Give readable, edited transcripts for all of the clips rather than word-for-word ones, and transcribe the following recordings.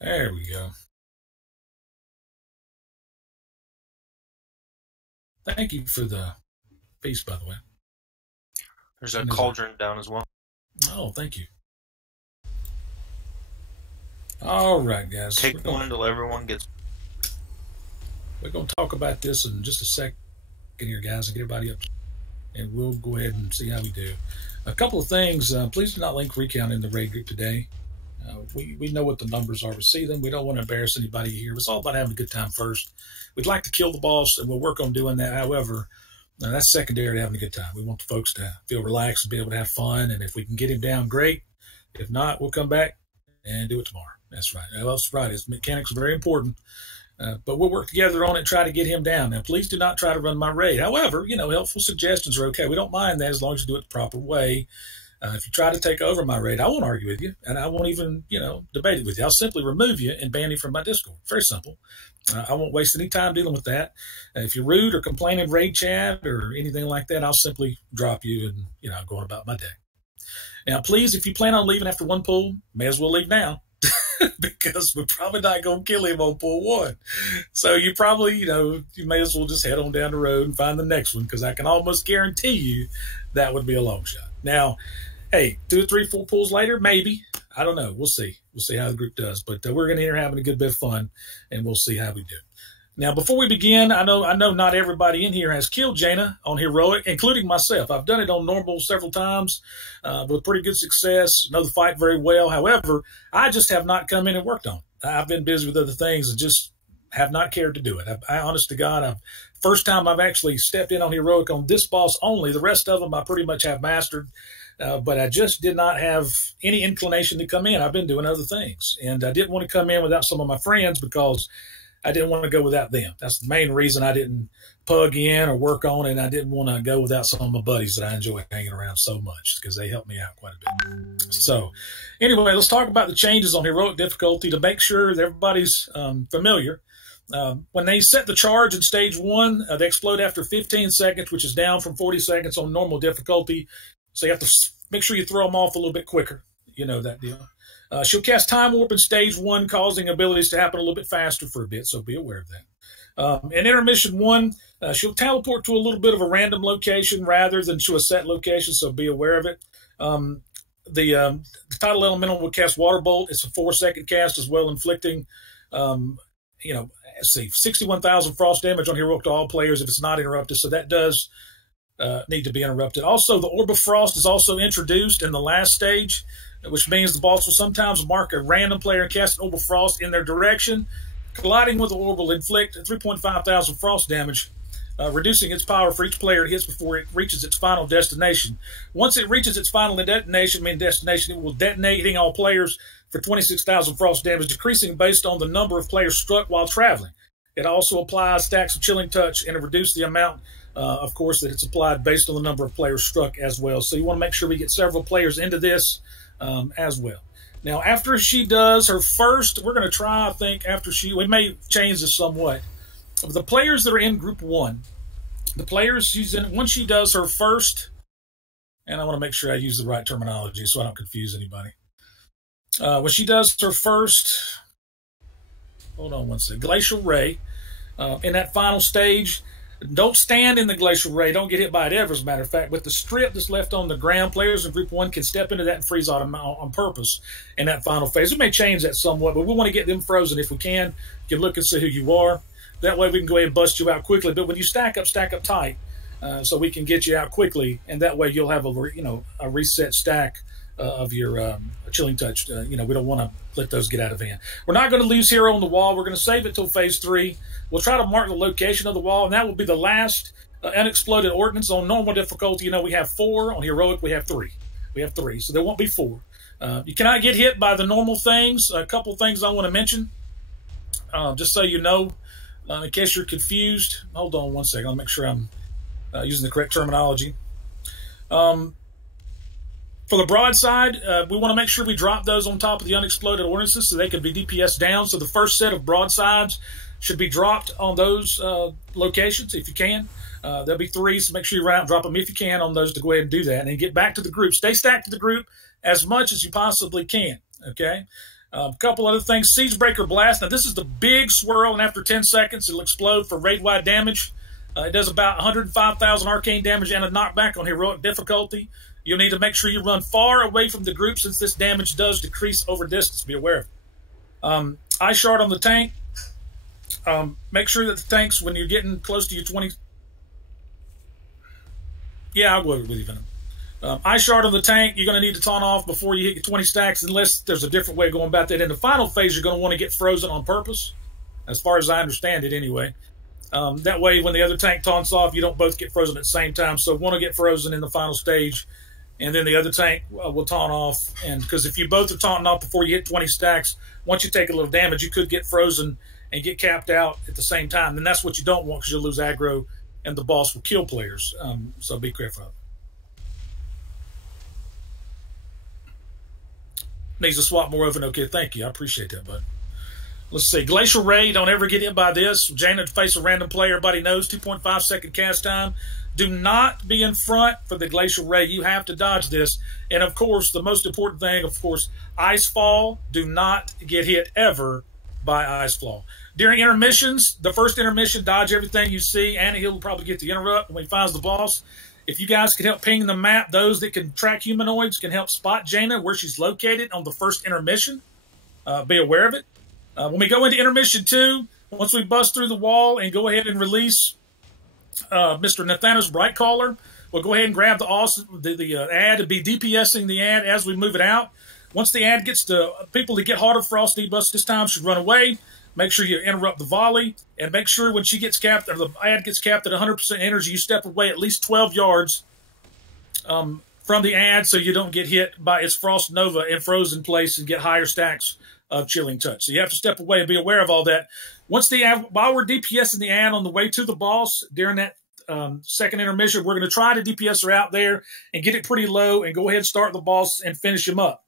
There we go. Thank you for the piece, by the way. There's a cauldron down as well. Oh, thank you. All right, guys. Take one until everyone gets. We're going to talk about this in just a second here, guys, and get everybody up. And we'll go ahead and see how we do. A couple of things. Please do not link recount in the raid group today. We know what the numbers are. We see them. We don't want to embarrass anybody here. It's all about having a good time first. We'd like to kill the boss, and we'll work on doing that. However, that's secondary to having a good time. We want the folks to feel relaxed and be able to have fun. And if we can get him down, great. If not, we'll come back and do it tomorrow. That's right. That's right. His mechanics are very important. But we'll work together on it and try to get him down. Now, please do not try to run my raid. However, helpful suggestions are okay. We don't mind that as long as you do it the proper way. If you try to take over my raid, I won't argue with you, and I won't even, debate it with you. I'll simply remove you and ban you from my Discord. Very simple. I won't waste any time dealing with that. If you're rude or complaining in raid chat or anything like that, I'll simply drop you and, go on about my day. Now, please, if you plan on leaving after one pull, may as well leave now. Because we're probably not going to kill him on pull one. So you probably, you may as well just head on down the road and find the next one, because I can almost guarantee you that would be a long shot. Now, hey, 2 or 3, 4 pulls later, maybe. I don't know. We'll see. We'll see how the group does. But we're going to here having a good bit of fun, and we'll see how we do. Now, before we begin, I know not everybody in here has killed Jaina on Heroic, including myself. I've done it on normal several times with pretty good success. Know the fight very well. However, I just have not come in and worked on it. I've been busy with other things and just have not cared to do it. I honest to God, first time I've actually stepped in on Heroic on this boss only. The rest of them I pretty much have mastered. But I just did not have any inclination to come in. I've been doing other things. And I didn't want to come in without some of my friends because I didn't want to go without them. That's the main reason I didn't plug in or work on it. And I didn't want to go without some of my buddies that I enjoy hanging around so much, because they helped me out quite a bit. So anyway, let's talk about the changes on Heroic difficulty to make sure that everybody's familiar. When they set the charge in stage 1, they explode after 15 seconds, which is down from 40 seconds on normal difficulty. So you have to make sure you throw them off a little bit quicker. You know that deal. She'll cast Time Warp in stage 1, causing abilities to happen a little bit faster for a bit, so be aware of that. In Intermission 1, she'll teleport to a little bit of a random location rather than to a set location, so be aware of it. The Tidal Elemental will cast Water Bolt. It's a 4-second cast as well, inflicting, let's see, 61,000 frost damage on Heroic to all players if it's not interrupted, so that does need to be interrupted. Also, the Orb of Frost is also introduced in the last stage, which means the boss will sometimes mark a random player and cast an Orb of Frost in their direction. Colliding with the orb will inflict 3.5 thousand frost damage, reducing its power for each player it hits before it reaches its final destination. Once it reaches its final destination, it will detonate, hitting all players for 26,000 frost damage, decreasing based on the number of players struck while traveling. It also applies stacks of Chilling Touch, and it reduces the amount, of course, that it's applied based on the number of players struck as well. So you want to make sure we get several players into this as well. Now, after she does her first, we're going to try, I think, we may change this somewhat. The players that are in Group 1, the players she's in, once she does her first, and I want to make sure I use the right terminology so I don't confuse anybody. When she does her first, hold on one second, Glacial Ray, in that final stage, don't stand in the Glacial Ray. Don't get hit by it ever, as a matter of fact. But the strip that's left on the ground, players in Group 1 can step into that and freeze on purpose in that final phase. We may change that somewhat, but we want to get them frozen if we can. You can look and see who you are. That way we can go ahead and bust you out quickly. But when you stack up tight, so we can get you out quickly, and that way you'll have a reset stack of your Chilling Touch. We don't want to let those get out of hand. We're not going to lose Hero on the wall. We're going to save it till phase 3. We'll try to mark the location of the wall, and that will be the last unexploded ordnance. On normal difficulty, we have 4. On Heroic, we have 3. So there won't be 4. You cannot get hit by the normal things. A couple things I want to mention, just so you know, in case you're confused. Hold on one second. I'll make sure I'm using the correct terminology. For the broadside, we want to make sure we drop those on top of the unexploded ordnances so they can be DPS down. So the first set of broadsides should be dropped on those locations if you can. There'll be 3, so make sure you drop them if you can on those to go ahead and do that. And then get back to the group. Stay stacked to the group as much as you possibly can, okay? A couple other things. Siegebreaker Blast. Now, this is the big swirl, and after 10 seconds, it'll explode for raid-wide damage. It does about 105,000 arcane damage and a knockback on heroic difficulty. You'll need to make sure you run far away from the group since this damage does decrease over distance. Be aware of it. Ice Shard on the tank. Make sure that the tanks, when you're getting close to your 20... Yeah, I'll go with you, Venom. Ice Shard on the tank, you're going to need to taunt off before you hit your 20 stacks, unless there's a different way of going about that. In the final phase, you're going to want to get frozen on purpose, as far as I understand it anyway. That way, when the other tank taunts off, you don't both get frozen at the same time. So want to get frozen in the final stage, and then the other tank will taunt off. And because if you both are taunting off before you hit 20 stacks, once you take a little damage, you could get frozen and get capped out at the same time. And that's what you don't want, because you'll lose aggro, and the boss will kill players. So be careful. Needs to swap more of it. Okay, thank you. I appreciate that, bud. Let's see. Glacial Ray, don't ever get hit by this. Jaina face a random player, everybody knows. 2.5 second cast time. Do not be in front for the Glacial Ray. You have to dodge this. And, of course, the most important thing, of course, Ice Fall. Do not get hit ever by Ice Fall. During intermissions, the first intermission, dodge everything you see. Annie will probably get the interrupt when he finds the boss. If you guys could help ping the map, those that can track humanoids can help spot Jaina where she's located on the first intermission. Be aware of it. When we go into intermission 2, once we bust through the wall and go ahead and release Mr. Nathanos Brightcaller, we'll go ahead and grab the ad and be DPSing the ad as we move it out. Once the ad gets to people that get Heart of Frost debuffs this time should run away. Make sure you interrupt the volley, and make sure when she gets capped, or the ad gets capped at 100% energy, you step away at least 12 yards from the ad so you don't get hit by its Frost Nova and frozen place and get higher stacks of Chilling Touch. So you have to step away and be aware of all that. Once the ad, while we're DPSing the ad on the way to the boss during that second intermission, we're going to try to DPS her out there and get it pretty low and go ahead and start the boss and finish him up.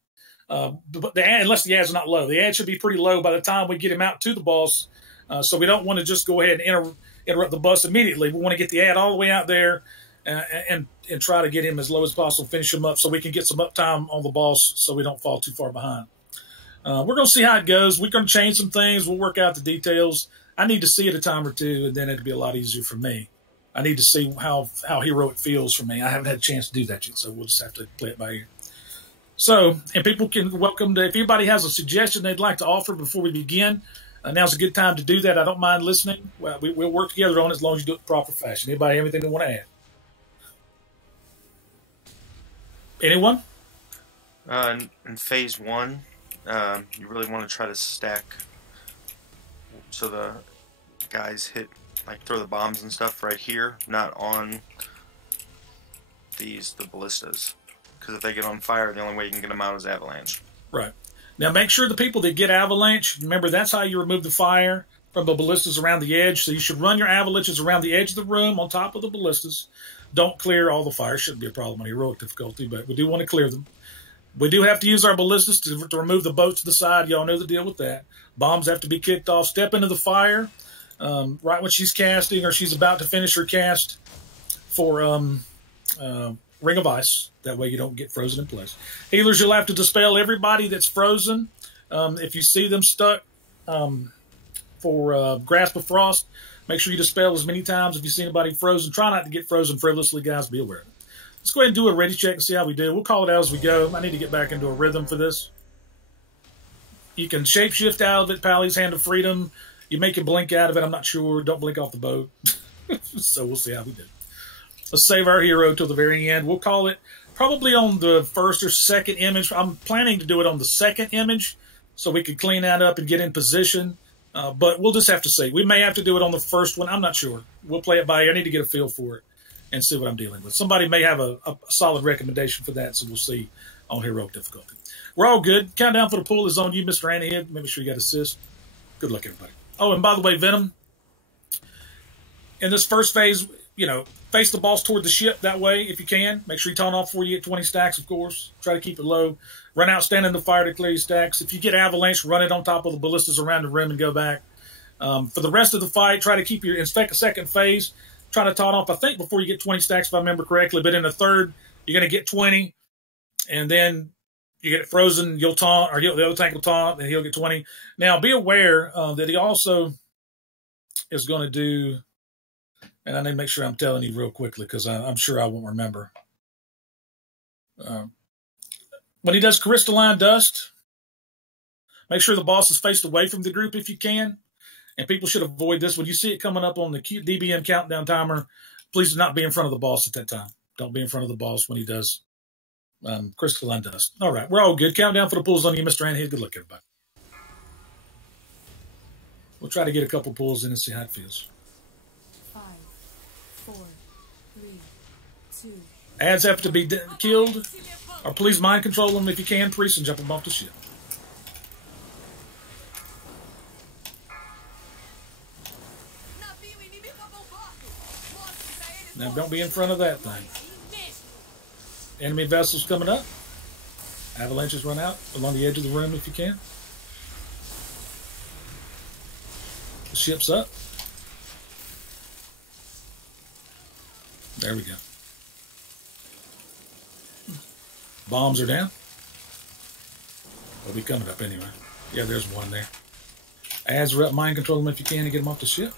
But the ad, unless the ad's not low, the ad should be pretty low by the time we get him out to the boss. So we don't want to just go ahead and interrupt the boss immediately. We want to get the ad all the way out there and try to get him as low as possible, finish him up so we can get some uptime on the boss so we don't fall too far behind. We're going to see how it goes. We're going to change some things. We'll work out the details. I need to see it a time or two, and then it'll be a lot easier for me. I need to see how heroic feels for me. I haven't had a chance to do that yet, so we'll just have to play it by ear. So, and people can welcome to, if anybody has a suggestion they'd like to offer before we begin, now's a good time to do that. I don't mind listening. Well, we'll work together on it as long as you do it in the proper fashion. Anybody have anything they want to add? Anyone? In phase 1, you really want to try to stack so the guys hit, like throw the bombs and stuff right here, not on the ballistas. Because if they get on fire, the only way you can get them out is avalanche. Right. Now, make sure the people that get avalanche, remember, that's how you remove the fire from the ballistas around the edge. So you should run your avalanches around the edge of the room on top of the ballistas. Don't clear all the fire. Shouldn't be a problem on heroic difficulty, but we do want to clear them. We do have to use our ballistas to remove the boats to the side. Y'all know the deal with that. Bombs have to be kicked off. Step into the fire right when she's casting or she's about to finish her cast for Ring of Ice. That way you don't get frozen in place. Healers, you'll have to dispel everybody that's frozen. If you see them stuck for Grasp of Frost, make sure you dispel as many times. If you see anybody frozen, try not to get frozen frivolously, guys. Be aware of it. Let's go ahead and do a ready check and see how we do. We'll call it out as we go. I need to get back into a rhythm for this. You can shapeshift out of it, Pally's Hand of Freedom. You make a blink out of it. I'm not sure. Don't blink off the boat. So we'll see how we do. Let's save our hero till the very end. We'll call it probably on the first or second image. I'm planning to do it on the second image so we can clean that up and get in position. But we'll just have to see. We may have to do it on the first one. I'm not sure. We'll play it by ear. I need to get a feel for it and see what I'm dealing with. Somebody may have a solid recommendation for that, so we'll see on heroic difficulty. We're all good. Countdown for the pool is on you, Mr. Anniehead. Make sure you got assist. Good luck, everybody. Oh, and by the way, Venom, in this first phase, you know, face the boss toward the ship that way if you can. Make sure you taunt off before you get 20 stacks, of course. Try to keep it low. Run out, stand in the fire to clear your stacks. If you get avalanche, run it on top of the ballistas around the room and go back. For the rest of the fight, try to keep your, in second phase, try to taunt off, I think, before you get 20 stacks, if I remember correctly. But in the third, you're going to get 20. And then you get it frozen, you'll taunt, or the other tank will taunt, and he'll get 20. Now, be aware that he also is going to do, and I need to make sure I'm telling you real quickly because I'm sure I won't remember. When he does Crystalline Dust, make sure the boss is faced away from the group if you can. And people should avoid this. When you see it coming up on the DBM countdown timer, please do not be in front of the boss at that time. Don't be in front of the boss when he does Crystalline Dust. All right, we're all good. Countdown for the pulls on you, Mr. Anhead. Good luck, everybody. We'll try to get a couple pulls in and see how it feels. 5, 4, 3, 2. Ads have to be killed, or please mind control them if you can, priest, and jump them off the ship. Now, don't be in front of that thing. Enemy vessels coming up. Avalanches run out along the edge of the room if you can. The ship's up. There we go. Bombs are down. They'll be coming up anyway. Yeah, there's one there. Ads are up. Mind control them if you can to get them off the ship.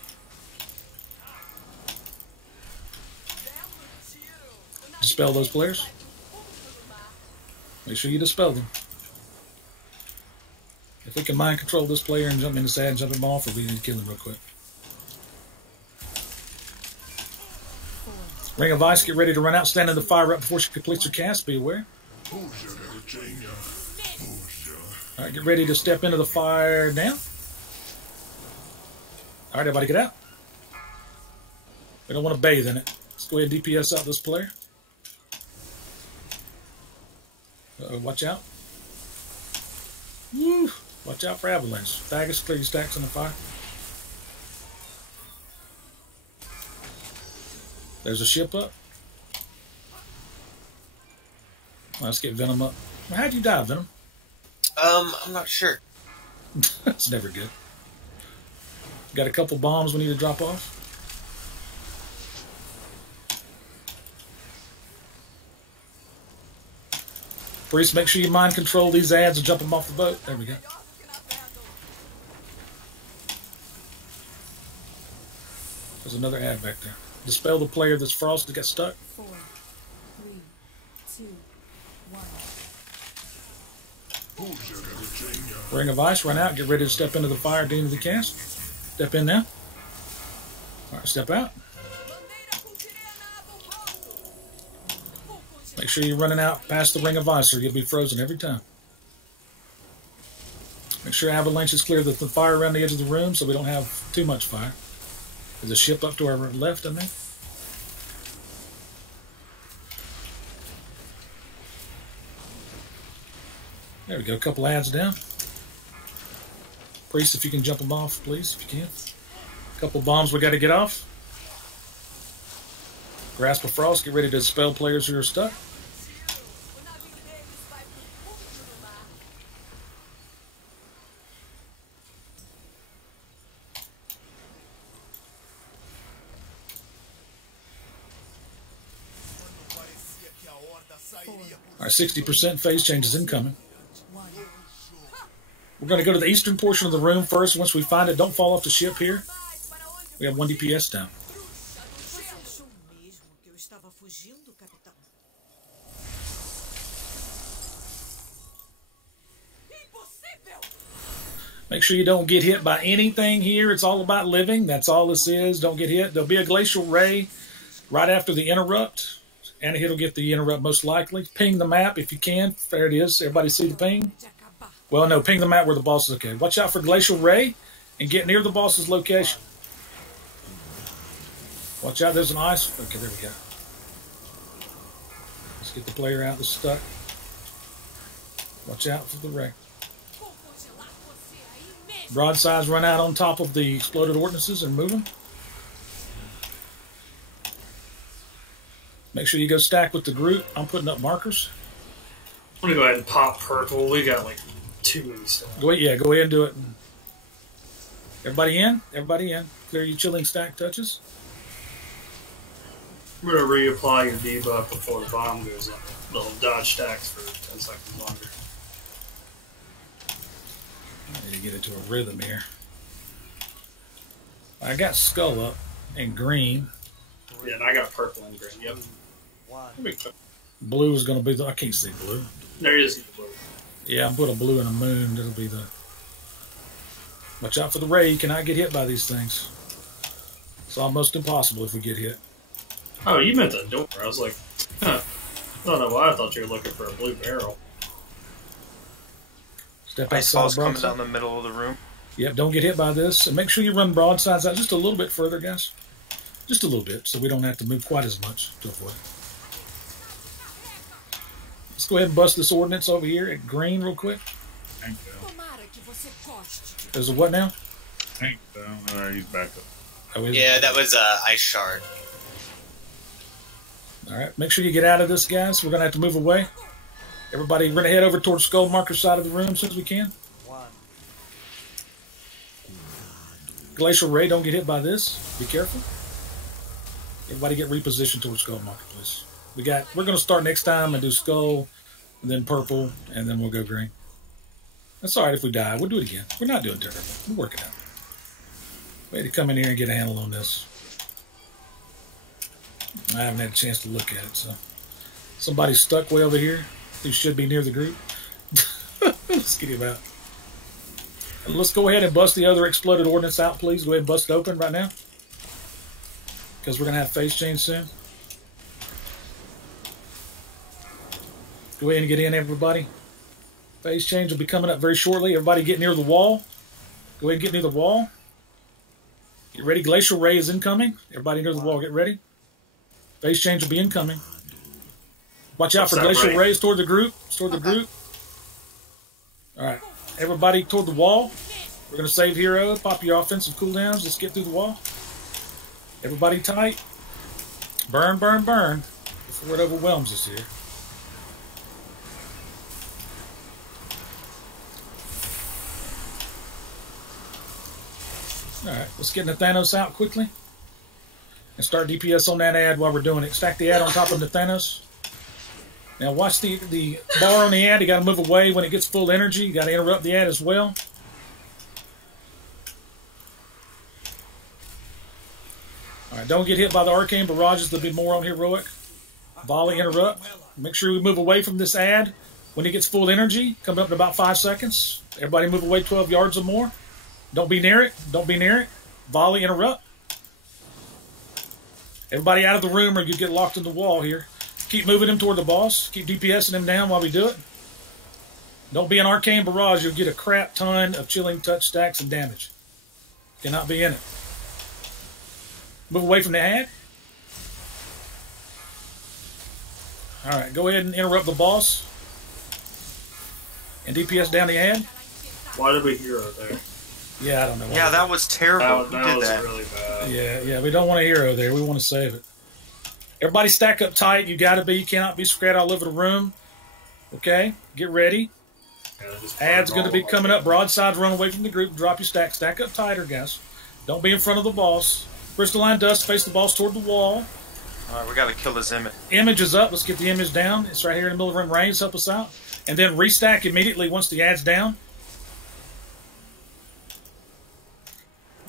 Dispel those players. Make sure you dispel them. If we can mind control this player and jump in his ad and jump him off, or we need to kill him real quick. Ring of Ice, get ready to run out. Stand in the fire right before she completes her cast. Be aware. Alright, get ready to step into the fire now. Alright, everybody get out. We don't want to bathe in it. Let's go ahead and DPS out this player. Watch out. Woo! Watch out for avalanche. Thagus, clear your stacks in the fire. There's a ship up. Let's get Venom up. How'd you die, Venom? I'm not sure. That's never good. Got a couple bombs we need to drop off. Priest, make sure you mind control these ads and jump them off the boat. There we go. There's another ad back there. Dispel the player that's frosted, got stuck. 4, 3, 2, 1. Ring of Ice, run out. Get ready to step into the fire at the end of the cast. Step in now. All right, step out. Make sure you're running out past the Ring of Ice or you'll be frozen every time. Make sure avalanche is clear the fire around the edge of the room so we don't have too much fire. There's a ship up to our left, I think. There we go, a couple ads down. Priest, if you can jump them off, please, if you can. A couple bombs we got to get off. Grasp of Frost, get ready to dispel players who are stuck. Our 60% phase changes incoming. We're going to go to the eastern portion of the room first. Once we find it, don't fall off the ship here. We have 1 DPS down. Make sure you don't get hit by anything here. It's all about living. That's all this is. Don't get hit. There'll be a glacial ray right after the interrupt. And it'll get the interrupt most likely. Ping the map if you can. There it is. Everybody see the ping? Well, no, ping the map where the boss is. Okay. Watch out for glacial ray and get near the boss's location. Watch out. There's an ice. Okay, there we go. Let's get the player out that's stuck. Watch out for the ray. Broadsides run out on top of the exploded ordnances and move them. Make sure you go stack with the group. I'm putting up markers. I'm going to go ahead and pop purple. We got like 2 minutes still. Go ahead, yeah, go ahead and do it. Everybody in? Everybody in. Clear your chilling stack touches. I'm going to reapply your debuff before the bomb goes up. Little dodge stacks for 10 seconds longer. Ready to get into a rhythm here. I got skull up and green. Yeah, and I got purple and green. Yep. Blue is going to be the... I can't see blue. There is blue. Yeah, I'm putting a blue and a moon. That'll be the... Watch out for the ray. You cannot get hit by these things. It's almost impossible if we get hit. Oh, you meant the door. I was like, huh. I don't know why I thought you were looking for a blue barrel. Step Ice outside balls the coming broadside. down the middle of the room. Yep, don't get hit by this. And make sure you run broadsides out just a little bit further, guys. Just a little bit, so we don't have to move quite as much to avoid it. Let's go ahead and bust this ordnance over here at green real quick. Tank down. There's a what now? Tank down. He's back up. Oh, is Yeah, it? that was ice shard. All right, make sure you get out of this, guys. We're going to have to move away. Everybody, we're going to head over towards skull marker side of the room as soon as we can. Glacial ray, don't get hit by this. Be careful. Everybody get repositioned towards skull marker, please. We're going to start next time and do skull, and then purple, and then we'll go green. That's all right if we die. We'll do it again. We're not doing terrible. We'll work it out. We had to come in here and get a handle on this. I haven't had a chance to look at it, so. Somebody's stuck way over here who should be near the group. Let's get him out. And let's go ahead and bust the other exploded ordnance out, please. Go ahead and bust it open right now. Because we're going to have phase change soon. Go ahead and get in, everybody. Phase change will be coming up very shortly. Everybody get near the wall. Go ahead and get near the wall. Get ready. Glacial ray is incoming. Everybody near the wall, get ready. Phase change will be incoming. Watch out for glacial rays toward the group. Toward the group. All right. Everybody toward the wall. We're going to save hero. Pop your offensive cooldowns. Let's get through the wall. Everybody tight. Burn, burn, burn. Before it overwhelms us here. Alright, let's get Nathanos out quickly. And start DPS on that ad while we're doing it. Stack the ad on top of Nathanos. Now watch the bar on the ad. You got to move away when it gets full energy. You got to interrupt the ad as well. Alright, don't get hit by the arcane barrages. There'll be more on heroic. Volley interrupt. Make sure we move away from this ad when it gets full energy. Coming up in about 5 seconds. Everybody move away 12 yards or more. Don't be near it. Don't be near it. Volley interrupt. Everybody out of the room or you get locked in the wall here. Keep moving him toward the boss. Keep DPSing him down while we do it. Don't be an arcane barrage. You'll get a crap ton of chilling touch stacks and damage. Cannot be in it. Move away from the ad. Alright, go ahead and interrupt the boss. And DPS down the ad. Why did we hero there? Yeah, I don't know. Yeah, that was terrible. That Who did was that? really bad. Yeah, we don't want a hero there. We want to save it. Everybody stack up tight. You got to be. You cannot be spread all over the room. Okay? Get ready. Ad's going to be coming up. Broadside, run away from the group. Drop your stack. Stack up tighter, guys. Don't be in front of the boss. Crystalline dust. Face the boss toward the wall. Alright, we gotta kill this image. Image is up. Let's get the image down. It's right here in the middle of the room. Rains, help us out. And then restack immediately once the ad's down.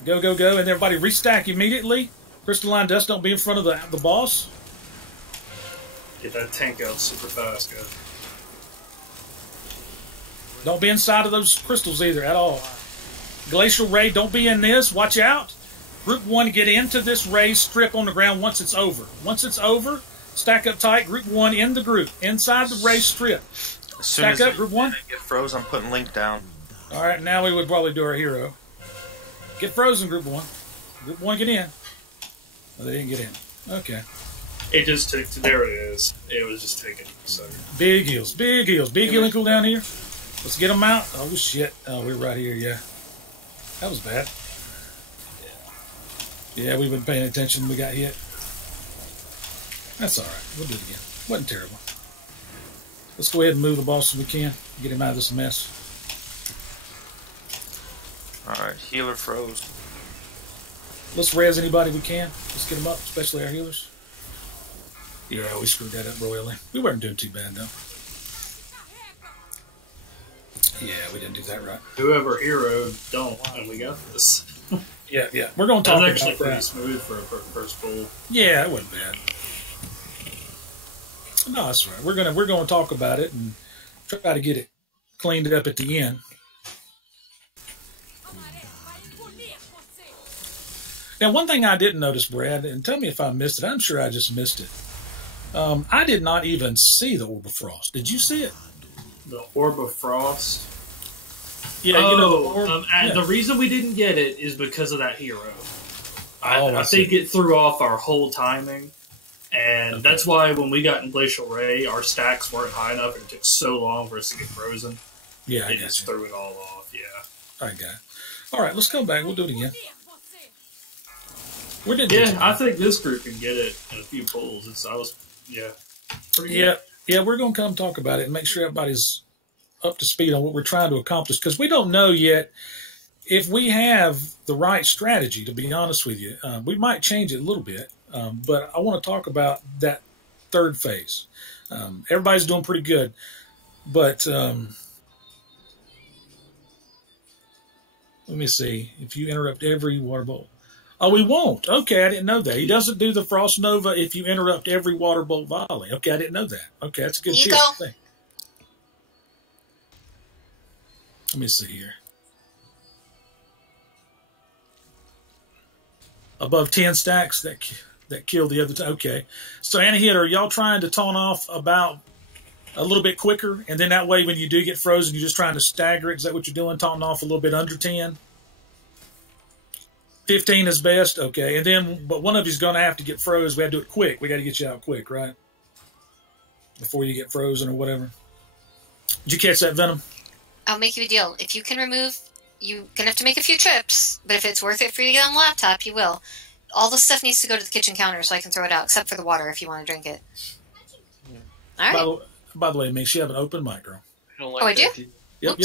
Go, go, go. And everybody restack immediately. Crystalline dust, don't be in front of the boss. Get that tank out super fast, guys. Don't be inside of those crystals either at all. Glacial ray, don't be in this. Watch out. Group 1, get into this ray strip on the ground once it's over. Once it's over, stack up tight. Group 1 in the group. Inside the ray strip. As soon Stack as up, they group 1. get froze, I'm putting Link down. Alright, now we would probably do our hero. Get frozen, group 1. Group 1, get in. Oh, they didn't get in. Okay. It just took. There it is. It was just taking a second. Big heals, big heals. Big healing cooldown here. Let's get them out. Oh, shit. Oh, we're right here, yeah. That was bad. Yeah, we've been paying attention. We got hit. That's alright. We'll do it again. Wasn't terrible. Let's go ahead and move the boss as we can. Get him out of this mess. Alright, healer froze. Let's res anybody we can. Let's get them up, especially our healers. Yeah, we screwed that up royally. We weren't doing too bad, though. Yeah, we didn't do that right. Whoever hero don't, and we got this. Yeah. We're going to talk That's actually about pretty that. smooth for a first pull. Yeah, it wasn't bad. No, that's right. We're gonna talk about it and try to get it cleaned up at the end. Now, one thing I didn't notice, Brad, and tell me if I missed it. I'm sure I just missed it. I did not even see the Orb of Frost. Did you see it? The Orb of Frost. Yeah, The reason we didn't get it is because of that hero. I I think it threw off our whole timing, and that's why when we got in Glacial Ray, our stacks weren't high enough, and it took so long for us to get frozen. Yeah, It just threw it all off. Yeah. I got it. All right, let's go back. We'll do it again. We did. Yeah, I think this group can get it in a few pulls. Pretty good. Yeah. We're going to come talk about it and make sure everybody's up to speed on what we're trying to accomplish, because we don't know yet if we have the right strategy. To be honest with you, we might change it a little bit, but I want to talk about that third phase. Everybody's doing pretty good, but let me see. If you interrupt every water bolt. Oh, we won't. Okay, I didn't know that. He doesn't do the Frost Nova if you interrupt every water bolt volley. Okay, I didn't know that. Okay, that's a good tip. Let me see here. Above 10 stacks that kill the other time. Okay. So, Anahit, are y'all trying to taunt off about a little bit quicker? And then that way when you do get frozen, you're just trying to stagger it? Is that what you're doing, taunting off a little bit under 10? 15 is best? Okay. And then, but one of you's going to have to get froze. We have to do it quick. We got to get you out quick, right? Before you get frozen or whatever. Did you catch that, Venom? I'll make you a deal. If you can remove, you're going to have to make a few trips, but if it's worth it for you to get on the laptop, you will. All the stuff needs to go to the kitchen counter so I can throw it out, except for the water if you want to drink it. All right. By the way, make sure you have an open mic, girl. I don't like I do? Yep.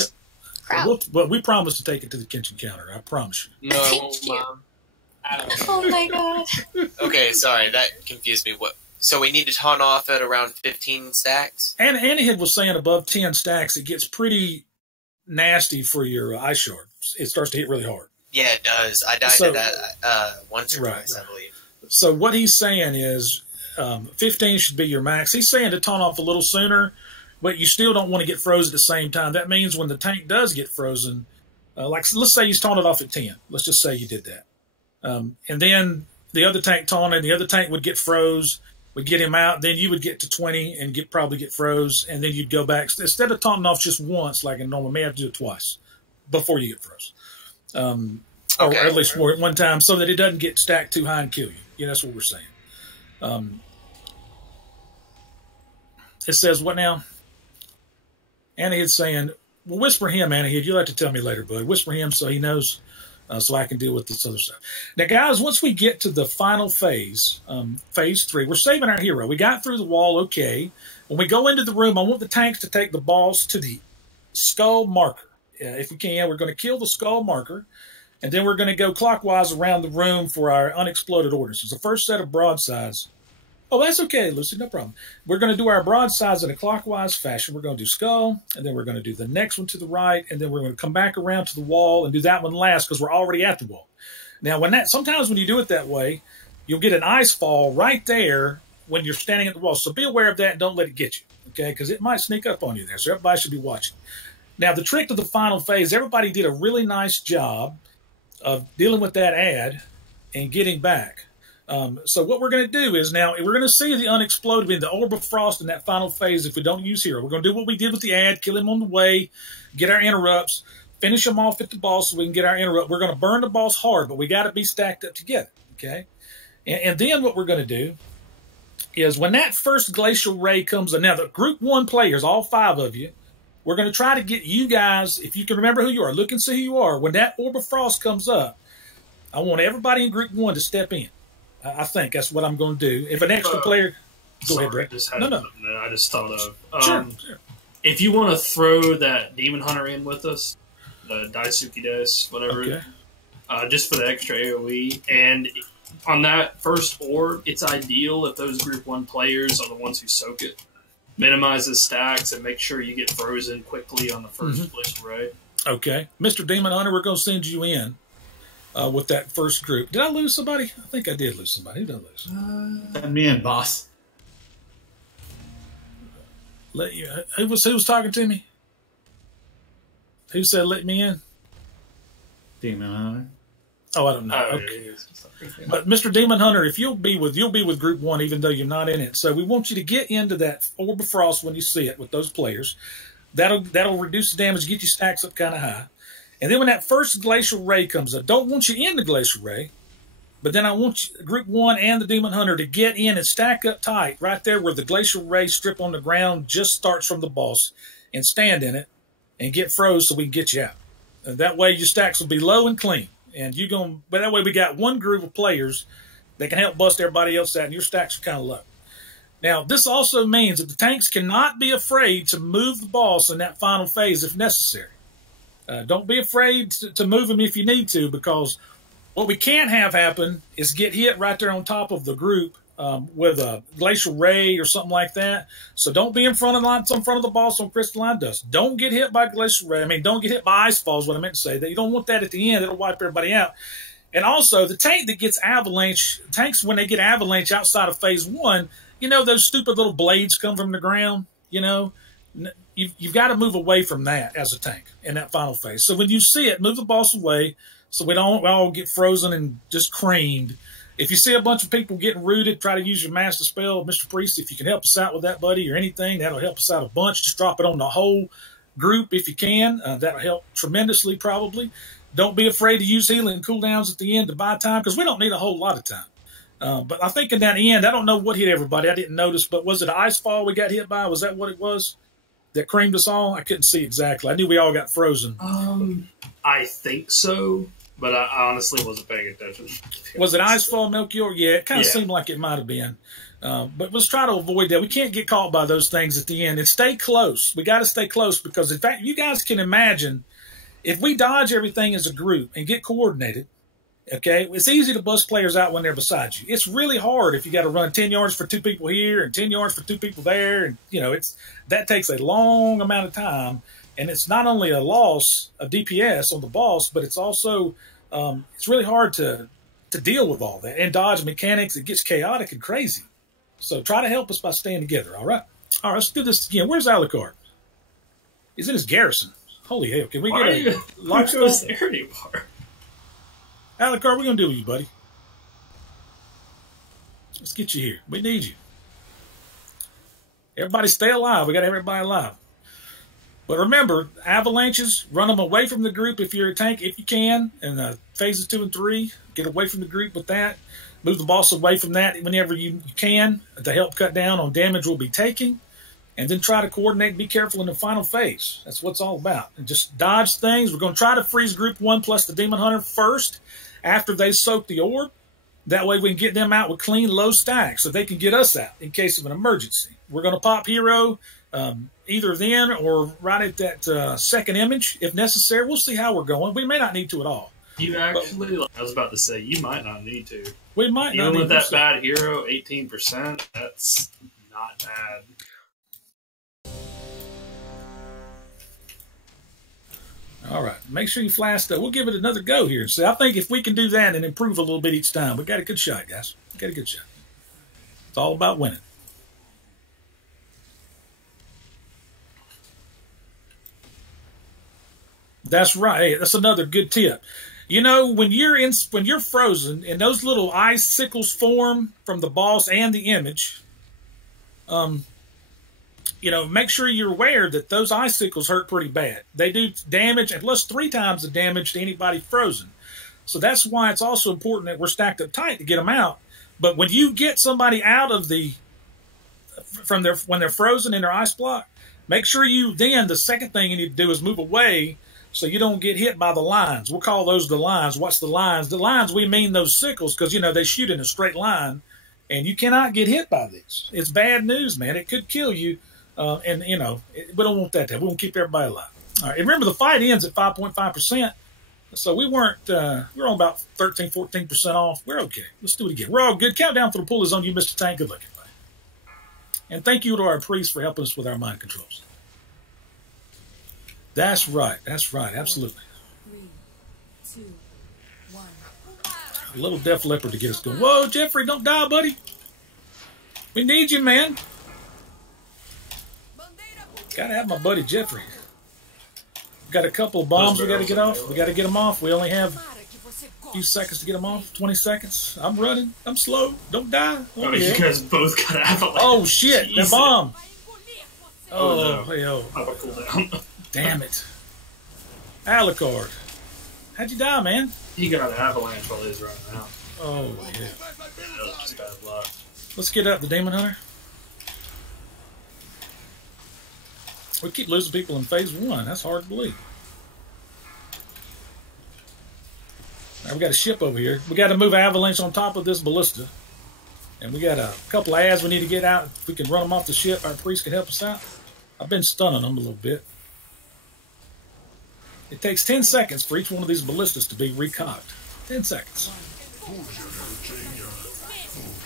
Crap. But we promise to take it to the kitchen counter. I promise you. No, Thank you. Mom. I don't Oh my god. Okay, sorry, that confused me. What? So we need to taunt off at around 15 stacks? And Anahid was saying above 10 stacks, it gets pretty nasty for your ice shard. It starts to hit really hard. Yeah, it does. I died to that once or twice, I believe. So what he's saying is 15 should be your max. He's saying to taunt off a little sooner, but you still don't want to get frozen at the same time. That means when the tank does get frozen, like let's say you taunted off at 10. Let's just say you did that. And then the other tank taunted, the other tank would get froze, would get him out, then you would get to 20 and probably get froze, and then you'd go back. Instead of taunting off just once, like in normal, may have to do it twice before you get froze. Or at least more at one time, so that it doesn't get stacked too high and kill you. Yeah, that's what we're saying. It says what now? Anahid's saying, well, whisper him, Anahid. You'll have to tell me later, bud. Whisper him so he knows, so I can deal with this other stuff. Now, guys, once we get to the final phase, phase 3, we're saving our hero. We got through the wall okay. When we go into the room, I want the tanks to take the balls to the skull marker. If we can, we're going to kill the skull marker, and then we're going to go clockwise around the room for our unexploded ordnance. The first set of broadsides. Oh, that's okay, Lucy, no problem. We're going to do our broadsides in a clockwise fashion. We're going to do skull, and then we're going to do the next one to the right, and then we're going to come back around to the wall and do that one last because we're already at the wall. Now, sometimes when you do it that way, you'll get an ice fall right there when you're standing at the wall. So be aware of that and don't let it get you, okay? Because it might sneak up on you there, so everybody should be watching. Now, the trick to the final phase, everybody did a really nice job of dealing with that ad and getting back. So what we're going to do is now we're going to see the unexploded in the Orb of Frost in that final phase if we don't use hero. We're going to do what we did with the ad, kill him on the way, get our interrupts, finish him off at the boss so we can get our interrupt. We're going to burn the boss hard, but we got to be stacked up together, okay? And then what we're going to do is when that first Glacial Ray comes in, now the Group 1 players, all 5 of you, we're going to try to get you guys, if you can remember who you are, look and see who you are. When that Orb of Frost comes up, I want everybody in Group 1 to step in. I think that's what I'm going to do. If an extra player... Go ahead, Brett. No. I just thought of. Sure. If you want to throw that Demon Hunter in with us, the Daisuke Des, whatever, okay. Just for the extra AoE, and on that first orb, it's ideal if those Group 1 players are the ones who soak it. minimizes stacks and make sure you get frozen quickly on the first glacial ray. Okay. Mr. Demon Hunter, we're going to send you in with that first group. Did I lose somebody? I think I did lose somebody. Who did I lose? Send me in, boss. Who was talking to me? Who said let me in? Demon Hunter. Oh, I don't know. Oh, Okay. yeah. But Mr. Demon Hunter, if you'll be with Group 1, even though you're not in it. So we want you to get into that Orb of Frost when you see it with those players. That'll reduce the damage, get your stacks up kind of high. And then when that first Glacial Ray comes up, don't want you in the Glacial Ray, but then I want you, Group 1 and the Demon Hunter to get in and stack up tight right there where the Glacial Ray strip on the ground just starts from the boss, and stand in it and get froze so we can get you out. And that way your stacks will be low and clean. And but that way we got one group of players that can help bust everybody else out, and your stacks are kind of low. Now, this also means that the tanks cannot be afraid to move the boss in that final phase if necessary. Don't be afraid to move him if you need to, because what we can't have happen is get hit right there on top of the group with a Glacial Ray or something like that. So don't be in front of the boss on Crystalline Dust. Don't get hit by Glacial Ray. I mean, don't get hit by Ice Fall is what I meant to say. That you don't want that at the end. It'll wipe everybody out. And also, the tank that gets avalanche, tanks when they get avalanche outside of phase 1, those stupid little blades come from the ground, you've got to move away from that as a tank in that final phase. So when you see it, move the boss away so we don't all get frozen and just creamed. If you see a bunch of people getting rooted, try to use your Master Spell. Mr. Priest, if you can help us out with that, buddy, or anything, that'll help us out a bunch. Just drop it on the whole group if you can. That'll help tremendously, probably. Don't be afraid to use healing cooldowns at the end to buy time, because we don't need a whole lot of time. But I think in that end, I don't know what hit everybody. I didn't notice, but was it an Ice Fall we got hit by? Was that what it was that creamed us all? I couldn't see exactly. I knew we all got frozen. I think so, but I honestly wasn't paying attention. Was it Ice Fall, Melchior? Yeah, it kind of Yeah. seemed like it might have been. But let's try to avoid that. We can't get caught by those things at the end. And stay close. We got to stay close, because, in fact, you guys can imagine if we dodge everything as a group and get coordinated, okay, it's easy to bust players out when they're beside you. It's really hard if you got to run 10 yards for 2 people here and 10 yards for 2 people there. And, that takes a long amount of time. And it's not only a loss of DPS on the boss, but it's also, it's really hard to deal with all that. And dodge mechanics, it gets chaotic and crazy. So try to help us by staying together, all right? All right, let's do this again. Where's Alucard? He's in his garrison. Holy hell, can we get a Who goes there anymore? Alucard, we're going to do with you, buddy. Let's get you here. We need you. Everybody stay alive. We got everybody alive. But remember, avalanches, run them away from the group if you're a tank, if you can. And phases 2 and 3, get away from the group with that. Move the boss away from that whenever you can to help cut down on damage we'll be taking. And then try to coordinate and be careful in the final phase. That's what it's all about. And just dodge things. We're going to try to freeze Group 1 plus the Demon Hunter first after they soak the orb. That way we can get them out with clean, low stacks so they can get us out in case of an emergency. We're going to pop Hero either then or right at that second image if necessary. We'll see how we're going. We may not need to at all. You actually, I was about to say, you might not need to. We might not Even need with that to. bad hero, 18%, that's not bad. All right. Make sure you flash that. We'll give it another go here. See, I think if we can do that and improve a little bit each time, we got a good shot, guys. We got a good shot. It's all about winning. That's right. Hey, that's another good tip. When you're frozen and those little icicles form from the boss and the image, make sure you're aware that those icicles hurt pretty bad. They do damage, and plus 3 times the damage to anybody frozen. So that's why it's also important that we're stacked up tight to get them out. But when you get somebody out of when they're frozen in their ice block, make sure the second thing you need to do is move away so you don't get hit by the lines. We'll call those the lines. What's the lines? The lines, we mean those sickles, because, they shoot in a straight line, and you cannot get hit by these. It's bad news, man. It could kill you. We don't want that to happen. We want to keep everybody alive. All right. And remember, the fight ends at 5.5%. So we're on about 13, 14% off. We're okay. Let's do it again. We're all good. Countdown for the pull is on you, Mr. Tank. Good looking, buddy. And thank you to our priest for helping us with our mind controls. That's right. That's right. Absolutely. 3, 2, 1. A little Def Leppard to get us going. Whoa, Jeffrey, don't die, buddy. We need you, man. Gotta have my buddy Jeffrey. Got a couple of bombs we gotta get off. We gotta get them off. We only have a few seconds to get them off. 20 seconds. I'm running. I'm slow. Don't die. Oh, you guys both got avalanche. Oh, shit. Jesus. That bomb. Oh, no. Hey, oh. How about cool down? Damn it. Alucard. How'd you die, man? He got an avalanche while he was running out. Oh, yeah. That was just bad luck. Let's get up the Demon Hunter. We keep losing people in phase 1. That's hard to believe. Now we got a ship over here. We got to move Avalanche on top of this ballista. And we got a couple of ads we need to get out. If we can run them off the ship, our priest can help us out. I've been stunning them a little bit. It takes 10 seconds for each one of these ballistas to be recocked. 10 seconds.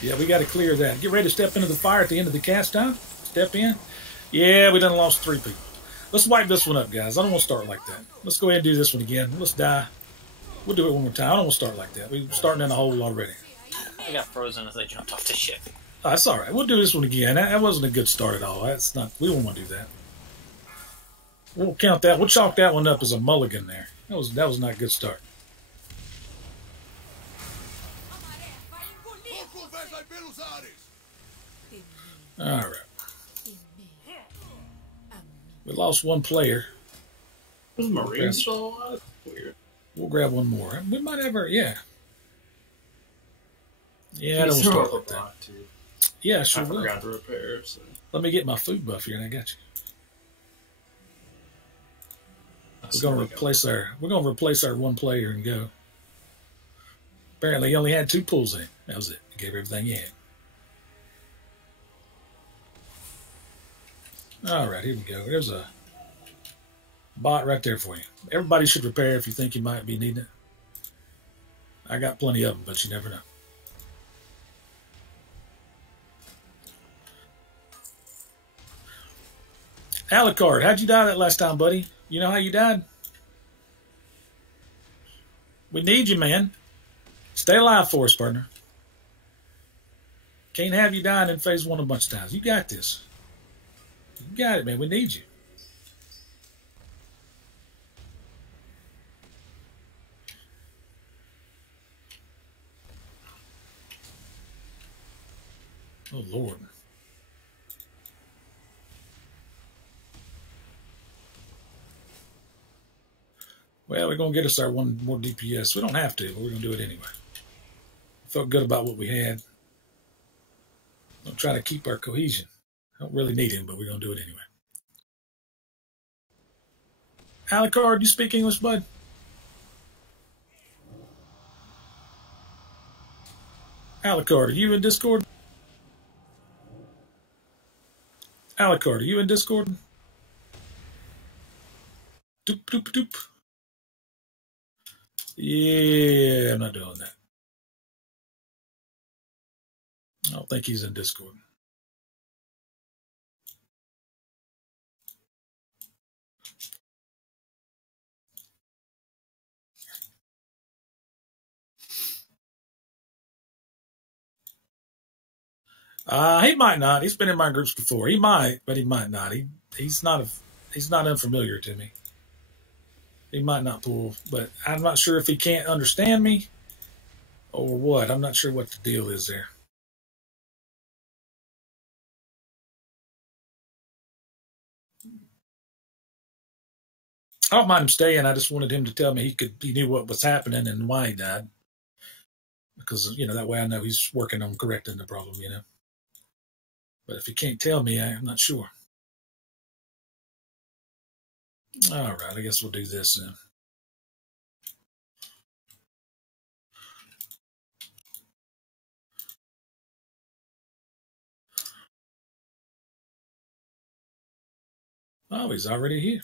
Yeah, we got to clear that. Get ready to step into the fire at the end of the cast time. Step in. Yeah, we done lost 3 people. Let's wipe this one up, guys. I don't want to start like that. Let's go ahead and do this one again. Let's die. We'll do it one more time. I don't want to start like that. We're starting in a hole already. I got frozen as I jumped off the ship. Oh, that's all right. We'll do this one again. That wasn't a good start at all. That's not. We don't want to do that. We'll count that. We'll chalk that one up as a mulligan there. That was not a good start. All right. We lost 1 player. Was Marine still alive? Weird. We'll grab 1 more. We might have her. Yeah. Yeah, I don't He's start throw like up a that. lot, too. Yeah, sure I will. forgot to repair, so. Let me get my food buff here, and I got you. We're gonna replace our 1 player and go. Apparently, he only had 2 pulls in. That was it. He gave everything he had. All right, here we go. There's a bot right there for you. Everybody should repair if you think you might be needing it. I got plenty of them, but you never know. Alucard, how'd you die that last time, buddy? You know how you died? We need you, man. Stay alive for us, partner. Can't have you dying in phase 1 a bunch of times. You got this. You got it, man. We need you. Oh, Lord. Well, we're going to get us our 1 more DPS. We don't have to, but we're going to do it anyway. Felt good about what we had. Don't try to keep our cohesion. Don't really need him, but we're going to do it anyway. Alucard, you speak English, bud? Alucard, are you in Discord? Alucard, are you in Discord? Doop, doop, doop. Yeah, I'm not doing that. I don't think he's in Discord. He might not. He's been in my groups before. He might, but he might not. He's not unfamiliar to me. He might not pull, but I'm not sure if he can't understand me or what. I'm not sure what the deal is there. I don't mind him staying. I just wanted him to tell me he knew what was happening and why he died. Because, that way I know he's working on correcting the problem, But if he can't tell me, I'm not sure. All right, I guess we'll do this then. Oh, he's already here.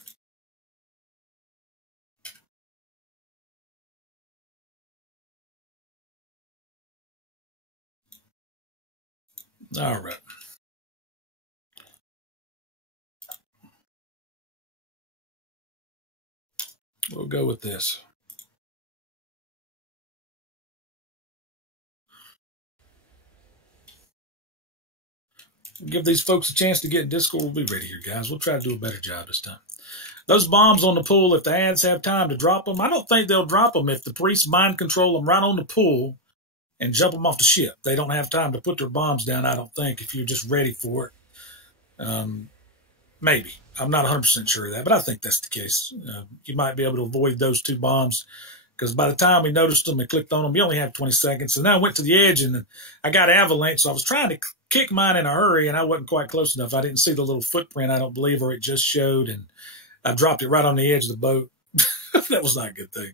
All right. We'll go with this. Give these folks a chance to get in Discord. We'll be ready here, guys. We'll try to do a better job this time. Those bombs on the pool, if the ads have time to drop them, I don't think they'll drop them if the priests mind control them right on the pool and jump them off the ship. They don't have time to put their bombs down, I don't think, if you're just ready for it. Maybe. I'm not 100% sure of that, but I think that's the case. You might be able to avoid those two bombs because by the time we noticed them and clicked on them, you only have 20 seconds. And then I went to the edge and I got avalanche, so I was trying to kick mine in a hurry, and I wasn't quite close enough. I didn't see the little footprint, I don't believe, or it just showed, and I dropped it right on the edge of the boat. That was not a good thing.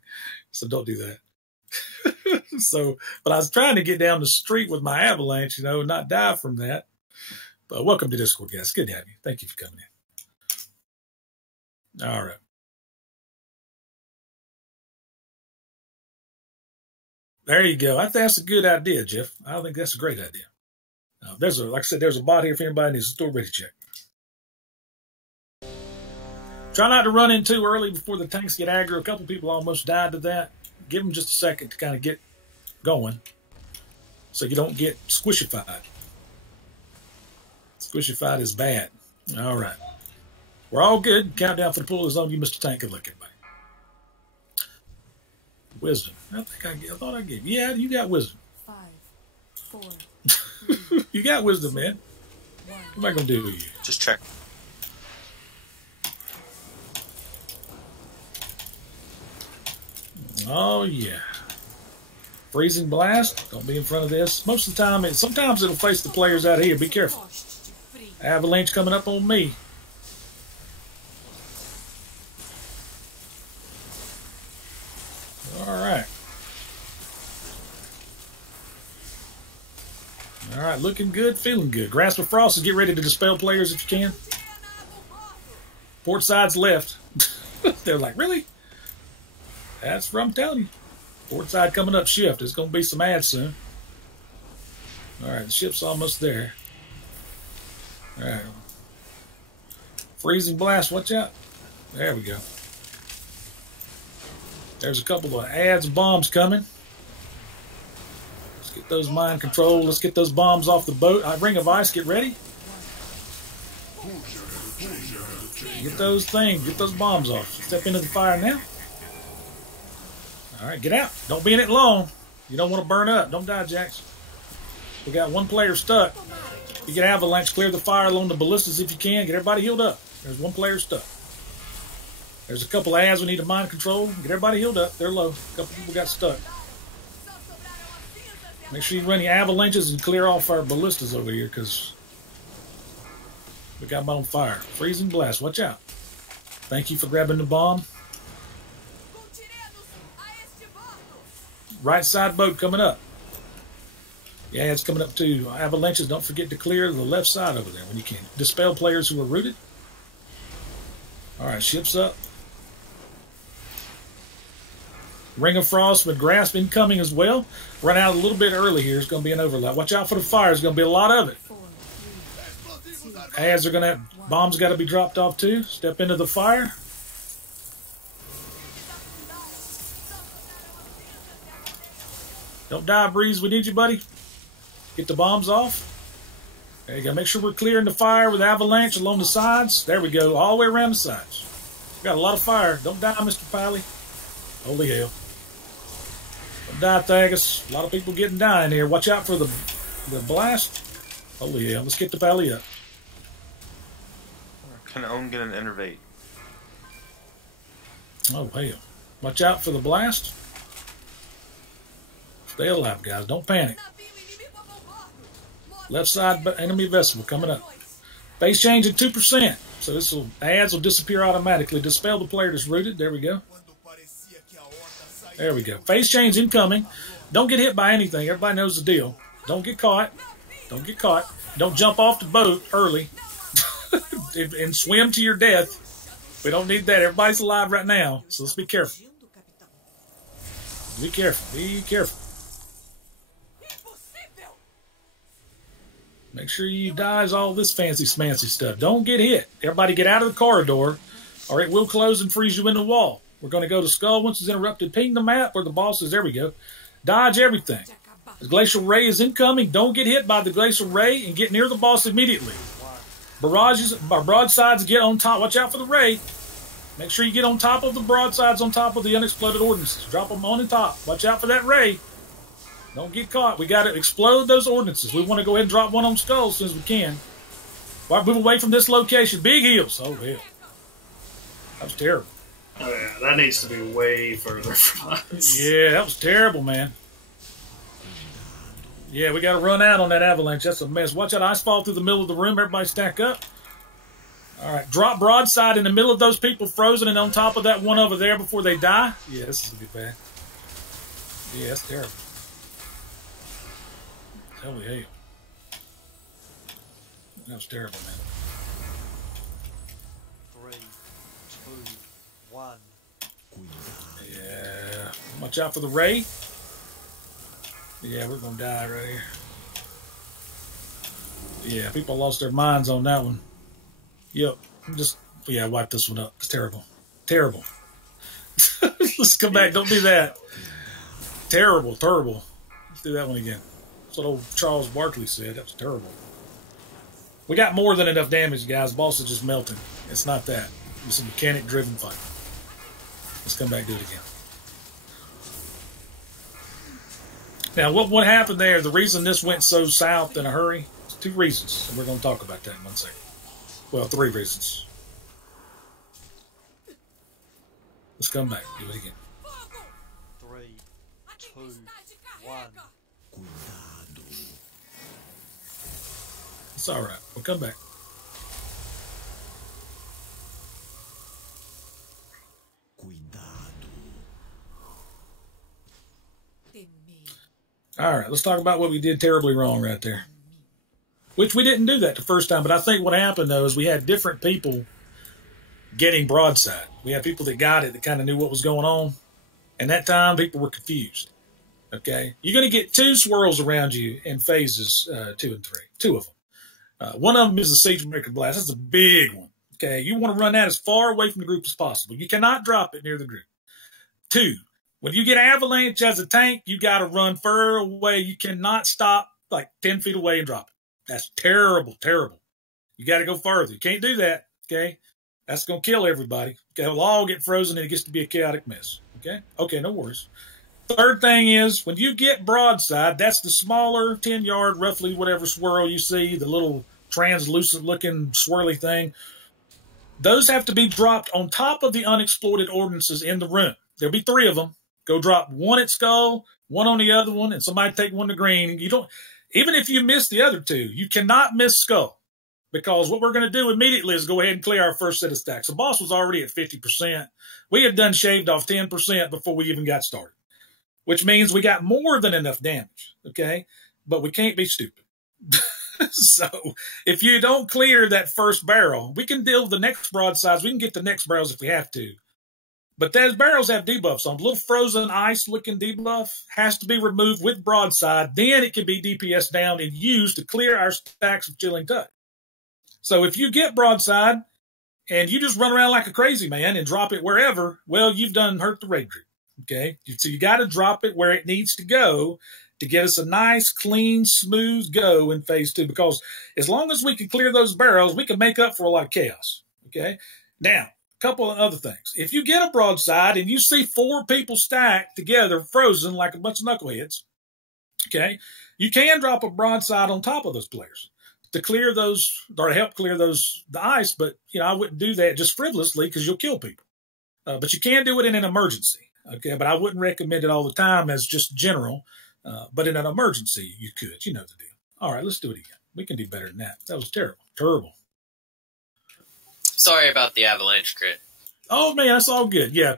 So don't do that. But I was trying to get down the street with my avalanche, and not die from that. But welcome to Discord, guys. Good to have you. Thank you for coming in. All right. There you go. I think that's a good idea, Jeff. I think that's a great idea. Like I said, there's a bot here if anybody needs a store ready check. Try not to run in too early before the tanks get aggro. A couple people almost died to that. Give them just a second to kind of get going so you don't get squishified. Squishified is bad. All right. We're all good. Countdown for the pool is on you, Mr. Tank. Good luck, everybody. Wisdom. I thought I gave you. Yeah, you got wisdom. 5, 4, 3. You got wisdom, man. What am I going to do with you? Just check. Oh, yeah. Freezing blast. Don't be in front of this. Most of the time, sometimes it'll face the players out here. Be careful. Avalanche coming up on me. All right. All right, looking good, feeling good. Grasp of Frost, get ready to dispel players if you can. Port side's left. They're like, really? That's what I'm telling you. Port side coming up shift. There's going to be some ads soon. All right, the ship's almost there. All right. Freezing blast, watch out. There we go. There's a couple of ads and bombs coming. Let's get those mind control. Let's get those bombs off the boat. Ring of Ice, get ready. Get those things. Get those bombs off. Step into the fire now. All right, get out. Don't be in it long. You don't want to burn up. Don't die, Jax. We got one player stuck. You get avalanche, clear the fire along the ballistas if you can. Get everybody healed up. There's one player stuck. There's a couple of ads we need to mind control. Get everybody healed up. They're low. A couple people got stuck. Make sure you run the avalanches and clear off our ballistas over here because we got them on fire. Freezing blast. Watch out. Thank you for grabbing the bomb. Right side boat coming up. Yeah, it's coming up too. Avalanches, don't forget to clear the left side over there when you can. Dispel players who are rooted. All right, ship's up. Ring of Frost with Grasp incoming as well. Run out a little bit early here. It's going to be an overlap. Watch out for the fire. There's going to be a lot of it. Ads are going to have, bombs got to be dropped off too. Step into the fire. Don't die, Breeze. We need you, buddy. Get the bombs off. There you go. Make sure we're clearing the fire with avalanche along the sides. There we go. All the way around the sides. Got a lot of fire. Don't die, Mr. Pally. Holy hell. Don't die, Thagus. A lot of people getting dying here. Watch out for the blast. Holy hell. Let's get the Pally up. Can Own get an innervate? Oh, hell. Watch out for the blast. Stay alive, guys. Don't panic. Left side enemy vessel coming up. Phase change at 2%. So this ads will disappear automatically. Dispel the player that's rooted. There we go. There we go. Phase change incoming. Don't get hit by anything. Everybody knows the deal. Don't get caught. Don't get caught. Don't jump off the boat early and swim to your death. We don't need that. Everybody's alive right now. So let's be careful. Be careful. Be careful. Make sure you dodge all this fancy smancy stuff. Don't get hit. Everybody get out of the corridor or it will close and freeze you in the wall. We're going to go to Skull. Once it's interrupted, ping the map where the boss is. There we go. Dodge everything. The Glacial Ray is incoming. Don't get hit by the Glacial Ray and get near the boss immediately. Broadsides get on top. Watch out for the Ray. Make sure you get on top of the broadsides, on top of the unexploded ordnances. Drop them on the top. Watch out for that Ray. Don't get caught. We got to explode those ordnances. We want to go ahead and drop one on Skull as soon as we can. All right, move away from this location. Big heals. Oh, hell. That was terrible. Oh, yeah, that needs to be way further from us. Yeah, that was terrible, man. Yeah, we got to run out on that avalanche. That's a mess. Watch out, ice fall through the middle of the room. Everybody stack up. All right, drop broadside in the middle of those people frozen and on top of that one over there before they die. Yeah, this is going to be bad. Yeah, that's terrible. Holy hell. That was terrible, man. 3, 2, 1. Yeah. Watch out for the Ray. Yeah, we're going to die right here. Yeah, people lost their minds on that one. Yep. Yeah, wipe this one up. It's terrible. Terrible. Let's come back. Don't do that. Terrible, terrible. Let's do that one again. That's what old Charles Barkley said. That was terrible. We got more than enough damage, guys. The boss is just melting. It's not that. It's a mechanic-driven fight. Let's come back and do it again. Now, what happened there, the reason this went so south in a hurry, there's 2 reasons. And we're going to talk about that in 1 second. Well, 3 reasons. Let's come back. Do it again. 3, 2, 1. It's all right. We'll come back. All right, let's talk about what we did terribly wrong right there. Which we didn't do that the first time, but I think what happened, though, is we had different people getting broadside. We had people that got it that kind of knew what was going on, and that time people were confused. Okay? You're going to get 2 swirls around you in phases 2 and 3. 2 of them. One of them is the Siege Breaker Blast. That's a big one. Okay? You want to run that as far away from the group as possible. You cannot drop it near the group. 2. When you get Avalanche as a tank, you got to run further away. You cannot stop like 10 feet away and drop it. That's terrible, terrible. You got to go further. You can't do that, okay? That's going to kill everybody. Okay, we'll all get frozen and it gets to be a chaotic mess, okay? Okay, no worries. Third thing is, when you get broadside, that's the smaller 10-yard, roughly whatever swirl you see, the little translucent-looking swirly thing. Those have to be dropped on top of the unexploded ordnances in the room. There'll be 3 of them. Go drop 1 at Skull, 1 on the other one, and somebody take 1 to green. You don't, even if you miss the other 2, you cannot miss Skull, because what we're going to do immediately is go ahead and clear our first set of stacks. The boss was already at 50%. We had done shaved off 10% before we even got started, which means we got more than enough damage, okay? But we can't be stupid. So if you don't clear that first barrel, we can deal with the next broadsides. We can get the next barrels if we have to. But those barrels have debuffs on. The little frozen ice-looking debuff has to be removed with broadside. Then it can be DPS down and used to clear our stacks of Chilling Touch. So if you get broadside and you just run around like a crazy man and drop it wherever, well, you've done hurt the raid group. Okay? So you got to drop it where it needs to go to get us a nice, clean, smooth go in phase 2. Because as long as we can clear those barrels, we can make up for a lot of chaos. Okay? Now, couple of other things. If you get a broadside and you see 4 people stacked together, frozen like a bunch of knuckleheads, okay, you can drop a broadside on top of those players to clear those, or to help clear the ice, but, you know, I wouldn't do that just frivolously because you'll kill people. But you can do it in an emergency, okay, but I wouldn't recommend it all the time as just general, but in an emergency, you could. You know the deal. All right, let's do it again. We can do better than that. That was terrible. Terrible. Sorry about the avalanche crit. Oh, man, that's all good. Yeah.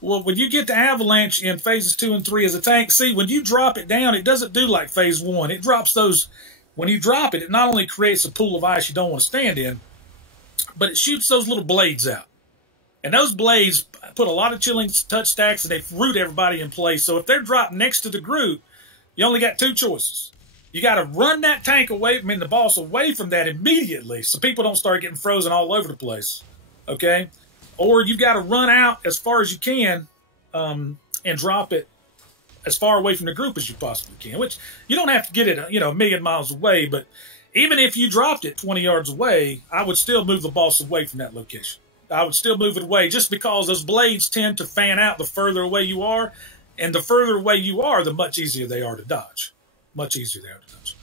Well, when you get to Avalanche in phases 2 and 3 as a tank, see, when you drop it down, it doesn't do like phase 1. It drops those. When you drop it, it not only creates a pool of ice you don't want to stand in, but it shoots those little blades out. And those blades put a lot of Chilling Touch stacks, and they root everybody in place. So if they're dropped next to the group, you only got 2 choices. You got to run that tank away, the boss away from that immediately so people don't start getting frozen all over the place, okay? or you got to run out as far as you can and drop it as far away from the group as you possibly can, which you don't have to get it, a million miles away, but even if you dropped it 20 yards away, I would still move the boss away from that location. I would still move it away just because those blades tend to fan out the further away you are, and the further away you are, the much easier they are to dodge. Much easier they are to dodge.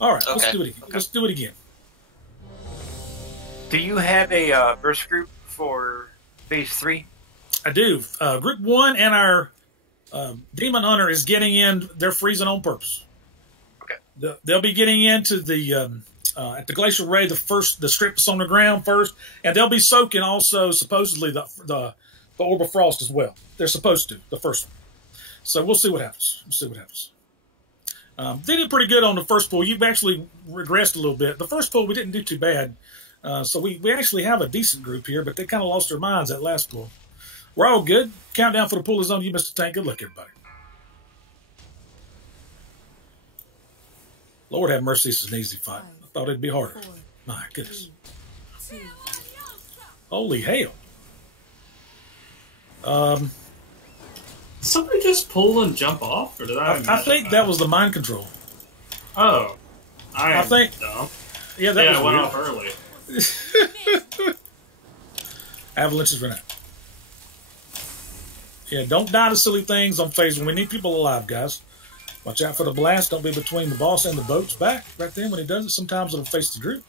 All right, let's do it again. Let's do it again. Do you have a burst group for phase 3? I do. Group 1 and our Demon Hunter is getting in. They're freezing on purpose. Okay. They'll be getting into the at the Glacial Ray, the strip that's on the ground first, and they'll be soaking also supposedly the Orb of Frost as well. They're supposed to, the first one. So we'll see what happens. They did pretty good on the first pool. You've actually regressed a little bit. The first pool we didn't do too bad. So we actually have a decent group here, but they kind of lost their minds that last pool. We're all good. Countdown for the pool is on you, Mr. Tank. Good luck, everybody. Lord have mercy, this is an easy fight. I thought it'd be harder. My goodness. Holy hell. Somebody just pull and jump off? Or did I think that was the mind control. Oh. I think. Dumb. Yeah, that was it went weird. off early. Avalanches run out. Yeah, don't die to silly things on phase 1. We need people alive, guys. Watch out for the blast. Don't be between the boss and the boat's back right then when he does it. Sometimes it'll face the group.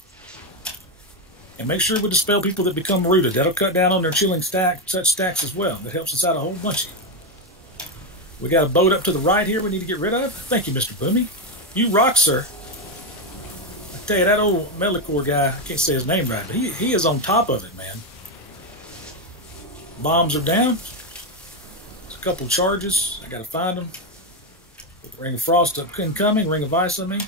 And make sure we dispel people that become rooted. That'll cut down on their chilling stacks as well. That helps us out a whole bunch. We got a boat up to the right here we need to get rid of. Thank you, Mr. Boomy. You rock, sir. I tell you, that old Melicor guy, I can't say his name right, but he is on top of it, man. Bombs are down. There's a couple charges. I got to find them. Ring of Frost incoming. Ring of Ice on me.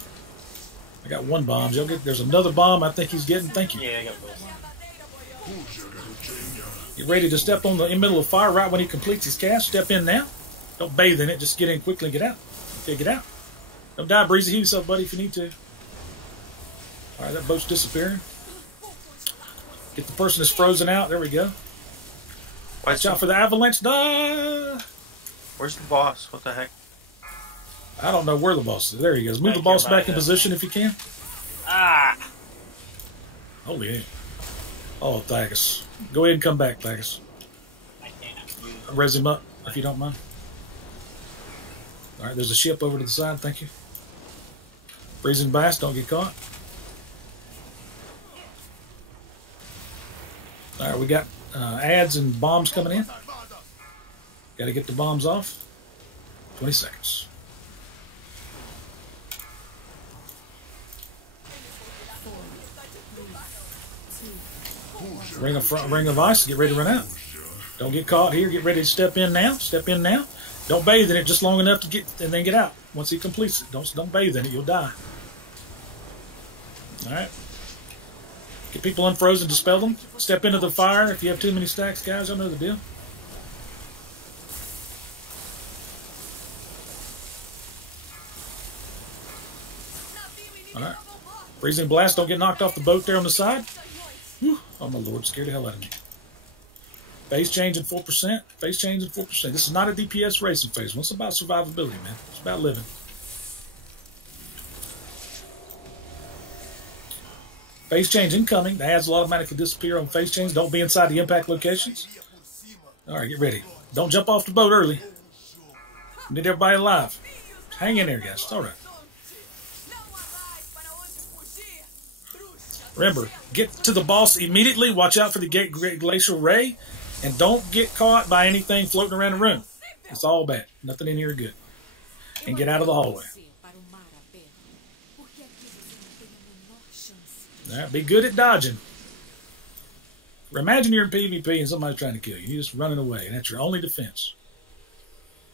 I got one bomb. There's another bomb I think he's getting. Thank you. Yeah, I got both. Get ready to step in the middle of fire right when he completes his cast. Step in now. Don't bathe in it. Just get in quickly and get out. Okay, get out. Don't die, Breezy. Heal yourself, buddy, if you need to. All right, that boat's disappearing. Get the person that's frozen out. There we go. Watch out for the avalanche. Die. Where's the boss? What the heck? I don't know where the boss is. There he goes. Move the boss back in position if you can. Ah! Holy hell. Oh, Thagus. Go ahead and come back, Thagus. I can't. Res him up, if you don't mind. All right, there's a ship over to the side. Thank you. Freezing blast. Don't get caught. All right, we got ads and bombs coming in. Got to get the bombs off. 20 seconds. Ring of Ice. Get ready to run out. Don't get caught here. Get ready to step in now. Step in now. Don't bathe in it just long enough to get and then get out. Once he completes it, don't bathe in it. You'll die. All right. Get people unfrozen. Dispel them. Step into the fire if you have too many stacks, guys. I know the deal. All right. Freezing blast. Don't get knocked off the boat there on the side. Whew. Oh, my Lord. Scared the hell out of me. Phase change at 4%. Phase change at 4%. This is not a DPS racing phase. It's about survivability, man. It's about living. Phase change incoming. The ads will automatically disappear on phase change. Don't be inside the impact locations. All right, get ready. Don't jump off the boat early. Need everybody alive. Hang in there, guys. It's all right. Remember, get to the boss immediately. Watch out for the Glacial Ray. And don't get caught by anything floating around the room. It's all bad. Nothing in here good. And get out of the hallway. All right, be good at dodging. Imagine you're in PvP and somebody's trying to kill you. You're just running away. And that's your only defense.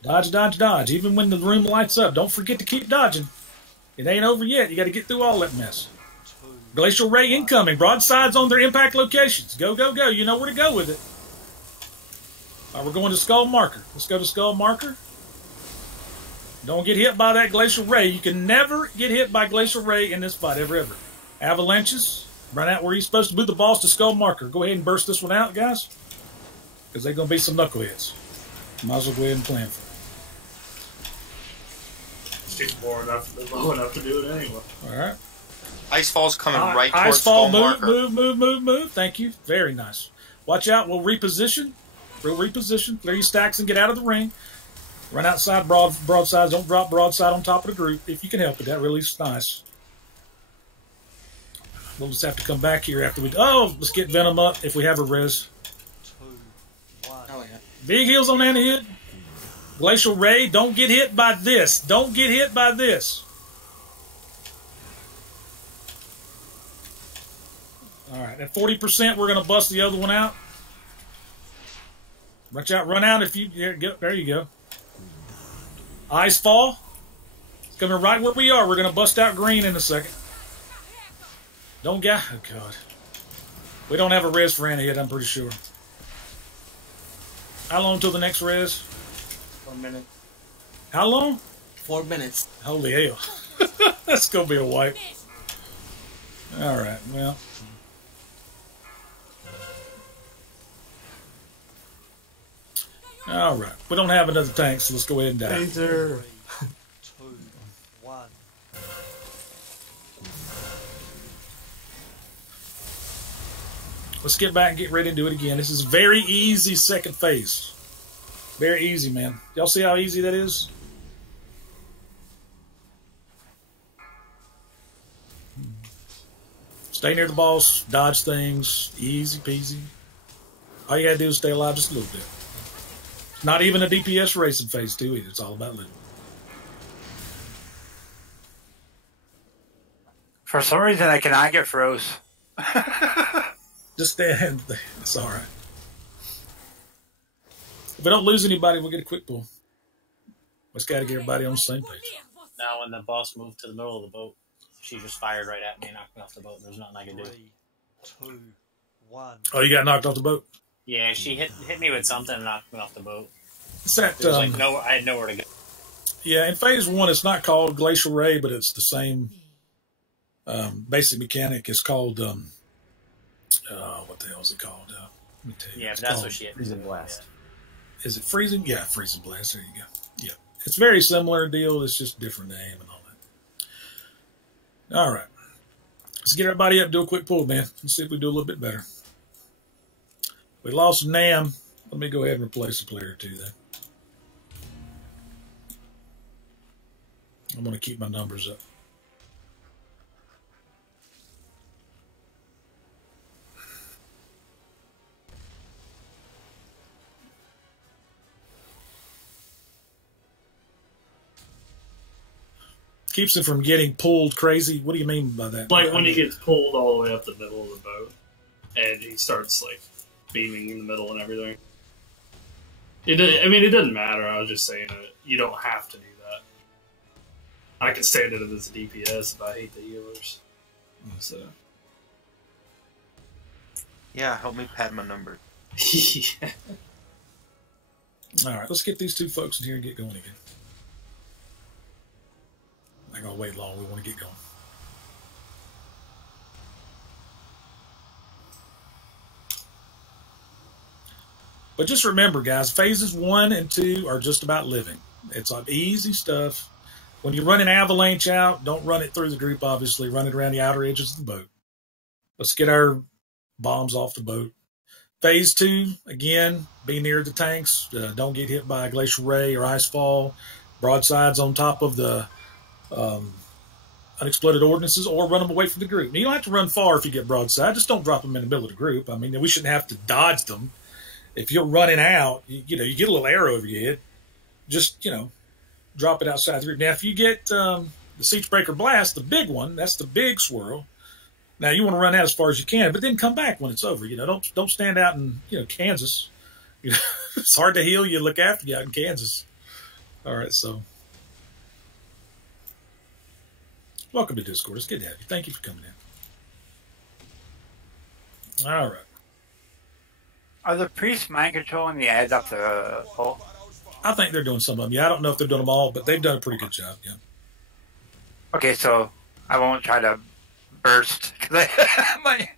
Dodge, dodge, dodge. Even when the room lights up, don't forget to keep dodging. It ain't over yet. You got to get through all that mess. Glacial Ray incoming. Broadsides on their impact locations. Go, go, go. You know where to go with it. All right, we're going to Skull Marker. Let's go to Skull Marker. Don't get hit by that Glacial Ray. You can never get hit by Glacial Ray in this fight, ever, ever. Avalanches. Run out where you're supposed to move the boss to Skull Marker. Go ahead and burst this one out, guys. Because they're going to be some knuckleheads. Might as well go ahead and plan for it. She's low enough to do it anyway. All right. Icefall's coming right towards Icefall, skull marker. move. Thank you. Very nice. Watch out. We'll reposition. Clear your stacks and get out of the ring. Run outside broadsides. Don't drop broadside on top of the group. If you can help it, that really is nice. We'll just have to come back here after we... Oh, let's get Venom up if we have a res. 2, 1. Oh, yeah. Big heals on Anahid. Glacial Ray, don't get hit by this. Don't get hit by this. All right, at 40%, we're going to bust the other one out. Watch out, run out if you... There you go. Icefall. It's coming right where we are. We're going to bust out green in a second. Don't get... Oh, God. We don't have a res for Anahid, I'm pretty sure. How long till the next res? 1 minute. How long? 4 minutes. Holy hell. That's going to be a wipe. All right, well. All right. We don't have another tank, so let's go ahead and die. 3, 2, 1. Let's get back and get ready to do it again. This is very easy second phase. Very easy, man. Y'all see how easy that is? Stay near the boss, dodge things, easy peasy. All you gotta do is stay alive just a little bit. Not even a DPS race in phase 2 either. It's all about living. For some reason, I cannot get froze. Just stand there. It's all right. If we don't lose anybody, we'll get a quick pull. Let's got to get everybody on the same page. Now, when the boss moved to the middle of the boat, she just fired right at me and knocked me off the boat. There's nothing I could do. 3, 2, 1. Oh, you got knocked off the boat? Yeah, she hit me with something and knocked me off the boat. It's that, It was like I had nowhere to go. Yeah, in phase 1, it's not called Glacial Ray, but it's the same basic mechanic. It's called, what the hell is it called? Let me tell you. Yeah, It's but that's called what she hit. Freezing Blast. Is it freezing? Yeah, freezing blast. There you go. Yeah, it's very similar deal. It's just a different name and all that. All right, let's get everybody up. Do a quick pull, man. Let's see if we do a little bit better. We lost Nam. Let me go ahead and replace a player or two then. I'm going to keep my numbers up. Keeps him from getting pulled crazy. What do you mean by that? Like when he gets pulled all the way up the middle of the boat, and he starts like beaming in the middle and everything. It doesn't matter. I was just saying that you don't have to do that. I can stand it as a DPS if I hate the healers. So Yeah, help me pad my number. yeah. All right, let's get these two folks in here and get going again. I'm not going to wait long. We want to get going. But just remember, guys, phases 1 and 2 are just about living. It's like easy stuff. When you run an avalanche out, don't run it through the group, obviously. Run it around the outer edges of the boat. Let's get our bombs off the boat. Phase 2, again, be near the tanks. Don't get hit by a glacial ray or icefall. Broadsides on top of the unexploded ordnances, or run them away from the group. Now, you don't have to run far if you get broadside. Just don't drop them in the middle of the group. I mean, we shouldn't have to dodge them. If you're running out, you get a little arrow over your head. Just, drop it outside the group. Now, if you get the Siegebreaker Blast, the big one, that's the big swirl. Now, you want to run out as far as you can, but then come back when it's over. Don't stand out in, Kansas. It's hard to heal you, look after you out in Kansas. All right, so. Welcome to Discord. It's good to have you. Thank you for coming in. All right. Are the priests mind controlling the ads up the pole? I think they're doing some of them. Yeah, I don't know if they're doing them all, but they've done a pretty good job. Yeah. Okay, so I won't try to burst. Right.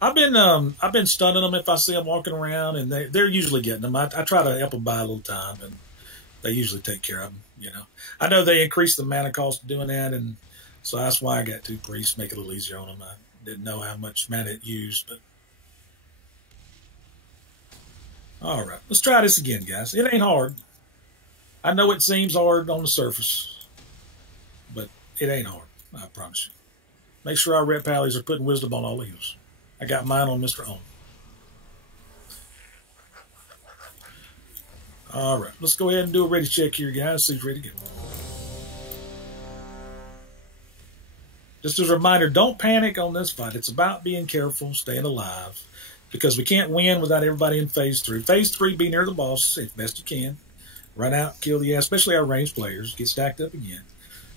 I've been stunning them if I see them walking around, and they're usually getting them. I try to help them buy a little time, and they usually take care of them. You know, I know they increase the mana cost of doing that, and so that's why I got 2 priests, make it a little easier on them. I didn't know how much mana it used, but all right, let's try this again, guys. It ain't hard. I know it seems hard on the surface, but it ain't hard. I promise you. Make sure our red pallies are putting wisdom on all heals. I got mine on Mr. Ohm. All right, let's go ahead and do a ready check here, guys. See who's ready to go. Just as a reminder, don't panic on this fight. It's about being careful, staying alive, because we can't win without everybody in phase 3. Phase 3, be near the boss as best you can. Run out, kill the ass, especially our ranged players. Get stacked up again.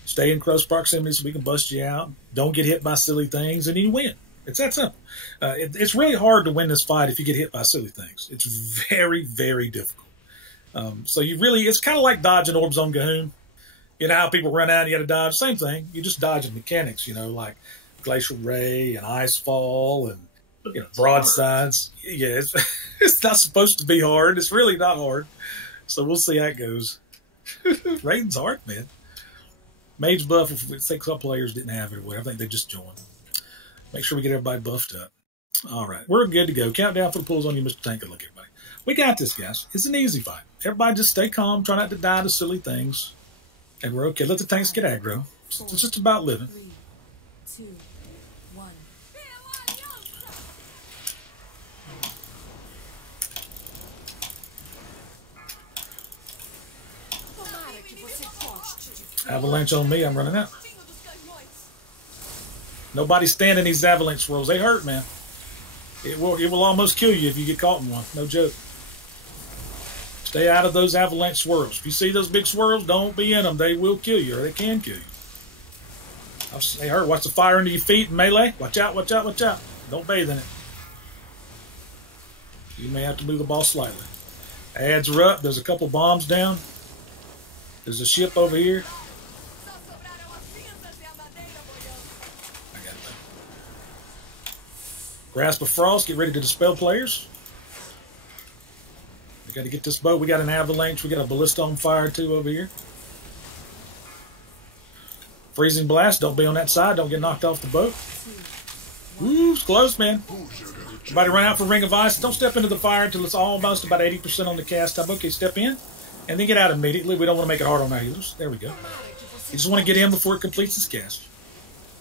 Stay in close proximity so we can bust you out. Don't get hit by silly things, and you win. It's that simple. It's really hard to win this fight if you get hit by silly things. It's very, very difficult. So it's kind of like dodging orbs on Gahoon. You know how people run out and you got to dodge? Same thing. You just dodging mechanics, like Glacial Ray and Icefall and broadsides. Yeah, it's not supposed to be hard. It's really not hard. So we'll see how it goes. Raiden's hard, man. Mage buff, if some players didn't have it or whatever, I think they just joined. Make sure we get everybody buffed up. All right, we're good to go. Countdown for the pulls on you, Mr. Tank. Good luck, everybody. We got this, guys. It's an easy fight. Everybody just stay calm. Try not to die to silly things. And we're okay. Let the tanks get aggro. It's just about living. 3, 2, 1. Avalanche on me. I'm running out. Nobody's standing these avalanche swirls. They hurt, man. It will almost kill you if you get caught in one. No joke. Stay out of those avalanche swirls. If you see those big swirls, don't be in them. They will kill you, or they can kill you. They hurt. Watch the fire under your feet in melee. Watch out, watch out, watch out. Don't bathe in it. You may have to move the ball slightly. Ads are up. There's a couple bombs down. There's a ship over here. Grasp of Frost, get ready to dispel players. We got to get this boat. We got an avalanche. We got a ballista on fire too over here. Freezing Blast, don't be on that side. Don't get knocked off the boat. Ooh, it's close, man. Everybody run out for Ring of Ice. Don't step into the fire until it's almost about 80% on the cast time. Okay, step in and then get out immediately. We don't want to make it hard on our healers. There we go. You just want to get in before it completes its cast.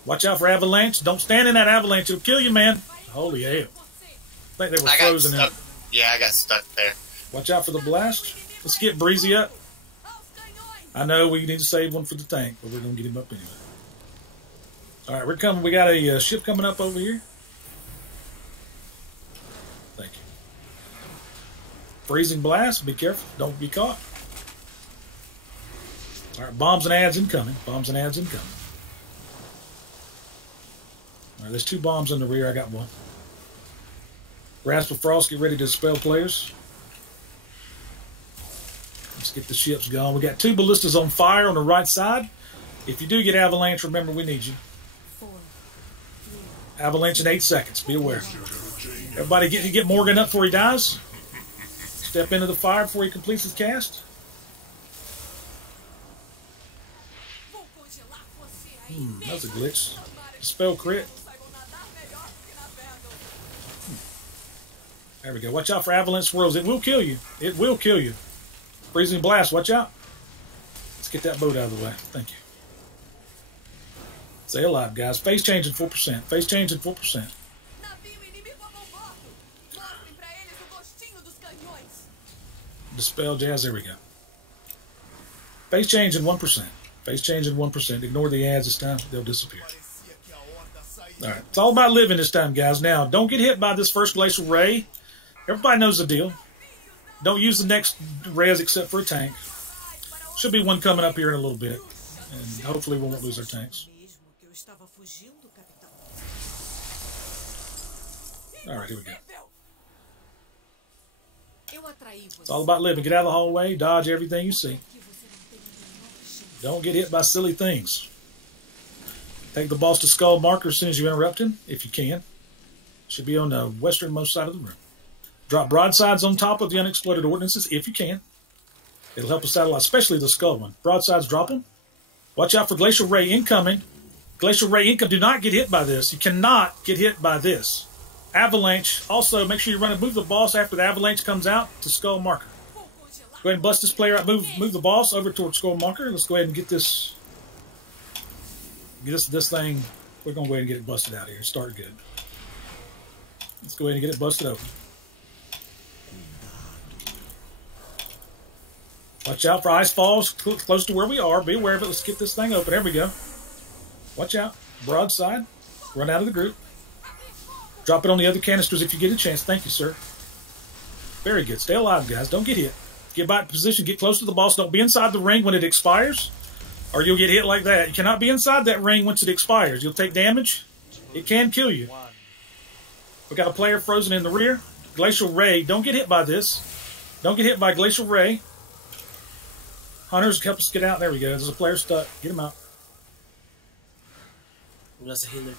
Watch out for avalanche. Don't stand in that avalanche. It'll kill you, man. Holy hell. I think they were frozen in. Yeah, I got stuck there. Watch out for the blast. Let's get Breezy up. I know we need to save one for the tank, but we're going to get him up anyway. All right, we're coming. We got a ship coming up over here. Thank you. Freezing Blast. Be careful. Don't be caught. All right, bombs and ads incoming. Bombs and ads incoming. All right, there's 2 bombs in the rear. I got one. Grasp of Frost, get ready to dispel players. Let's get the ships going. We got 2 ballistas on fire on the right side. If you do get avalanche, remember we need you. 4, 3. Avalanche in 8 seconds. Be aware. Everybody get Morgan up before he dies. Step into the fire before he completes his cast. That was a glitch. Spell crit. There we go. Watch out for avalanche swirls. It will kill you. It will kill you. Freezing Blast. Watch out. Let's get that boat out of the way. Thank you. Stay alive, guys. Phase change in 4%. Phase change in 4%. Dispel Jazz. There we go. Phase change in 1%. Phase change in 1%. Ignore the ads this time. They'll disappear. All right. It's all about living this time, guys. Now, don't get hit by this first Glacial Ray. Everybody knows the deal. Don't use the next res except for a tank. Should be one coming up here in a little bit. And hopefully we won't lose our tanks. All right, here we go. It's all about living. Get out of the hallway. Dodge everything you see. Don't get hit by silly things. Take the boss to skull marker as soon as you interrupt him, if you can. Should be on the westernmost side of the room. Drop broadsides on top of the unexploded ordnances if you can. It'll help us out a lot, especially the skull one. Broadsides, drop them. Watch out for Glacial Ray incoming. Glacial Ray incoming. Do not get hit by this. You cannot get hit by this. Avalanche. Also, make sure you move the boss after the avalanche comes out to skull marker. Go ahead and bust this player out. Move the boss over towards skull marker. Let's go ahead and get this thing. We're going to go ahead and get it busted out here. Start good. Let's go ahead and get it busted open. Watch out for ice falls close to where we are. Be aware of it. Let's get this thing open. There we go. Watch out. Broadside. Run out of the group. Drop it on the other canisters if you get a chance. Thank you, sir. Very good. Stay alive, guys. Don't get hit. Get back in position. Get close to the boss. Don't be inside the ring when it expires, or you'll get hit like that. You cannot be inside that ring once it expires. You'll take damage. It can kill you. We got a player frozen in the rear. Glacial Ray. Don't get hit by this. Don't get hit by Glacial Ray. Hunters, help us get out. There we go. There's a player stuck. Get him out. That's a healer.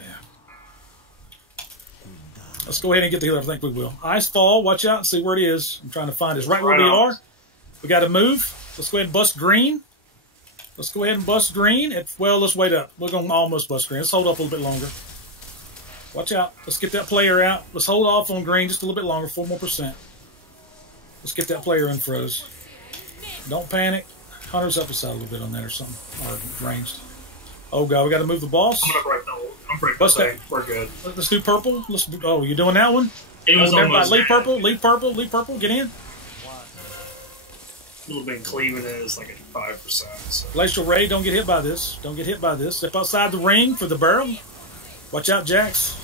Yeah. Let's go ahead and get the healer. I think we will. Ice fall. Watch out and see where it is. I'm trying to find it. It's right where we are. We got to move. Let's go ahead and bust green. Let's go ahead and bust green. Well, let's wait up. We're going to almost bust green. Let's hold up a little bit longer. Watch out. Let's get that player out. Let's hold off on green just a little bit longer. 4 more %. Let's get that player unfroze. Don't panic. Hunter's up us out a little bit on that or something. Or ranged. Oh, God. We got to move the boss. I'm going to break the ult. I'm breaking the thing. We're good. Let's do purple. Oh, you doing that one? It was almost leave purple. Leave purple. Leave purple. Get in. A little bit cleaving it is like a 5%. So. Glacial Ray, don't get hit by this. Don't get hit by this. Step outside the ring for the barrel. Watch out, Jax.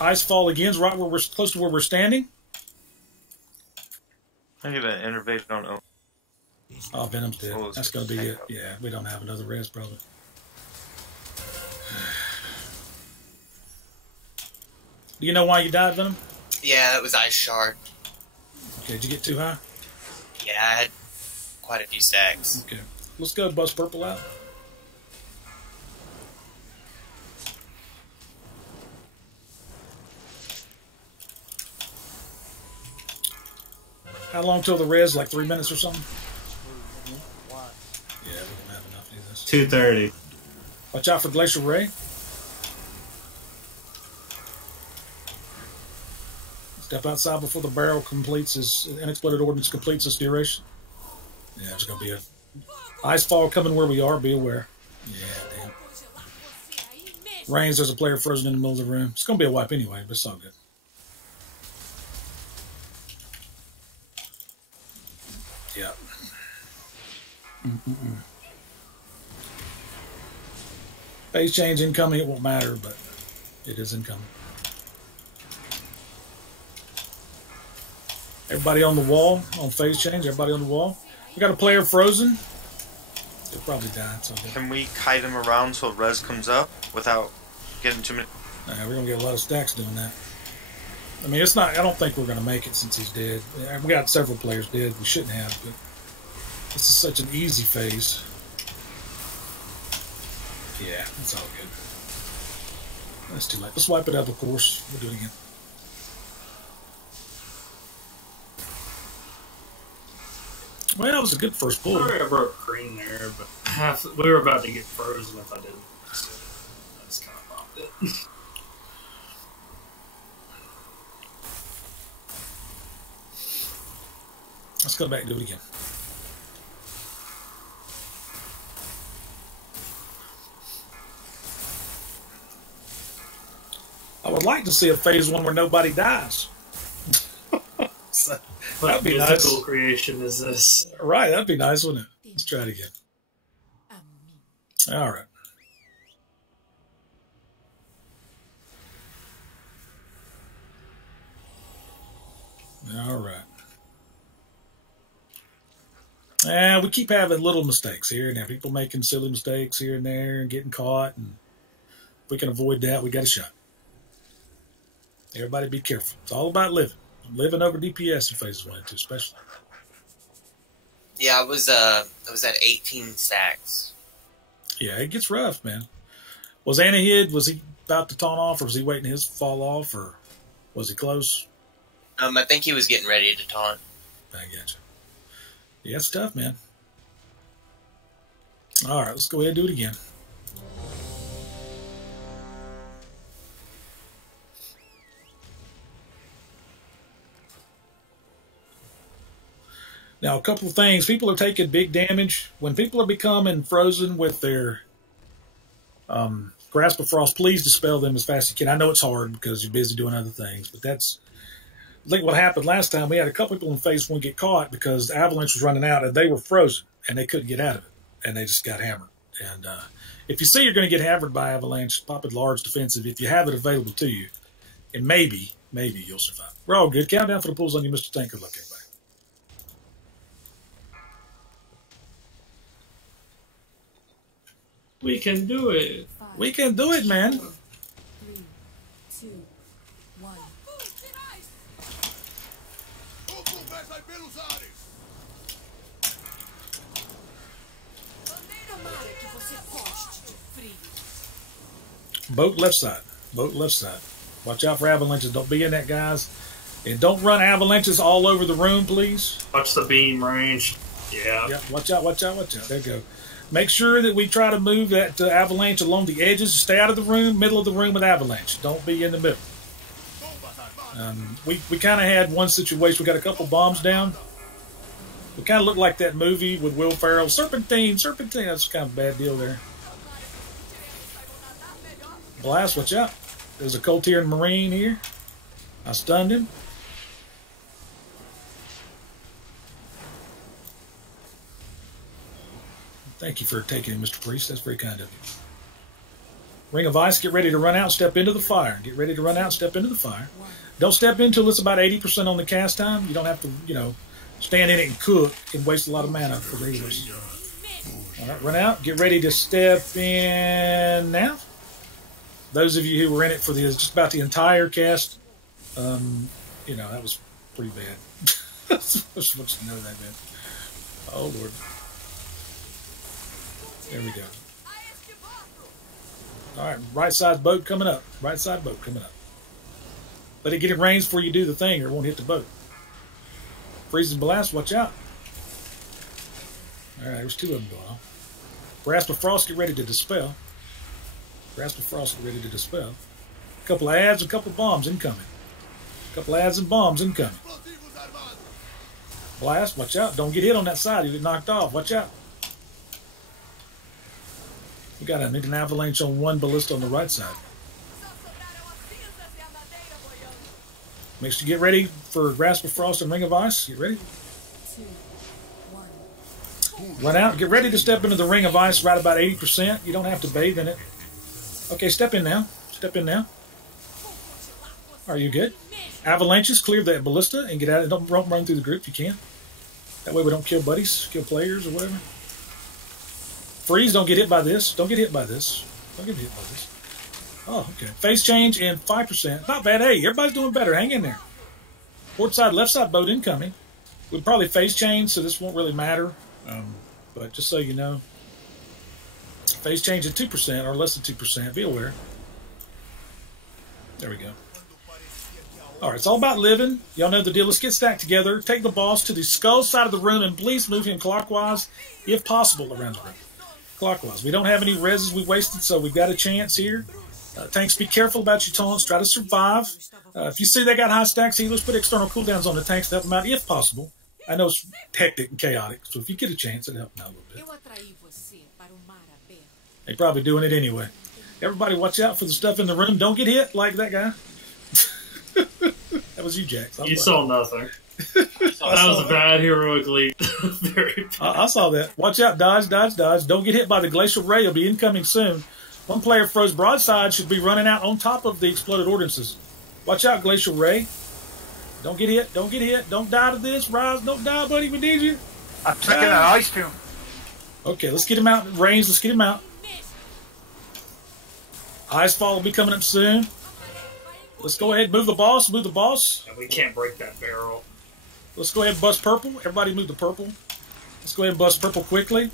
Ice fall again, right where we're close to where we're standing. I'm going to innervate on O. Oh, Venom's dead. That's going to be it. Yeah, we don't have another res, probably. Do you know why you died, Venom? Yeah, that was Ice Shard. Okay, did you get too high? Yeah, I had quite a few stacks. Okay. Let's go bust purple out. How long till the res? Like 3 minutes or something? Yeah, we don't have enough to do this. 2:30. Watch out for Glacial Ray. Step outside before the barrel completes his unexploded ordnance completes its duration. Yeah, there's going to be a ice fall coming where we are. Be aware. Yeah, damn. Rains, there's a player frozen in the middle of the room. It's going to be a wipe anyway, but it's all good. Yeah. Phase change incoming. It won't matter, but it is incoming. Everybody on the wall on phase change. Everybody on the wall. We got a player frozen. They'll probably die. So can we kite him around so res comes up without getting too many? We're gonna get a lot of stacks doing that. I mean, it's not. I don't think we're gonna make it since he's dead. We got several players dead. We shouldn't have, but this is such an easy phase. Yeah, it's all good. That's too late. Let's wipe it up. Of course, we'll do it again. Well, it was a good first pull. I broke green there, but we were about to get frozen if I didn't. So I just kind of popped it. Let's go back and do it again. I would like to see a phase 1 where nobody dies. So, that'd be nice. What creation is this? Right, that'd be nice, wouldn't it? Let's try it again. All right. All right. We keep having little mistakes here and there. People making silly mistakes here and there and getting caught. And if we can avoid that, we got a shot. Everybody be careful. It's all about living. Living over DPS in phases 1 and 2, especially. Yeah, I was at 18 stacks. Yeah, it gets rough, man. Was Anahid, was he about to taunt off, or was he waiting his to fall off, or was he close? I think he was getting ready to taunt. I get you. Yeah, it's tough, man. All right, let's go ahead and do it again. Now, a couple of things. People are taking big damage. When people are becoming frozen with their Grasp of Frost, please dispel them as fast as you can. I know it's hard because you're busy doing other things, but that's I think what happened last time. We had a couple people in phase 1 get caught because the avalanche was running out and they were frozen and they couldn't get out of it, and they just got hammered. And if you see you're going to get hammered by avalanche, pop it large defensive if you have it available to you, and maybe you'll survive. We're all good. Countdown for the pools on you, Mr. Tank. Good luck, everybody. We can do it. We can do it, man. 3, 2, 1. Boat left side. Boat left side. Watch out for avalanches. Don't be in that, guys. And don't run avalanches all over the room, please. Watch the beam range. Yeah. Yeah. Watch out, watch out, watch out. There you go. Make sure that we try to move that avalanche along the edges. Stay out of the room, middle of the room with avalanche. Don't be in the middle. We kind of had one situation. We got a couple bombs down. We kind of looked like that movie with Will Ferrell. Serpentine. That's kind of a bad deal there. Blast, watch out. There's a Coltier Marine here. I stunned him. Thank you for taking it, Mr. Priest. That's very kind of you. Ring of Ice, get ready to run out, step into the fire. Get ready to run out, step into the fire. Don't step in until it's about 80% on the cast time. You don't have to, stand in it and cook and waste a lot of mana for the healers. All right, run out. Get ready to step in now. Those of you who were in it for just about the entire cast, that was pretty bad. That's much to know that, man. Oh, Lord. There we go. All right, right side boat coming up. Right side boat coming up. Let it get in range before you do the thing or it won't hit the boat. Freezing blast, watch out. All right, there's 2 of them going on. Grasp of Frost, get ready to dispel. Grasp of Frost, get ready to dispel. A couple of adds, a couple of bombs incoming. A couple of adds and bombs incoming. Blast, watch out. Don't get hit on that side. You get knocked off. Watch out. We got an avalanche on 1 ballista on the right side. Make sure you get ready for Grasp of Frost and Ring of Ice. Get ready. 2, 1. Run out. Get ready to step into the Ring of Ice right about 80%. You don't have to bathe in it. Okay, step in now. Step in now. Are you good? Avalanches, clear that ballista and get out. Don't run through the group if you can. That way we don't kill buddies, kill players or whatever. Freeze, don't get hit by this. Don't get hit by this. Don't get hit by this. Oh, okay. Phase change in 5%. Not bad. Hey, everybody's doing better. Hang in there. Port side, left side boat incoming. We'd probably phase change, so this won't really matter. But just so you know, phase change at 2% or less than 2%. Be aware. There we go. All right, it's all about living. Y'all know the deal. Let's get stacked together. Take the boss to the skull side of the room and please move him clockwise, if possible, around the room. Clockwise. We don't have any reses we wasted, so we've got a chance here. Tanks, be careful about your taunts. Try to survive. If you see they got high stacks, healers, put external cooldowns on the tanks to help them out, if possible. I know it's hectic and chaotic, so if you get a chance, it'll help them out a little bit. They're probably doing it anyway. Everybody watch out for the stuff in the room. Don't get hit like that guy. That was you, Jax. You saw nothing. That was a bad heroic lead. Very bad. I saw that. Watch out. Dodge, dodge, dodge. Don't get hit by the glacial ray. It'll be incoming soon. One player froze broadside should be running out on top of the exploded ordinances. Watch out, glacial ray. Don't get hit. Don't get hit. Don't die to this. Rise. Don't die, buddy. We need you. I'm taking an ice to him. Okay, let's get him out in range. Let's get him out. Icefall will be coming up soon. Let's go ahead and move the boss. Move the boss. And we can't break that barrel. Let's go ahead and bust purple. Everybody move the purple. Let's go ahead and bust purple quickly.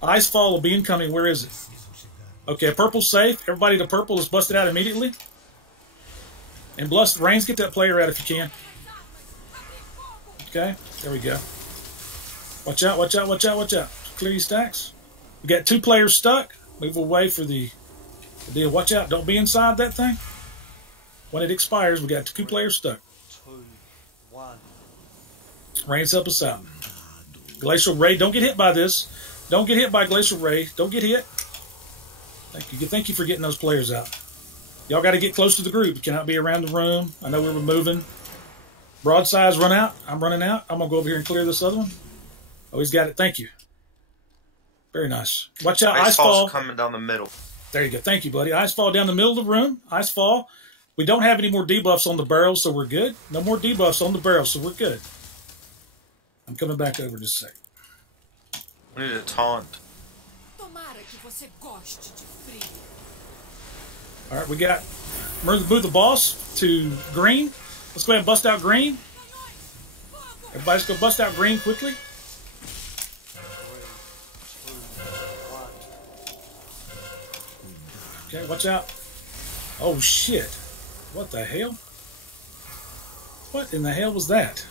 Icefall will be incoming. Where is it? Okay, purple's safe. Everybody to purple is busted out immediately. And Reigns, get that player out if you can. Okay, there we go. Watch out, watch out, watch out, watch out. Clear your stacks. We got 2 players stuck. Move away for the deal. Watch out, don't be inside that thing. When it expires, we got 2 players stuck. 2, 1. Reigns, help us out. Glacial Ray, don't get hit by this. Don't get hit by Glacial Ray. Don't get hit. Thank you. Thank you for getting those players out. Y'all got to get close to the group. You cannot be around the room. I know we were moving. Broadsides run out. I'm running out. I'm going to go over here and clear this other one. Oh, he's got it. Thank you. Very nice. Watch out. Icefall coming down the middle. There you go. Thank you, buddy. Icefall down the middle of the room. Icefall. We don't have any more debuffs on the barrels, so we're good. No more debuffs on the barrels, so we're good. I'm coming back over in just a second. We need a taunt. All right, we got move the boss to green. Let's go ahead and bust out green. Everybody's going to bust out green quickly. 3, 2, 1. Okay, watch out. Oh, shit. What the hell? What in the hell was that?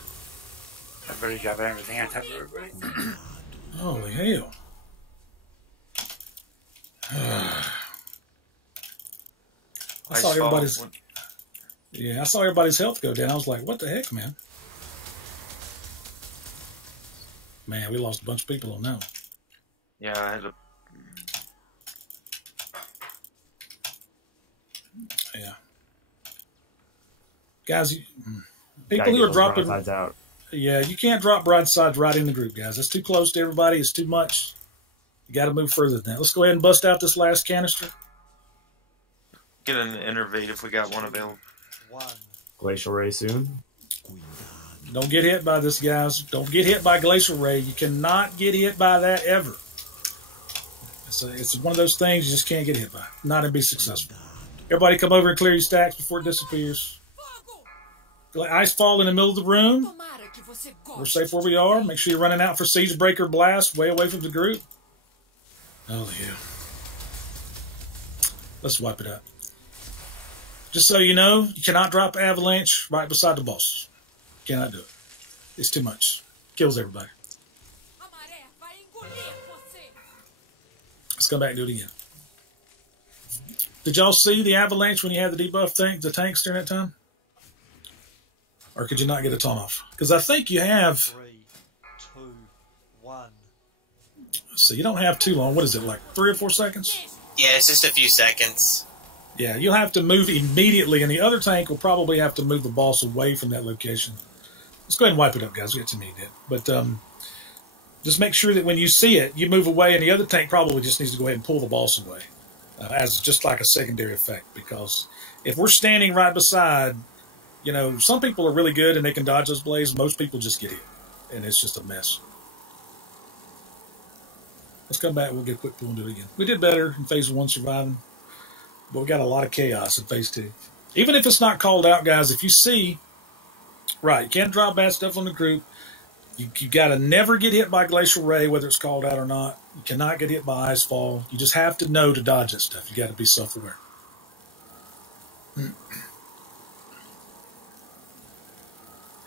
Everybody's got everything on top of everybody. Holy hell. I saw everybody's... Yeah, I saw everybody's health go down. I was like, what the heck, man? Man, we lost a bunch of people on that one. Yeah, I had to... Yeah. Guys, people who are dropping... Out. Yeah, you can't drop broadsides right in the group, guys. That's too close to everybody. It's too much. You got to move further than that. Let's go ahead and bust out this last canister. Get an innervate if we got one available. 1. Glacial Ray soon. Don't get hit by this, guys. Don't get hit by Glacial Ray. You cannot get hit by that ever. It's one of those things you just can't get hit by. Not and be successful. Everybody come over and clear your stacks before it disappears. Icefall in the middle of the room. We're safe where we are. Make sure you're running out for Siege Breaker Blast way away from the group. Oh, yeah. Let's wipe it out. Just so you know, you cannot drop Avalanche right beside the boss. Cannot do it. It's too much. Kills everybody. Let's come back and do it again. Did y'all see the Avalanche when you had the debuff the tanks during that time? Or could you not get a ton off? Because I think you have... 3, 2, 1. So you don't have too long. What is it, like 3 or 4 seconds? Yeah, it's just a few seconds. Yeah, you'll have to move immediately, and the other tank will probably have to move the boss away from that location. Let's go ahead and wipe it up, guys. We got too many dead. But just make sure that when you see it, you move away, and the other tank probably just needs to go ahead and pull the boss away as just like a secondary effect. Because if we're standing right beside, you know, some people are really good and they can dodge those blades. Most people just get hit, and it's just a mess. Let's come back. We'll get a quick pull and do it again. We did better in phase 1 surviving, but we got a lot of chaos in phase 2. Even if it's not called out, guys, if you see, right, you can't drop bad stuff on the group. You got to never get hit by Glacial Ray, whether it's called out or not. You cannot get hit by Icefall. You just have to know to dodge that stuff. You got to be self-aware.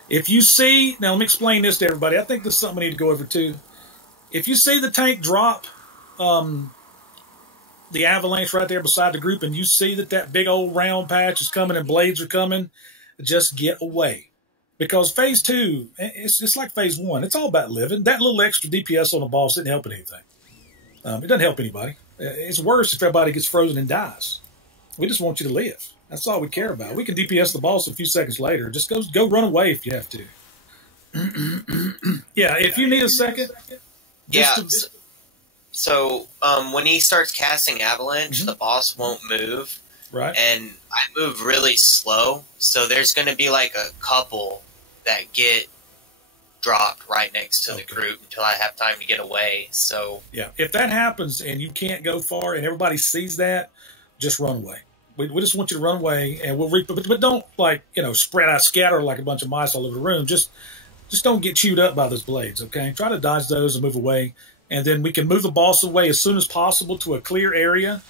If you see, now let me explain this to everybody. I think this is something we need to go over too. If you see the tank drop the Avalanche right there beside the group, and you see that big old round patch is coming and blades are coming, just get away. Because phase 2, it's just like phase 1. It's all about living. That little extra DPS on the boss didn't help anything. It doesn't help anybody. It's worse if everybody gets frozen and dies. We just want you to live. That's all we care about. We can DPS the boss a few seconds later. Just go run away if you have to. Yeah, if you need a second. Yeah. So when he starts casting Avalanche, the boss won't move. Right. And I move really slow, so there's going to be like a couple that get dropped right next to the group until I have time to get away. So yeah, if that happens and you can't go far and everybody sees that, just run away. We just want you to run away, and we'll but don't, like, spread out, scatter like a bunch of mice all over the room. Just don't get chewed up by those blades, okay? Try to dodge those and move away, and then we can move the boss away as soon as possible to a clear area,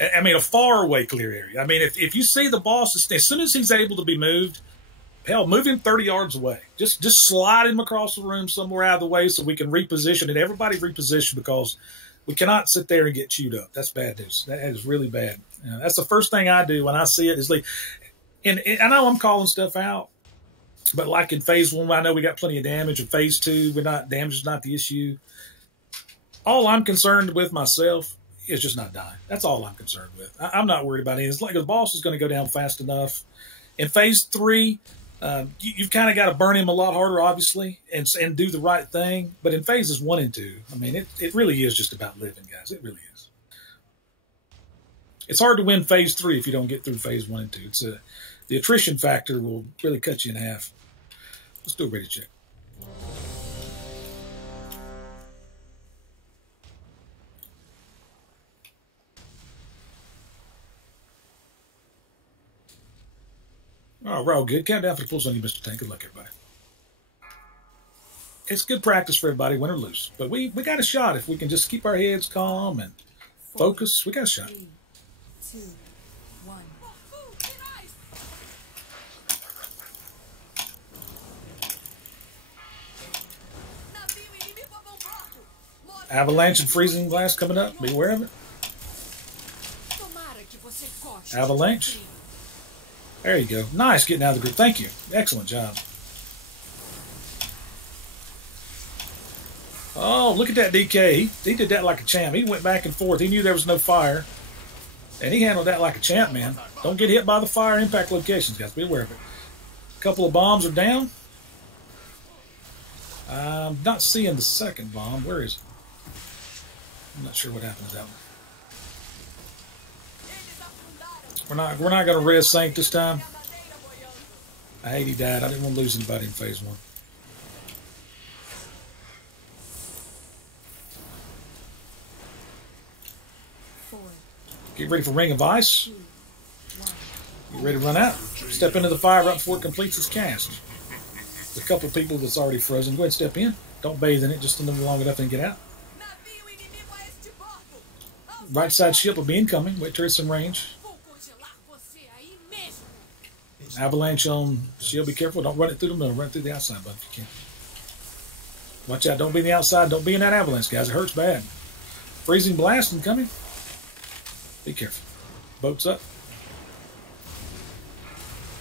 I mean, a far away clear area. I mean, if you see the boss, as soon as he's able to be moved, hell, move him 30 yards away. Just slide him across the room somewhere out of the way so we can reposition it. Everybody reposition, because we cannot sit there and get chewed up. That's bad news. That is really bad. That's the first thing I do when I see it is leave. And I know I'm calling stuff out, but like in phase 1, I know we got plenty of damage. In phase 2, damage is not the issue. All I'm concerned with myself is just not dying. That's all I'm concerned with. I'm not worried about it. It's like the boss is going to go down fast enough. In phase 3, you've kind of got to burn him a lot harder, obviously, and do the right thing. But in phases 1 and 2, I mean, it really is just about living, guys. It really is. It's hard to win phase 3 if you don't get through phase 1 and 2. The attrition factor will really cut you in half. Let's do a ready check. Oh, we're all good. Count down for the pulls on you, Mr. Tank. Good luck, everybody. It's good practice for everybody, win or lose. But we got a shot if we can just keep our heads calm and focus. We got a shot. 3, 2, 1. Avalanche and freezing blast coming up. Be aware of it. Avalanche. There you go. Nice getting out of the group. Thank you. Excellent job. Oh, look at that DK. He did that like a champ. He went back and forth. He knew there was no fire. And he handled that like a champ, man. Don't get hit by the fire impact locations, guys. Be aware of it. A couple of bombs are down. I'm not seeing the second bomb. Where is it? I'm not sure what happened to that one. We're not going to res sync this time. I hate he died. I didn't want to lose anybody in phase 1. Get ready for Ring of Ice. Get ready to run out. Step into the fire right before it completes its cast. There's a couple of people that's already frozen. Go ahead and step in. Don't bathe in it. Just enough long enough and get out. Right side ship will be incoming. Wait till it's in range. Avalanche on shield. Be careful. Don't run it through the middle. Run it through the outside, bud, if you can. Watch out. Don't be in the outside. Don't be in that avalanche, guys. It hurts bad. Freezing blast incoming. Be careful. Boat's up.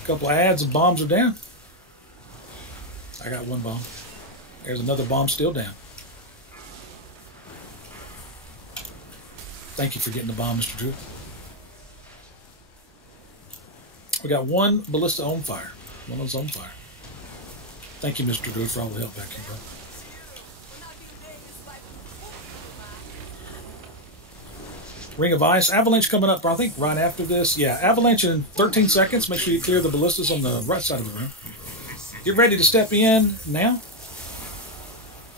A couple of adds and bombs are down. I got one bomb. There's another bomb still down. Thank you for getting the bomb, Mr. Drew. We got one ballista on fire. One of them's on fire. Thank you, Mr. Drew, for all the help back here, bro. Ring of Ice. Avalanche coming up, I think, right after this. Yeah, Avalanche in 13 seconds. Make sure you clear the ballistas on the right side of the room. Get ready to step in now.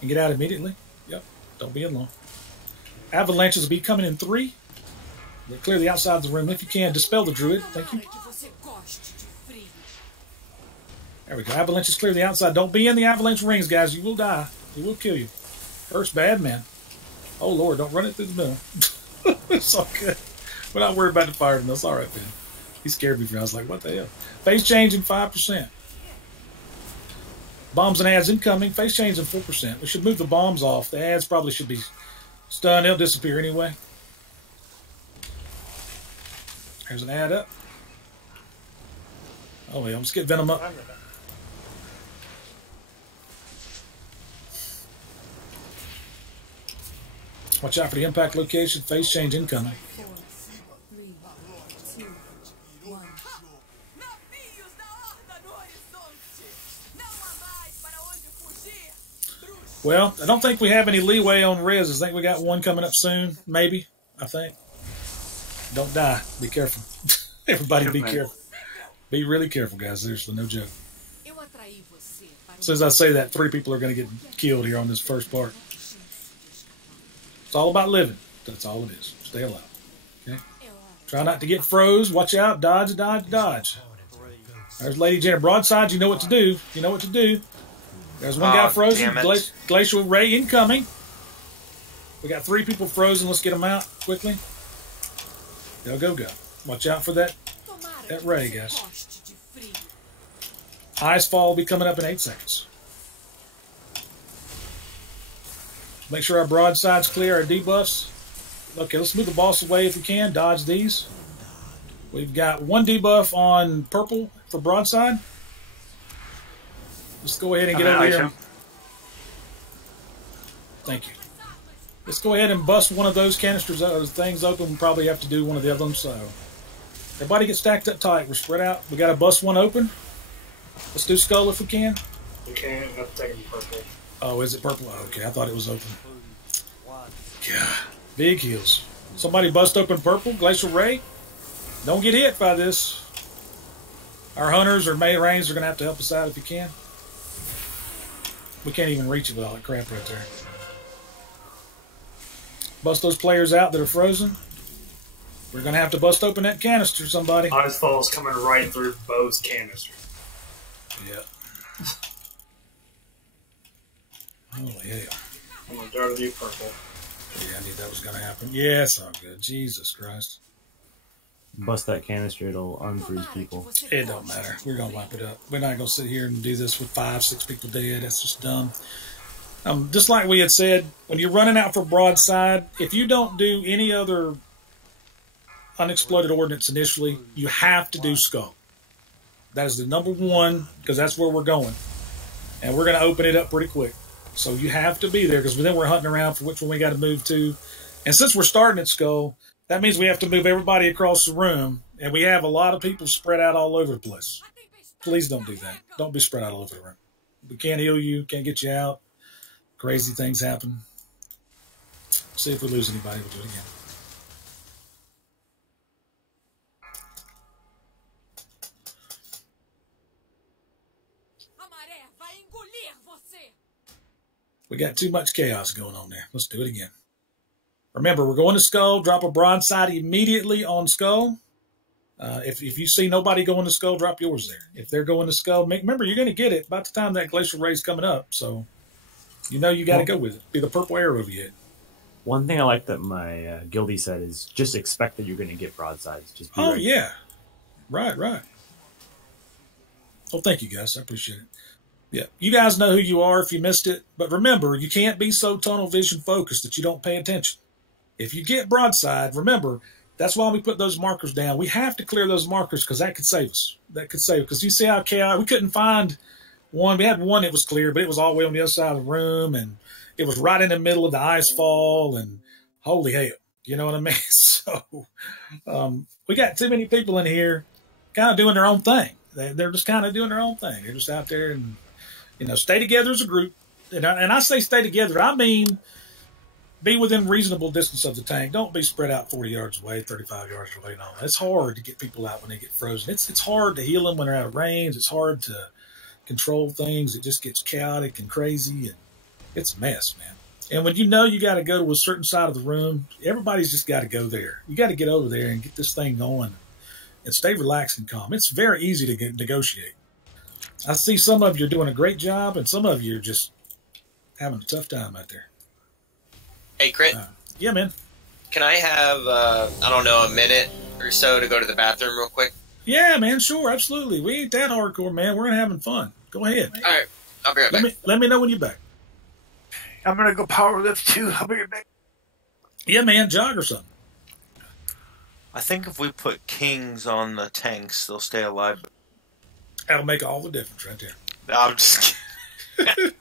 And get out immediately. Yep, don't be in long. Avalanches will be coming in 3. Clear the outside of the room if you can. Dispel the druid. Thank you. There we go. Avalanches clear the outside. Don't be in the avalanche rings, guys. You will die. It will kill you. First bad, man. Oh, Lord. Don't run it through the middle. It's all good. We're not worried about the fire. That's all right, man. He scared me. I was like, what the hell? Phase change in 5%. Bombs and ads incoming. Phase change in 4%. We should move the bombs off. The ads probably should be stunned. They'll disappear anyway. There's an ad up. Oh, yeah. Let's get Venom up. Watch out for the impact location. Phase change incoming. 4, 3, 2, 1. Well, I don't think we have any leeway on res. I think we got one coming up soon. Maybe. I think. Don't die. Be careful. Everybody be careful. Be really careful, guys. Seriously, no joke. As soon as I say that, 3 people are going to get killed here on this first part. It's all about living. That's all it is. Stay alive. Okay? Try not to get froze. Watch out. Dodge, dodge, dodge. There's Lady Janet. Broadside, you know what to do. You know what to do. There's one guy frozen. Glacial Ray incoming. We got 3 people frozen. Let's get them out quickly. Go, go, go. Watch out for that ray, guys. Ice fall will be coming up in 8 seconds. Make sure our broadside's clear, our debuffs. Okay, let's move the boss away if we can. Dodge these. We've got 1 debuff on purple for broadside. Let's go ahead and get over here. Thank you. Let's go ahead and bust one of those canisters, those things open. We'll probably have to do one of the other ones. So everybody get stacked up tight. We're spread out. We got to bust one open. Let's do skull if we can. We can't. We have to take it in purple. Oh, is it purple? Okay, I thought it was open. God, big heals. Somebody bust open purple. Glacial Ray. Don't get hit by this. Our hunters or May Rains are going to have to help us out if you can. We can't even reach it with all that crap right there. Bust those players out that are frozen. We're going to have to bust open that canister, somebody. Ice Fall's coming right through both canisters. Yep. Holy hell. I'm going to dart you purple. Yeah, I knew that was going to happen. Yeah, it's all good. Jesus Christ. Bust that canister, it'll unfreeze people. It don't matter. We're going to wipe it up. We're not going to sit here and do this with 5, 6 people dead. That's just dumb. Just like we had said, when you're running out for broadside, if you don't do any other unexploded ordnance initially, you have to do skull. That is the number one, because that's where we're going. And we're going to open it up pretty quick. So you have to be there, because then we're hunting around for which one we got to move to. And since we're starting at skull, that means we have to move everybody across the room, and we have a lot of people spread out all over the place. Please don't do that. Don't be spread out all over the room. We can't heal you, can't get you out. Crazy things happen. See if we lose anybody, we'll do it again. We got too much chaos going on there. Let's do it again. Remember, we're going to skull. Drop a broadside immediately on skull. If you see nobody going to skull, drop yours there. If they're going to skull, remember, you're going to get it by the time that glacial ray is coming up. So you know you got to go with it. Be the purple arrow over your head. One thing I like that my guildie said is just expect that you're going to get broadsides. Just be ready. Yeah. Right. Well, thank you, guys. I appreciate it. Yeah, you guys know who you are if you missed it. But remember, you can't be so tunnel vision focused that you don't pay attention. If you get broadside, remember, that's why we put those markers down. We have to clear those markers because that could save us. That could save us. Because you see how chaotic, we couldn't find one. We had one that was clear, but it was all the way on the other side of the room, and it was right in the middle of the ice fall, and holy hell. You know what I mean? So we got too many people in here kind of doing their own thing. They're just kind of doing their own thing. They're just out there and, stay together as a group. And I say stay together. I mean, be within reasonable distance of the tank. Don't be spread out 40 yards away, 35 yards away. And all that. It's hard to get people out when they get frozen. It's hard to heal them when they're out of range. It's hard to control things. It just gets chaotic and crazy, and it's a mess, man. And when you got to go to a certain side of the room, everybody's just got to go there. You got to get over there and get this thing going and stay relaxed and calm. It's very easy to negotiate. I see some of you are doing a great job, and some of you are just having a tough time out there. Hey, Crit. Yeah, man. Can I have, a minute or so to go to the bathroom real quick? Yeah, man, sure, absolutely. We ain't that hardcore, man. We're having fun. Go ahead. All right. I'll be right back. Let me know when you're back. I'm going to go power lift too. I'll be right back. Yeah, man, jog or something. I think if we put kings on the tanks, they'll stay alive. That'll make all the difference right there. No, I'm just kidding.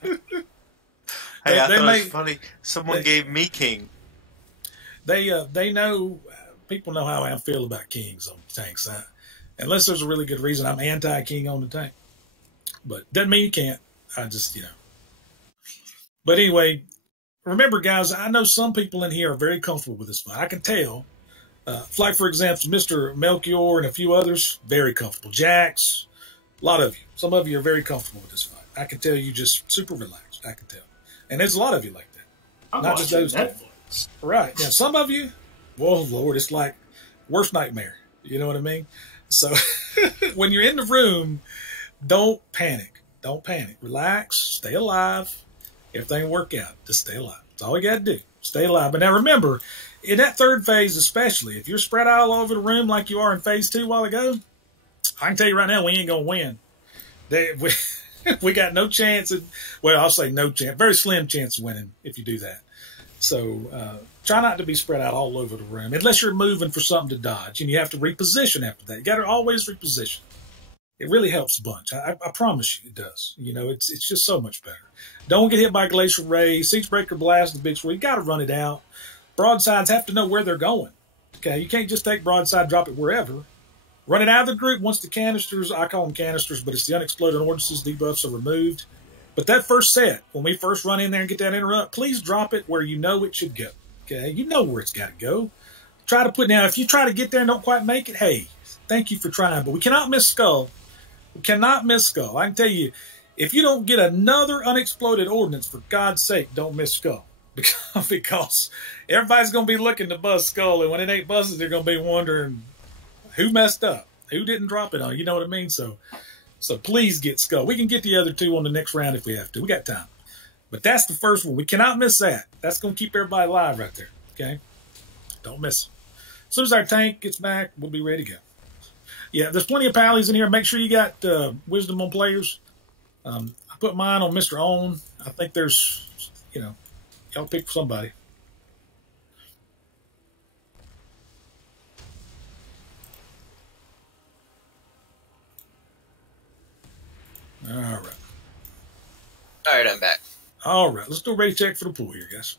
Hey, I thought it was funny. Someone gave me king. They know, people know how I feel about kings on tanks. Unless there's a really good reason, I'm anti-king on the tank. But doesn't mean you can't. I just, But anyway, remember, guys, I know some people in here are very comfortable with this fight. I can tell. Like, for example, Mr. Melchior and a few others, very comfortable. Jax, a lot of you. Some of you are very comfortable with this fight. I can tell you just super relaxed. I can tell. And there's a lot of you like that. I'm not just those Netflix. Right. Yeah, some of you, whoa, Lord, it's like worst nightmare. You know what I mean? So when you're in the room, don't panic. Don't panic. Relax. Stay alive. Everything will work out. Just stay alive. That's all you got to do. Stay alive. But now remember, in that third phase especially, if you're spread out all over the room like you are in phase 2 a while ago, I can tell you right now, we ain't going to win. We got no chance. Well, I'll say no chance. Very slim chance of winning if you do that. So try not to be spread out all over the room unless you're moving for something to dodge, and you have to reposition after that. You got to always reposition. It really helps a bunch. I promise you it does. You know, it's just so much better. Don't get hit by Glacial Ray. Siegebreaker Blast, the big sword. You got to run it out. Broadsides have to know where they're going. Okay, you can't just take broadside, drop it wherever. Run it out of the group once the canisters, I call them canisters, but it's the unexploded ordnances, debuffs are removed. But that first set, when we first run in there and get that interrupt, please drop it where you know it should go. Okay, you know where it's got to go. Try to put now. If you try to get there and don't quite make it, hey, thank you for trying. But we cannot miss Skull. We cannot miss Skull. I can tell you, if you don't get another unexploded ordnance, for God's sake, don't miss Skull. Because everybody's going to be looking to buzz Skull, and when it ain't buzzes, they're going to be wondering who messed up, who didn't drop it on. You know what I mean? So please get Skull. We can get the other two on the next round if we have to. We got time. But that's the first one. We cannot miss that. That's going to keep everybody alive right there. Okay? Don't miss it. As soon as our tank gets back, we'll be ready to go. Yeah, there's plenty of pallies in here. Make sure you got wisdom on players. I put mine on Mr. Own. I think there's, y'all pick somebody. All right. All right, I'm back. All right, let's do a ready check for the pool here, guys.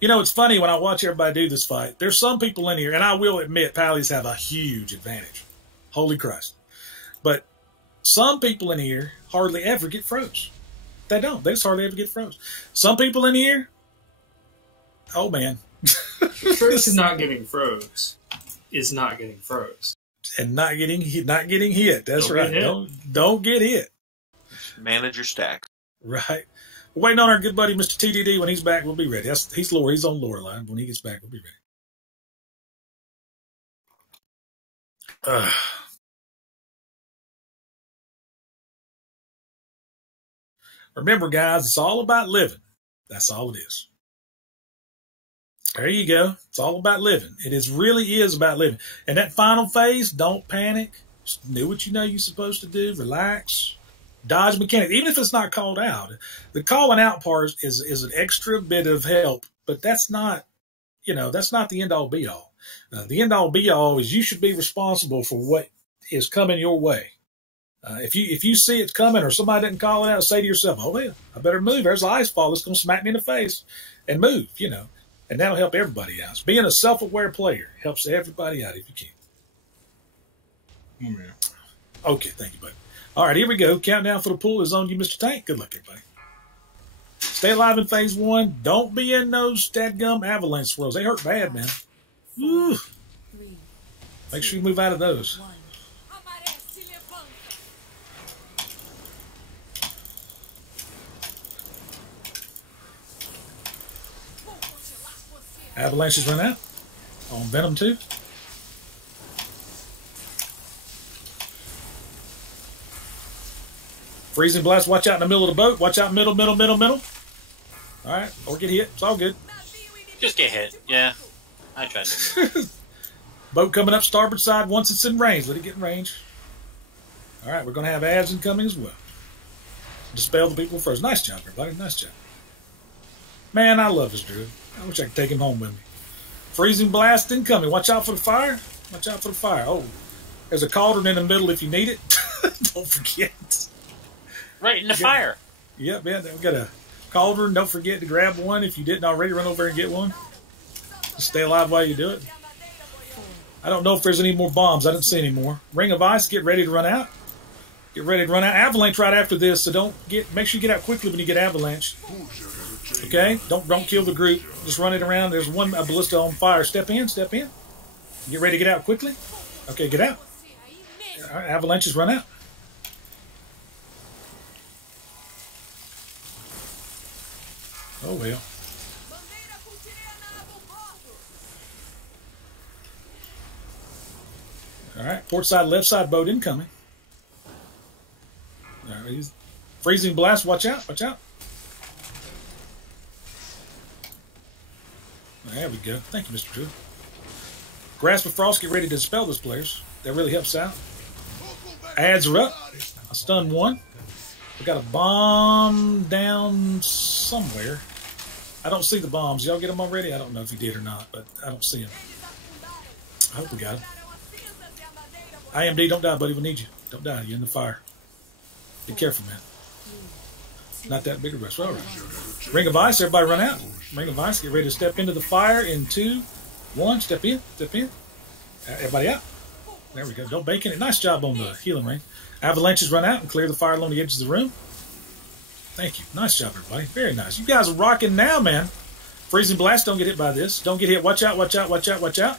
You know, it's funny when I watch everybody do this fight. There's some people in here, and I will admit, pallies have a huge advantage. Holy Christ. But some people in here hardly ever get froze. They don't. They just hardly ever get froze. Some people in here, oh, man. The trick to not getting froze is not getting froze. And not getting hit. That's Don't right. get hit. Don't get hit. Manage your stacks. Right. We're waiting on our good buddy, Mr. TDD. When he's back, we'll be ready. He's lower. He's on lower line. When he gets back, we'll be ready. Remember, guys, it's all about living. That's all it is. There you go. It's all about living. Really is about living. And that final phase, don't panic. Just do what you know you're supposed to do. Relax. Dodge mechanics. Even if it's not called out. The calling out part is an extra bit of help. But that's not, that's not the end-all be-all. The end-all be-all is you should be responsible for what is coming your way. If you see it's coming or somebody didn't call it out, say to yourself, oh, well, I better move. There's an ice fall that's going to smack me in the face. And move, And that'll help everybody out. Being a self-aware player helps everybody out if you can. Oh, man. Okay, thank you, buddy. All right, here we go. Countdown for the pool is on you, Mr. Tank. Good luck, everybody. Stay alive in phase 1. Don't be in those dadgum avalanche swirls. They hurt bad, man. Woo. Make sure you move out of those. Avalanches run out. On Venom 2. Freezing Blast, watch out in the middle of the boat. Watch out middle. All right, or get hit. It's all good. Just get hit, yeah. I tried to. Boat coming up starboard side once it's in range. Let it get in range. All right, we're going to have ads incoming as well. Dispel the people first. Nice job, everybody. Nice job. Man, I love this druid. I wish I could take him home with me. Freezing Blast incoming. Watch out for the fire. Watch out for the fire. Oh, there's a cauldron in the middle if you need it. Don't forget. Right in the fire. Yep, yeah, we got a cauldron. Don't forget to grab one. If you didn't already, run over and get one. Just stay alive while you do it. I don't know if there's any more bombs. I didn't see any more. Ring of Ice, get ready to run out. Get ready to run out. Avalanche right after this, so make sure you get out quickly when you get avalanche. Okay? Don't kill the group. Just run it around. There's one ballista on fire. Step in. Get ready to get out quickly. Okay, get out. All right, avalanches run out. Oh, well. All right, port side, left side boat incoming. All right, freezing blast, watch out. There we go. Thank you, Mr. Drew. Grasp of Frost, get ready to dispel those players. That really helps out. Ads are up. I stunned one. We got a bomb down somewhere. I don't see the bombs. Y'all get them already? I don't know if you did or not, but I don't see them. I hope we got them. IMD, don't die, buddy. We need you. Don't die. You're in the fire. Be careful, man. Not that big a rush. All right. Ring of Ice. Everybody run out. Ring of Ice. Get ready to step into the fire in 2, 1. Step in. Step in. Everybody out. There we go. Don't bake in it. Nice job on the healing ring. Avalanches run out and clear the fire along the edges of the room. Thank you. Nice job, everybody. Very nice. You guys are rocking now, man. Freezing Blast. Don't get hit by this. Don't get hit. Watch out. Watch out. Watch out. Watch out.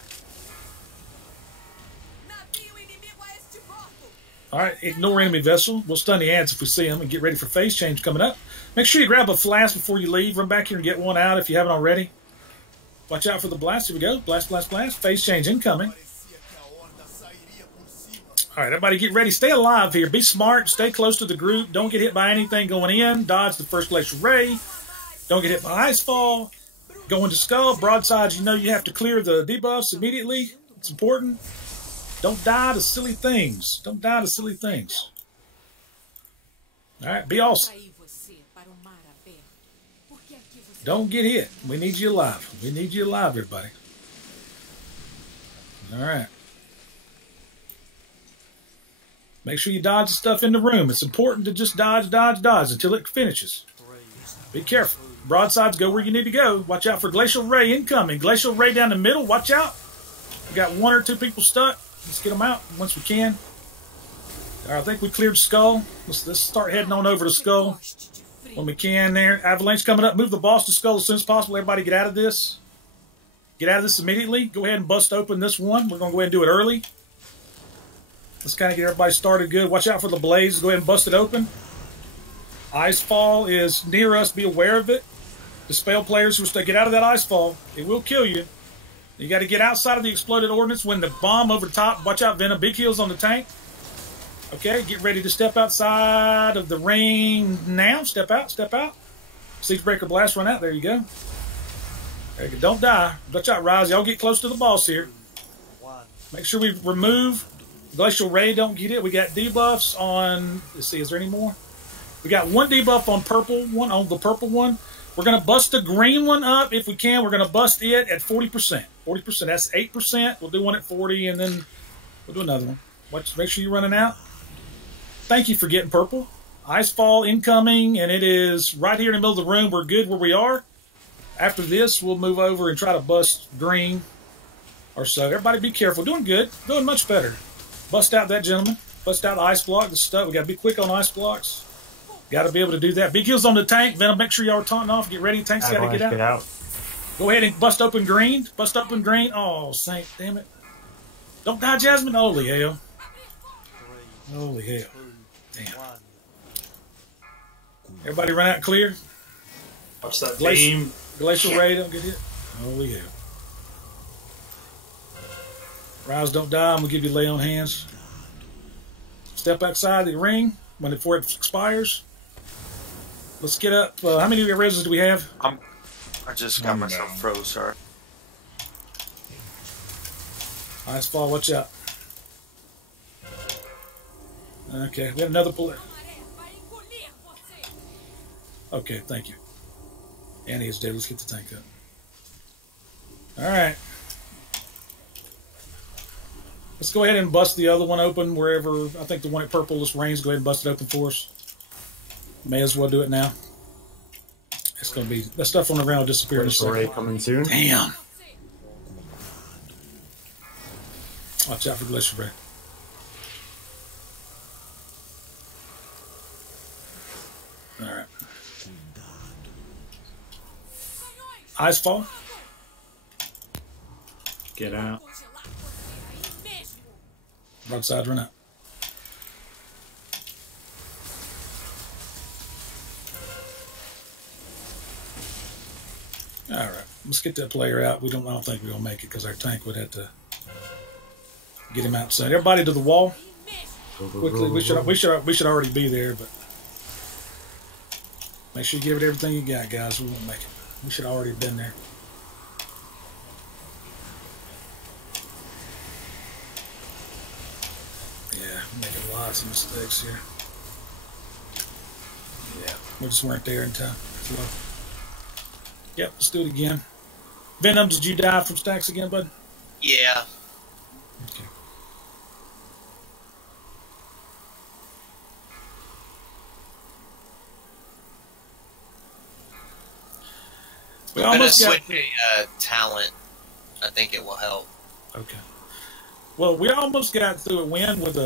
All right, ignore enemy vessel. We'll stun the ads if we see them and get ready for phase change coming up. Make sure you grab a flask before you leave. Run back here and get one out if you haven't already. Watch out for the blast. Here we go. Blast, blast, blast. Phase change incoming. All right, everybody get ready. Stay alive here. Be smart. Stay close to the group. Don't get hit by anything going in. Dodge the first glacial ray. Don't get hit by icefall. Go into skull. Broadsides, you know you have to clear the debuffs immediately. It's important. Don't die to silly things. Don't die to silly things. All right, be awesome. Don't get hit. We need you alive. We need you alive, everybody. All right. Make sure you dodge the stuff in the room. It's important to just dodge, dodge, dodge until it finishes. Be careful. Broadsides, go where you need to go. Watch out for Glacial Ray incoming. Glacial Ray down the middle. Watch out. We got 1 or 2 people stuck. Let's get them out once we can. All right, I think we cleared Skull. Let's start heading on over to Skull when we can there. Avalanche coming up. Move the boss to Skull as soon as possible. Everybody get out of this. Get out of this immediately. Go ahead and bust open this one. We're going to go ahead and do it early. Let's kind of get everybody started good. Watch out for the blaze. Go ahead and bust it open. Icefall is near us. Be aware of it. Dispel players who stay. Get out of that Icefall. It will kill you. You got to get outside of the exploded ordnance when the bomb over top. Watch out, Venom. Big heals on the tank. Okay, get ready to step outside of the ring now. Step out, step out. Siegebreaker Blast, run out. There you go. There you go. Don't die. Watch out, Rise. Y'all get close to the boss here. Make sure we remove Glacial Ray. Don't get it. We got debuffs on... Let's see, is there any more? We got 1 debuff on purple, one on the purple one. We're going to bust the green one up if we can. We're going to bust it at 40%. 40%, that's 8%. We'll do one at 40, and then we'll do another one. Make sure you're running out. Thank you for getting purple. Icefall incoming, and it is right here in the middle of the room. We're good where we are. After this, we'll move over and try to bust green or so. Everybody be careful. Doing good. Doing much better. Bust out that gentleman. Bust out the ice block. The stuff. We got to be quick on ice blocks. Got to be able to do that. Big heals on the tank. Venom, make sure y'all are taunting off. Get ready. Tank's got to get out. Go ahead and bust open green. Bust open green. Oh, Saint, damn it. Don't die, Jasmine. Holy hell. Holy hell. Damn. Everybody run out and clear. Watch that beam. Glacial Ray, don't get hit. Holy hell. Rise, don't die. I'm going to give you lay on hands. Step outside the ring before it expires. Let's get up. How many reses do we have? I just got myself froze, sorry. Icefall, watch out. Okay, we have another bullet. Okay, thank you. Annie is dead. Let's get the tank up. Alright. Let's go ahead and bust the other one open wherever. I think the one at purple, this rains. Go ahead and bust it open for us. May as well do it now. It's going to be... That stuff on the ground will disappear in a second. Ray coming soon. Damn. Watch out for Glacial Ray. Alright. Icefall. Get out. Broadside, run out. Alright, let's get that player out. I don't think we're gonna make it because our tank would have to get him outside. Everybody to the wall. Quickly, we should already be there, but make sure you give it everything you got, guys. We won't make it. We should have already been there. lots of mistakes here. Yeah, we just weren't there in time. Slow. Yep, let's do it again. Venom, did you die from stacks again, bud? Yeah. Okay. We I'm going to almost got switch a talent. I think it will help. Okay. Well, we almost got through a win with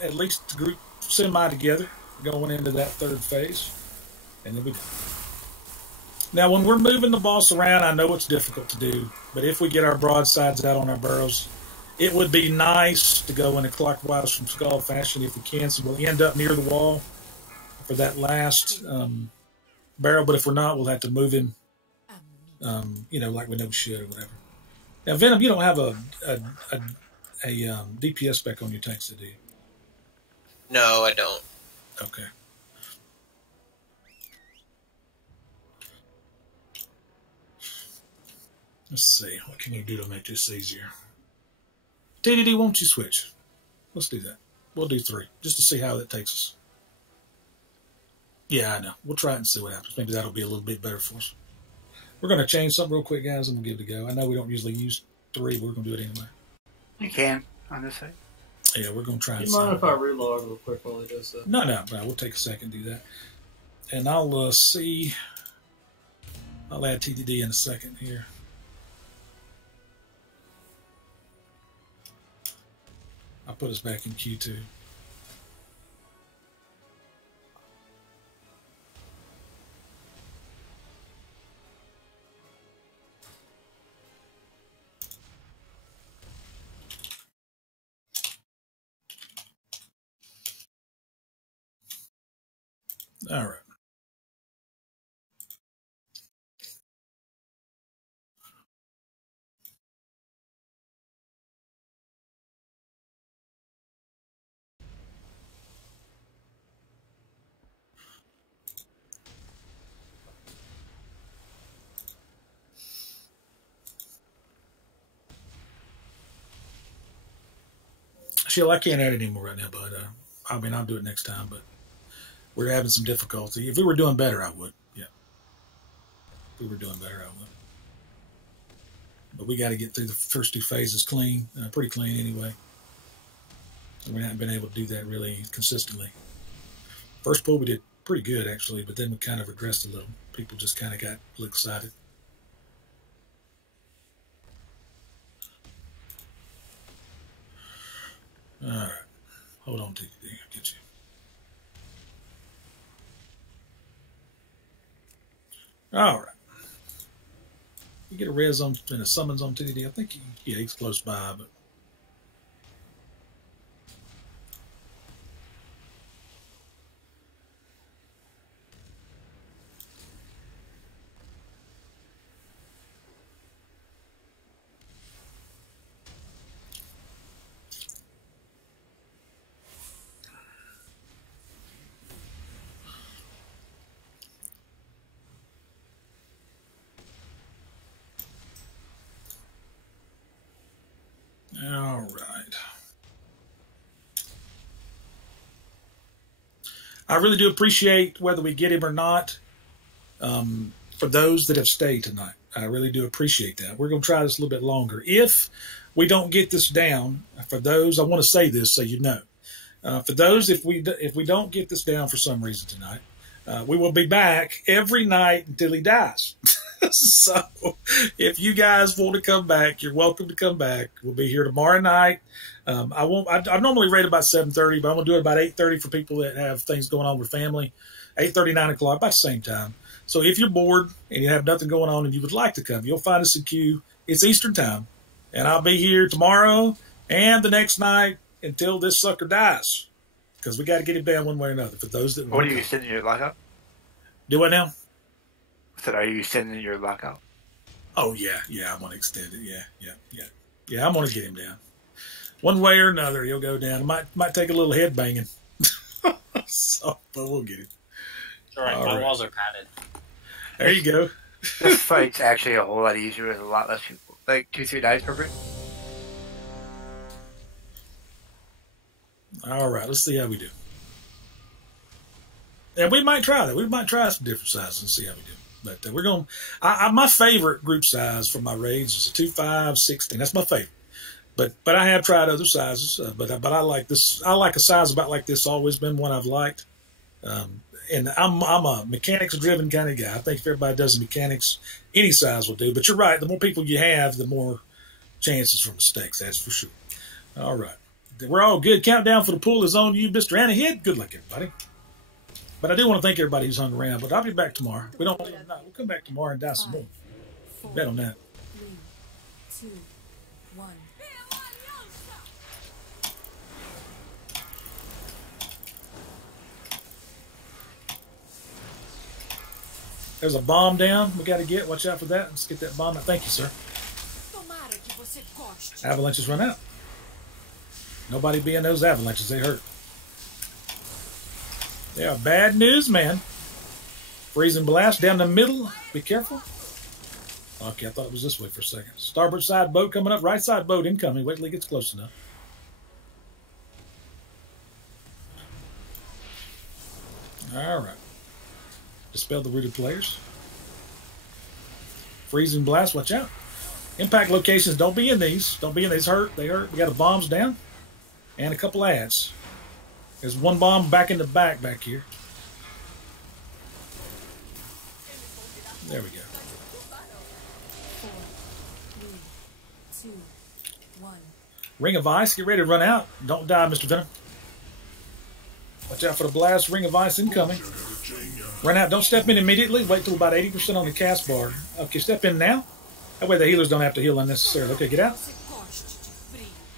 at least the group semi together going into that third phase. And then we did. Now, when we're moving the boss around, I know it's difficult to do, but if we get our broadsides out on our barrels, it would be nice to go in a clockwise from skull fashion if we can, so we'll end up near the wall for that last barrel, but if we're not, we'll have to move him, like we know we should or whatever. Now, Venom, you don't have a DPS spec on your tanks, do you? No, I don't. Okay. Let's see. What can you do to make this easier? TDD, won't you switch? Let's do that. We'll do 3, just to see how that takes us. Yeah, I know. We'll try it and see what happens. Maybe that'll be a little bit better for us. We're going to change something real quick, guys, and we'll give it a go. I know we don't usually use 3, but we're going to do it anyway. You can, on this side. Yeah, we're going to try and You mind if I relog real quick while he does that? No, we'll take a second to do that. And I'll see. I'll add TDD in a second here. I'll put us back in Q2. All right. Sheila, I can't add it anymore right now, but I'll do it next time. But we're having some difficulty. If we were doing better, I would. Yeah. If we were doing better, I would. But we got to get through the first 2 phases clean, pretty clean anyway. And we haven't been able to do that really consistently. First pull we did pretty good actually, but then we kind of regressed a little. People just kind of got a little excited. All right. Hold on, TDD. I'll get you. All right. You get a res on and a summons on TDD. I think he's close by, but all right. I really do appreciate whether we get him or not. For those that have stayed tonight, I really do appreciate that. We're going to try this a little bit longer. If we don't get this down, for those, I want to say this so you know. For those, if we don't get this down for some reason tonight, we will be back every night until he dies. So if you guys want to come back, you're welcome to come back. We'll be here tomorrow night. I normally rate about 7:30, but I'm going to do it about 8:30 for people that have things going on with family. 8:30, 9 o'clock, about the same time. So if you're bored and you have nothing going on and you would like to come, you'll find us in queue. It's Eastern time. And I'll be here tomorrow and the next night until this sucker dies. Because we got to get him down one way or another. For those that What are you sending your lockout? Do what now? I said, are you sending your lockout? Oh, yeah. I'm going to extend it. Yeah, I'm going to get him down. One way or another, he'll go down. It might take a little head banging. But we'll get it. All right, my walls are padded. There you go. This fight's actually a whole lot easier with a lot less people. Like 2-3 dice per break. All right, let's see how we do. And we might try that. We might try some different sizes and see how we do. But we're going. My favorite group size for my raids is a 2, 5, 16. That's my favorite. But I have tried other sizes. But I like this. I like a size about like this. Always been one I've liked. And I'm a mechanics driven kind of guy. I think if everybody does the mechanics, any size will do. But you're right. The more people you have, the more chances for mistakes. That's for sure. All right. We're all good. Countdown for the pool is on you, Mr. Anahead. Good luck, everybody. But I do want to thank everybody who's hung around. But I'll be back tomorrow. We'll come back tomorrow and die some more. Bet on that. 3, 2, 1. There's a bomb down we got to get. Watch out for that. Let's get that bomb out. Thank you, sir. Avalanches run out. Nobody be in those avalanches. They hurt. They are bad news, man. Freezing blast down the middle. Be careful. Okay, I thought it was this way for a second. Starboard side boat coming up. Right side boat incoming. Wait till he gets close enough. All right. Dispel the rooted players. Freezing blast. Watch out. Impact locations. Don't be in these. Don't be in these. Hurt. They hurt. We got a bombs down. And a couple ads. There's one bomb back in the back here. There we go. 4, 3, 2, 1. Ring of Ice. Get ready to run out. Don't die, Mr. Venom. Watch out for the blast. Ring of Ice incoming. Run out. Don't step in immediately. Wait till about 80% on the cast bar. Okay, step in now. That way the healers don't have to heal unnecessarily. Okay, get out.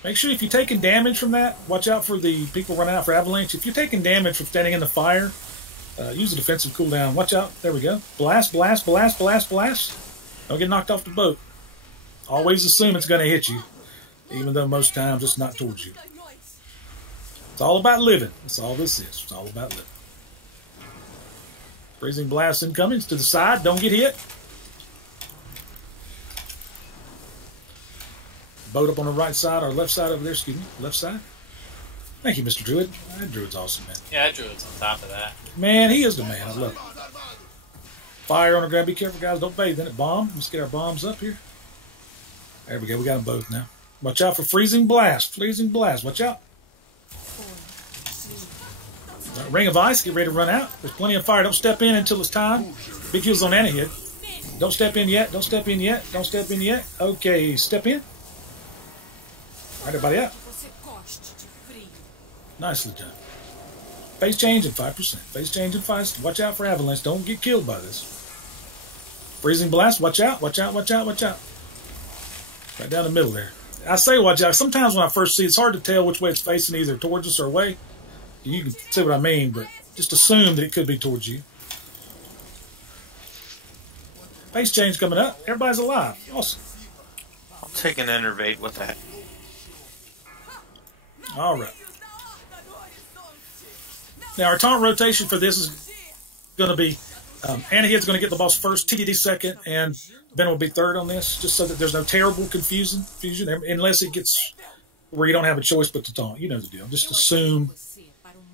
Make sure if you're taking damage from that, watch out for the people running out for avalanche. If you're taking damage from standing in the fire, use a defensive cooldown. Watch out. There we go. Blast, blast, blast, blast, blast. Don't get knocked off the boat. Always assume it's going to hit you, even though most times it's not towards you. It's all about living. That's all this is. It's all about living. Freezing blast incoming. To the side. Don't get hit. Boat up on the right side or left side over there. Excuse me. Left side. Thank you, Mr. Druid. That Druid's awesome, man. Yeah, that Druid's on top of that. Man, he is the man. I love it. Fire on the ground. Be careful, guys. Don't bathe in it. Bomb. Let's get our bombs up here. There we go. We got them both now. Watch out for freezing blast. Freezing blast. Watch out. Ring of Ice. Get ready to run out. There's plenty of fire. Don't step in until it's time. Big heals on Anahead. Don't step in yet. Don't step in yet. Don't step in yet. Okay, step in. All right, everybody out. Nicely done. Phase change at 5%. Phase change at 5%. Watch out for avalanche. Don't get killed by this. Freezing blast. Watch out. Watch out. Watch out. Watch out. Right down the middle there. I say watch out. Sometimes when I first see it, it's hard to tell which way it's facing, either towards us or away. You can see what I mean, but just assume that it could be towards you. Phase change coming up. Everybody's alive. Awesome. I'll take an innervate with that. All right. Now, our taunt rotation for this is going to be Anahead's going to get the boss first, TDD second, and Ben will be third on this, just so that there's no terrible confusion unless it gets where you don't have a choice but to taunt. You know the deal. Just assume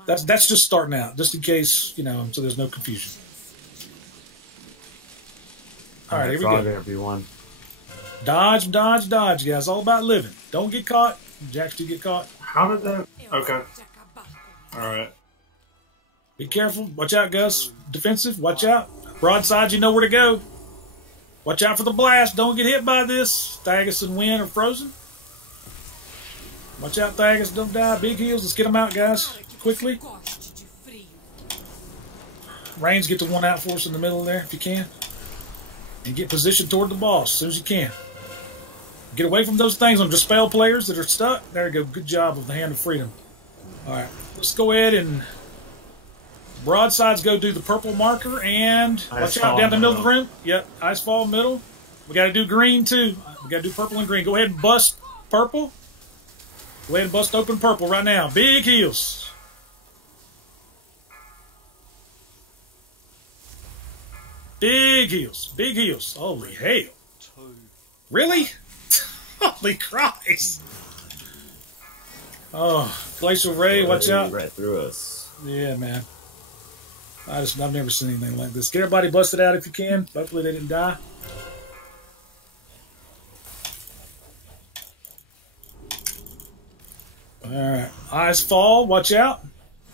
that's just starting out, just in case, so there's no confusion. All right, here we go. Everyone. Dodge, dodge, dodge, guys. All about living. Don't get caught. Jacks do get caught. How did that? Okay. All right. Be careful. Watch out, Gus. Defensive. Watch out. Broadside, you know where to go. Watch out for the blast. Don't get hit by this. Thagus and Win are frozen. Watch out, Thagus. Don't die. Big heals. Let's get them out, guys. Quickly. Reigns, get the one out for us in the middle there if you can. And get positioned toward the boss as soon as you can. Get away from those things on dispel players that are stuck. There you go. Good job with the Hand of Freedom. All right. Let's go ahead and broadsides go do the purple marker and watch out down the middle of the room. Yep. Icefall middle. We got to do green too. We got to do purple and green. Go ahead and bust purple. Go ahead and bust open purple right now. Big heals. Big heals. Big heals. Holy hell. Really? Holy Christ. Oh, Glacial Ray, watch out. Right through us. Yeah, man. I've never seen anything like this. Get everybody busted out if you can. Hopefully they didn't die. Alright. Eyes fall. Watch out.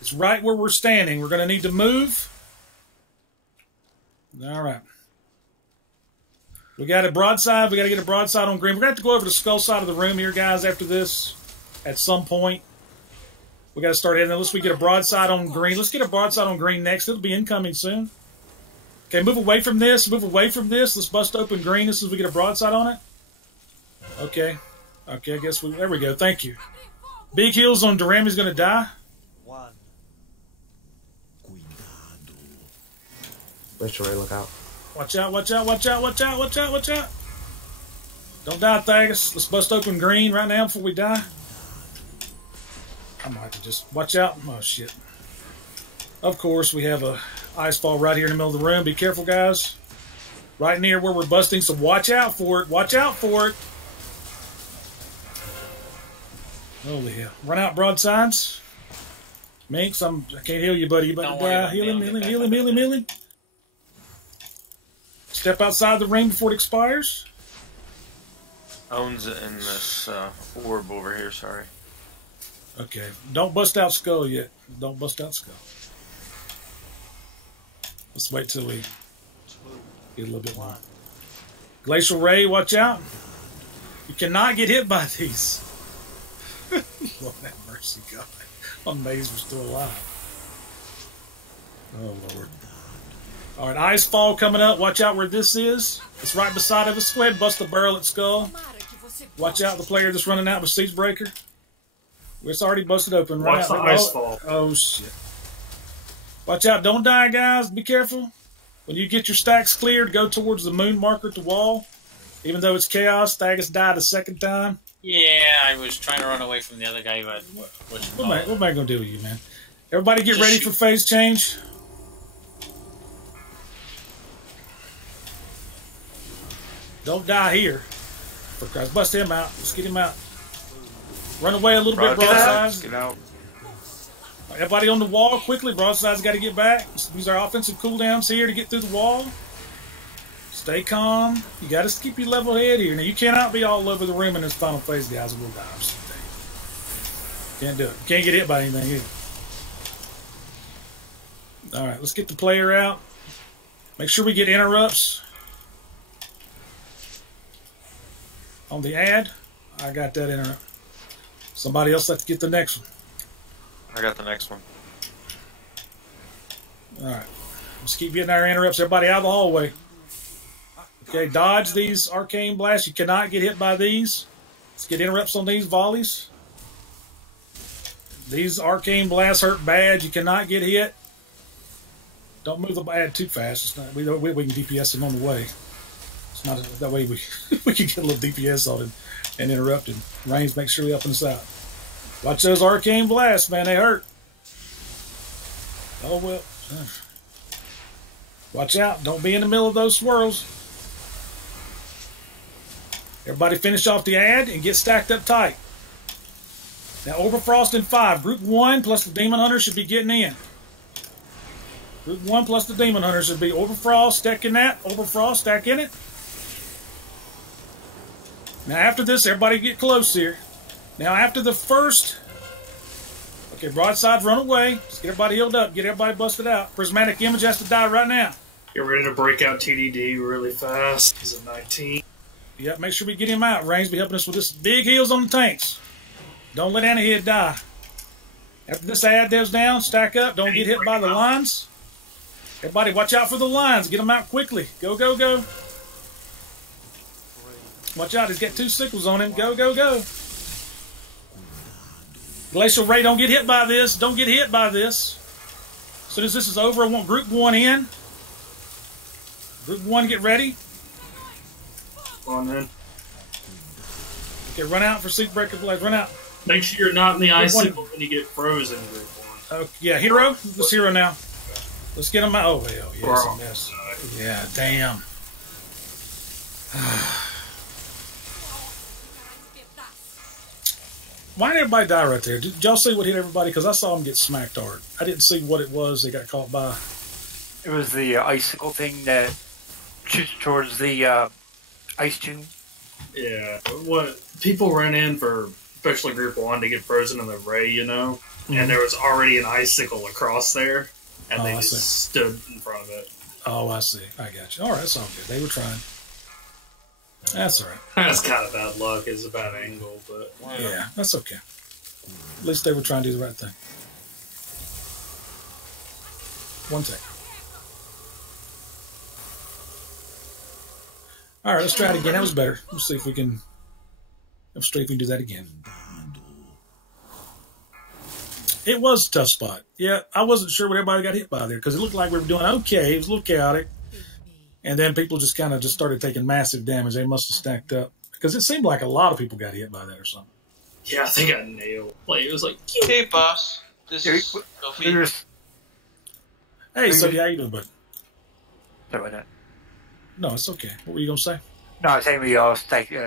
It's right where we're standing. We're going to need to move. Alright. We got a broadside. We got to get a broadside on green. We're going to have to go over to the skull side of the room here, guys, after this. At some point. We got to start heading. Unless we get a broadside on green. Let's get a broadside on green next. It'll be incoming soon. Okay, move away from this. Move away from this. Let's bust open green as soon as we get a broadside on it. Okay. Okay, I guess there we go. Thank you. Big heals on Durami's going to die. 1. Glacial Ray, look out. Watch out, watch out, watch out, watch out, watch out, watch out. Don't die, Thagus. Let's bust open green right now before we die. I might have to just watch out. Oh, shit. Of course, we have a ice fall right here in the middle of the room. Be careful, guys. Right near where we're busting, so watch out for it. Watch out for it. Holy hell. Run out broadsides. Minx, I can't heal you, buddy. You about to die. Heal him, heal him, heal him, heal him, heal him. Step outside the ring before it expires. Owns in this orb over here, sorry. Okay. Don't bust out skull yet. Don't bust out skull. Let's wait till we get a little bit more. Glacial Ray, watch out. You cannot get hit by these. Lord have mercy, God. I'm amazed we're still alive. Oh, Lord. All right, ice fall coming up. Watch out where this is. It's right beside of us. Go ahead and bust the barrel at skull. Watch out the player that's running out with Siege Breaker. It's already busted open. Watch the ice fall. Oh, shit. Watch out. Don't die, guys. Be careful. When you get your stacks cleared, go towards the moon marker at the wall. Even though it's chaos, Thagus died a second time. Yeah, I was trying to run away from the other guy, but... What am I going to do with you, man? Everybody get ready for phase change. Don't die here. For Christ, bust him out. Let's get him out. Run away a little bit, broadsides. Get out. Everybody on the wall, quickly. Broadside's got to get back. Use our offensive cooldowns here to get through the wall. Stay calm. You got to keep your level head here. Now, you cannot be all over the room in this final phase, guys. We'll die. Can't do it. Can't get hit by anything here. All right, let's get the player out. Make sure we get interrupts. On the ad, I got that interrupt. Somebody else has to get the next one. I got the next one. All right. Let's keep getting our interrupts. Everybody out of the hallway. Okay, dodge these arcane blasts. You cannot get hit by these. Let's get interrupts on these volleys. These arcane blasts hurt bad. You cannot get hit. Don't move the ad too fast. It's not, we can DPS them on the way. It's not that way we can get a little DPS on it and interrupt him. Reigns, make sure we helping us out. Watch those arcane blasts, man. They hurt. Oh, well. Watch out. Don't be in the middle of those swirls. Everybody finish off the ad and get stacked up tight. Now, Overfrost in 5. Group 1 plus the Demon Hunter should be getting in. Group 1 plus the Demon Hunter should be Overfrost, stack in that. Overfrost, stack in it. Now, after this, everybody get close here. Now, after the first... Okay, broadsides run away. Let's get everybody healed up. Get everybody busted out. Prismatic Image has to die right now. Get ready to break out TDD really fast. He's at 19. Yep, make sure we get him out. Reigns be helping us with this. Big heals on the tanks. Don't let Anahid die. After this ad goes down, stack up. Don't get hit by the lines. Everybody, watch out for the lines. Get them out quickly. Go, go, go. Watch out. He's got 2 sickles on him. Go, go, go. Glacial Ray, don't get hit by this. Don't get hit by this. As soon as this is over, I want Group 1 in. Group 1, get ready. Go on, then. Okay, run out for Siege Breaker Blade. Run out. Make sure you're not in the icicle when you get frozen in Group 1. Oh, yeah, Hero. Let's Hero now. Let's get him out. Oh, hell, yes, yes. Yeah, damn. Why did everybody die right there? Did y'all see what hit everybody? Because I saw them get smacked hard. I didn't see what it was they got caught by. It was the icicle thing that shoots towards the ice tube. Yeah, what people ran in for especially Group 1 to get frozen in the ray, you know, and there was already an icicle across there, and they just stood in front of it. Oh, I see. I got you. All right, that's all good. They were trying. That's all right. That's kind of bad luck. It's a bad angle, but yeah, that's okay. At least they were trying to do the right thing. One take. All right, let's try it again. That was better. Let's see if we can. Let's see if we can do that again. It was a tough spot. Yeah, I wasn't sure what everybody got hit by there because it looked like we were doing okay. It was a little chaotic. And then people just kind of just started taking massive damage. They must have stacked up. Because it seemed like a lot of people got hit by that or something. yeah, I think I nailed. Like it was like, Hey, boss. This is Sophie. Hey, Sophie, how you doing, bud? Sorry about that. No, it's okay. What were you going to say? No, I was saying we all stacking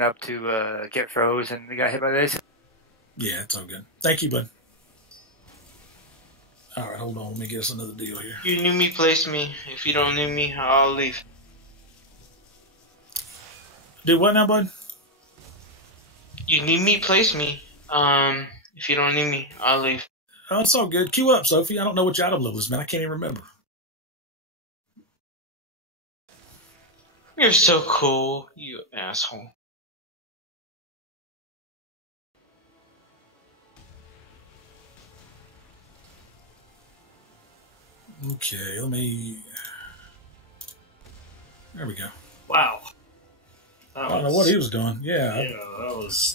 up to get froze, and we got hit by this. Yeah, it's all good. Thank you, bud. All right, hold on. Let me get us another deal here. You knew me, place me. If you don't know me, I'll leave. Do what now, bud? You need me, place me. If you don't need me, I'll leave. Oh, it's all good. Queue up, Sophie. I don't know what your item level is, man. I can't even remember. You're so cool, you asshole. Okay, let me... There we go. wow. I don't know what he was doing. Yeah. Yeah,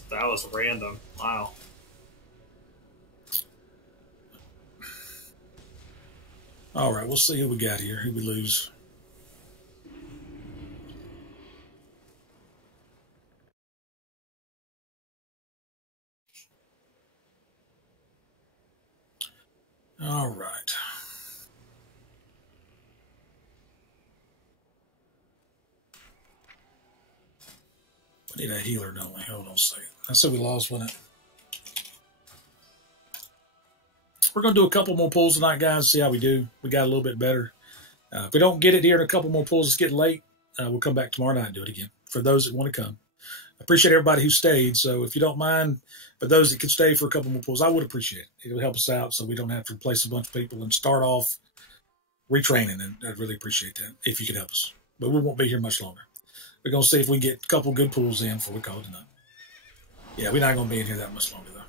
that was random. Wow. All right, we'll see who we got here, who we lose. All right. We need a healer, don't we? Hold on a second. I said we lost one. We're going to do a couple more pulls tonight, guys, see how we do. We got a little bit better. If we don't get it here in a couple more pulls, it's getting late. We'll come back tomorrow night and do it again for those that want to come. I appreciate everybody who stayed. So if you don't mind, but those that could stay for a couple more pulls, I would appreciate it. It would help us out so we don't have to replace a bunch of people and start off retraining. And I'd really appreciate that if you could help us. But we won't be here much longer. We're going to see if we can get a couple good pulls in before we call it tonight. Yeah, we're not going to be in here that much longer, though.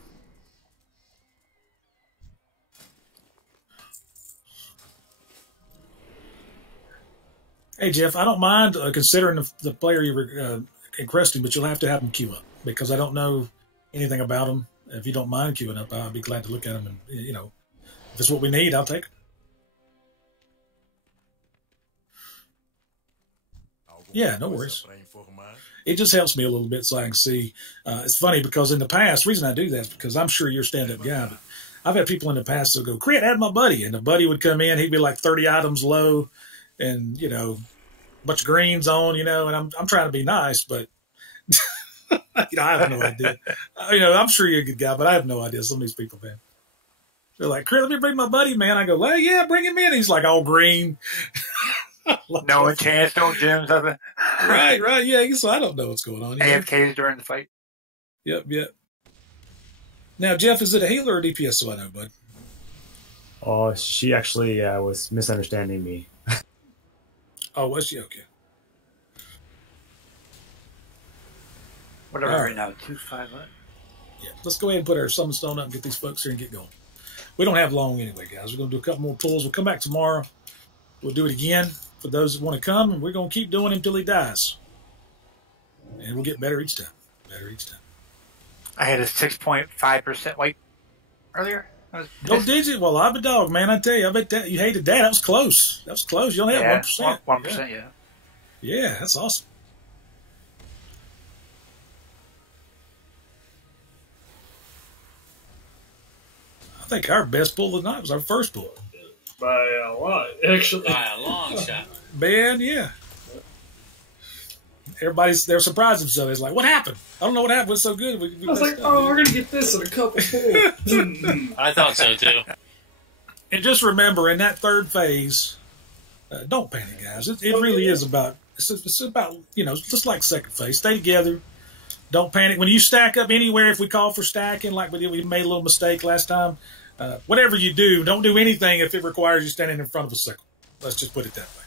Hey, Jeff, I don't mind considering the player you're requesting, but you'll have to have them queue up because I don't know anything about them. If you don't mind queuing up, I'll be glad to look at them. And, you know, if it's what we need, I'll take it. Yeah, no worries. It just helps me a little bit so I can see. It's funny because in the past, the reason I do that is because I'm sure you're a stand-up guy, but I've had people in the past that go, Crit, add my buddy. And the buddy would come in, he'd be like 30 items low and, you know, a bunch of greens on, you know, and I'm trying to be nice, but, you know, I have no idea. You know, I'm sure you're a good guy, but I have no idea. Some of these people, man. They're like, Crit, let me bring my buddy, man. I go, well, yeah, bring him in. He's like all green. No chance, no gems, nothing. Right, yeah. So I don't know what's going on. AFKs during the fight. Yep. Now, Jeff, is it a healer or DPS? So I know, bud. Oh, she actually was misunderstanding me. Oh, was she? Okay. Whatever All right now, 2-5. Yeah, let's go ahead and put our summon stone up and get these folks here and get going. We don't have long anyway, guys. We're going to do a couple more pulls. We'll come back tomorrow. We'll do it again for those that want to come, and we're going to keep doing it until he dies. And we'll get better each time. I had a 6.5% white earlier. Oh, did you? Well, I'm a dog, man. I tell you, I bet that you hated that. That was close. You only had 1%. 1%, yeah. Yeah, that's awesome. I think our best pull of the night was our first pull. By a lot, actually. By a long shot. Man, yeah. they're surprised themselves. It's like, what happened? I don't know what happened. It was so good. We I was like, oh, we're gonna get this in a couple pulls. I thought so too. And just remember, in that third phase, don't panic, guys. It really is about. It's about, just like second phase. Stay together. Don't panic. When you stack up anywhere, if we call for stacking, like we did, we made a little mistake last time. Whatever you do, don't do anything if it requires you standing in front of a sickle. Let's just put it that way.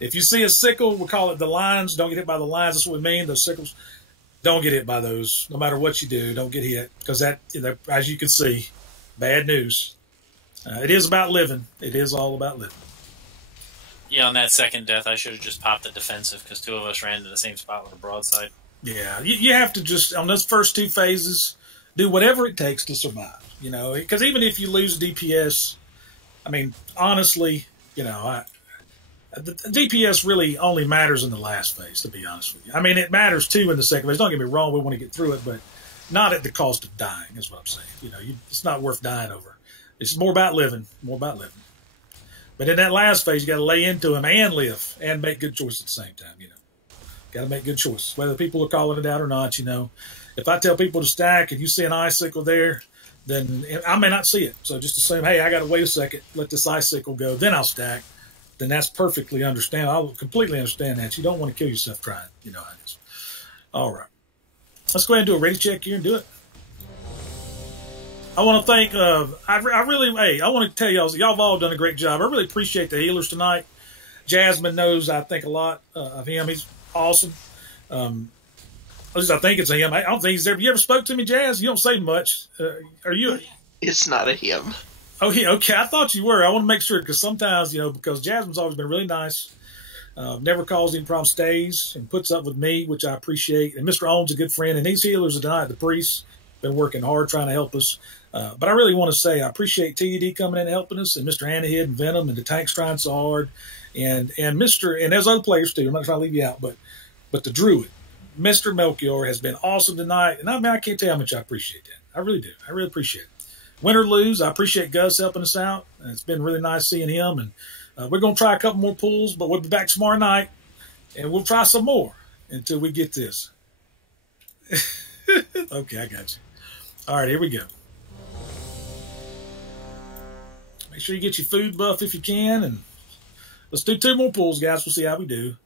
If you see a sickle, we call it the lines. Don't get hit by the lines. That's what we mean, those sickles. Don't get hit by those. No matter what you do, don't get hit. Because that, as you can see, bad news. It is about living. It is all about living. Yeah, on that second death, I should have just popped the defensive because two of us ran to the same spot with a broadside. Yeah, you have to just, on those first two phases, do whatever it takes to survive. Because even if you lose DPS, I mean, honestly, the DPS really only matters in the last phase, to be honest with you. I mean, it matters too in the second phase. Don't get me wrong, we want to get through it, but not at the cost of dying, is what I'm saying. It's not worth dying over. It's more about living, But in that last phase, you got to lay into him and live and make good choices at the same time. Got to make good choices, whether people are calling it out or not. If I tell people to stack and you see an icicle there, then I may not see it. So just assume, hey, I got to wait a second, let this icicle go, then I'll stack. Then that's perfectly understandable. I will completely understand that. You don't want to kill yourself trying. You know how it is. All right, let's go ahead and do a ready check here and do it. I want to thank, I want to tell y'all have all done a great job. I really appreciate the healers tonight. Jasmine knows I think a lot of him. He's awesome. At least I think it's a him. I don't think he's ever. You ever spoke to me, Jazz? You don't say much. Are you? It's not a him. Oh, yeah. Okay. I thought you were. I want to make sure because sometimes, because Jasmine's always been really nice. Never caused any problem, stays and puts up with me, which I appreciate. And Mr. Owen's a good friend. And these healers tonight, the priests, been working hard trying to help us. But I really want to say I appreciate TED coming in and helping us, and Mr. Anahid and Venom and the tanks trying so hard, and there's other players too. I'm not trying to leave you out, but the Druid, Mr. Melchior, has been awesome tonight, and I can't tell you how much I appreciate that. I really do. I really appreciate it. Win or lose, I appreciate Gus helping us out. It's been really nice seeing him, and we're going to try a couple more pulls, but we'll be back tomorrow night, and we'll try some more until we get this. Okay, I got you. All right, here we go. Make sure you get your food buff if you can, and let's do 2 more pulls, guys. We'll see how we do,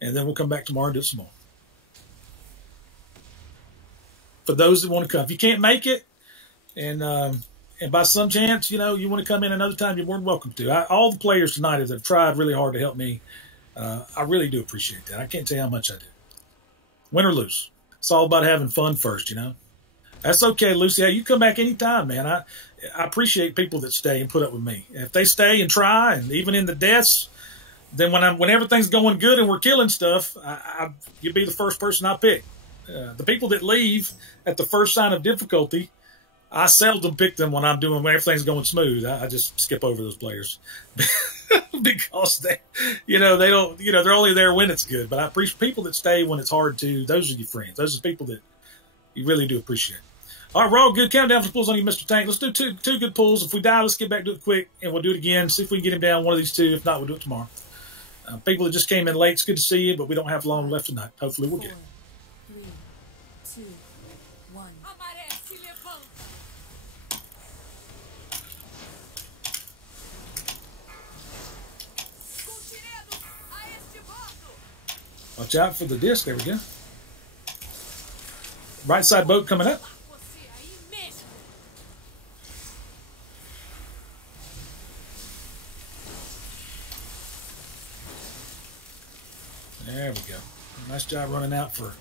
and then we'll come back tomorrow and do some more. For those that want to come, if you can't make it, and by some chance, you want to come in another time, you're more than welcome to. All the players tonight have tried really hard to help me. I really do appreciate that. I can't tell you how much I do. Win or lose, it's all about having fun first, That's okay, Lucy. Hey, you come back anytime, man. I appreciate people that stay and put up with me. If they stay and try, and even in the deaths, then when everything's going good and we're killing stuff, you'd be the first person I pick. The people that leave at the first sign of difficulty, I seldom pick them when everything's going smooth. I just skip over those players because they don't, they're only there when it's good. But I appreciate people that stay when it's hard too. Those are your friends. Those are people that you really do appreciate. All right, we're all good. Countdown for pulls on you, Mr. Tank. Let's do two good pulls. If we die, let's get back to it quick, and we'll do it again. See if we can get him down one of these 2. If not, we'll do it tomorrow. People that just came in late, it's good to see you, but we don't have long left tonight. Hopefully, we'll get it. 3, 2, 1. Watch out for the disc. There we go. Right side boat coming up. There we go. Nice job running out for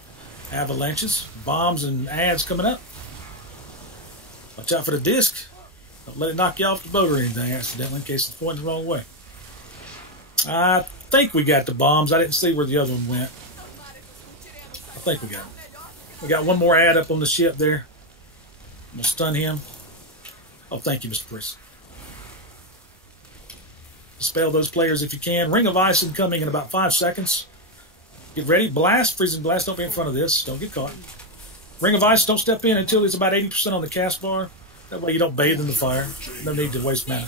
avalanches. Bombs and ads coming up. Watch out for the disc. Don't let it knock you off the boat or anything accidentally in case it's pointing the wrong way. I think we got the bombs. I didn't see where the other one went. I think we got it. We got one more ad up on the ship there. I'm going to stun him. Oh, thank you, Mr. Priest. Dispel those players if you can. Ring of Ice incoming in about 5 seconds. Get ready. Blast. Freezing blast. Don't be in front of this. Don't get caught. Ring of Ice. Don't step in until it's about 80% on the cast bar. That way you don't bathe in the fire. No need to waste mana.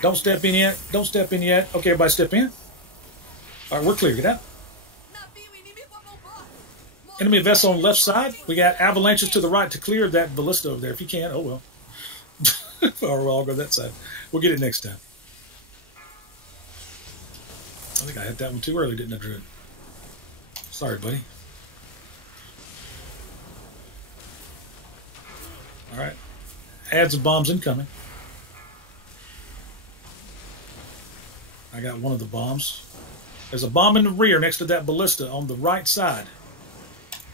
Don't step in yet. Don't step in yet. Okay, everybody step in. All right, we're clear. Get out. enemy vessel on the left side. We got avalanches to the right to clear that ballista over there. If you can, oh well. Or we'll all go that side. We'll get it next time. I think I hit that one too early, didn't I, Drew? Sorry, buddy. All right. Adds of bombs incoming. I got one of the bombs. There's a bomb in the rear next to that ballista on the right side.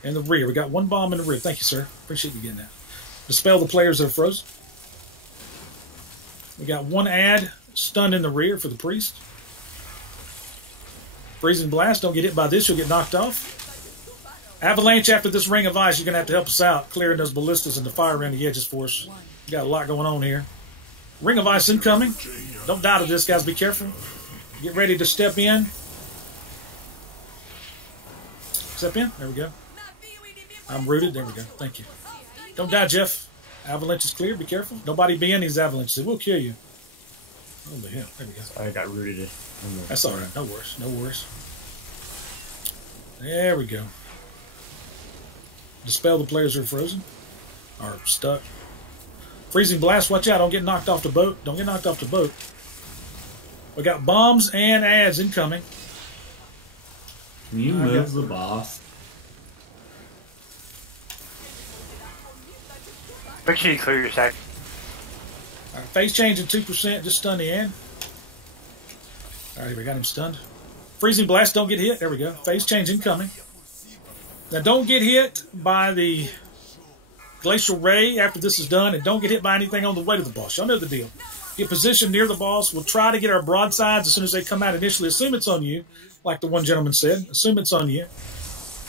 In the rear. We got one bomb in the rear. Thank you, sir. Appreciate you getting that. Dispel the players that are frozen. We got one ad stunned in the rear for the priest. Freezing blast. Don't get hit by this. You'll get knocked off. Avalanche after this ring of ice. You're going to have to help us out clearing those ballistas and the fire around the edges for us. We got a lot going on here. Ring of ice incoming. Don't die to this, guys. Be careful. Get ready to step in. Step in. There we go. I'm rooted. There we go. Thank you. Don't die, Jeff. Avalanche is clear. Be careful. Nobody be in these avalanches. They will kill you. Holy hell. There we go. I got rooted. That's all right. No worries. No worries. There we go. Dispel the players who are frozen. Or stuck. Freezing blast. Watch out. Don't get knocked off the boat. Don't get knocked off the boat. We got bombs and ads incoming. Can you move the boss? Make sure you clear your stack. All right, phase change at 2%. Just stun the end. All right, we got him stunned. Freezing blast. Don't get hit. There we go. Phase change incoming. Now, don't get hit by the glacial ray after this is done, and don't get hit by anything on the way to the boss. Y'all know the deal. Get positioned near the boss. We'll try to get our broadsides as soon as they come out initially. Assume it's on you, like the one gentleman said. Assume it's on you.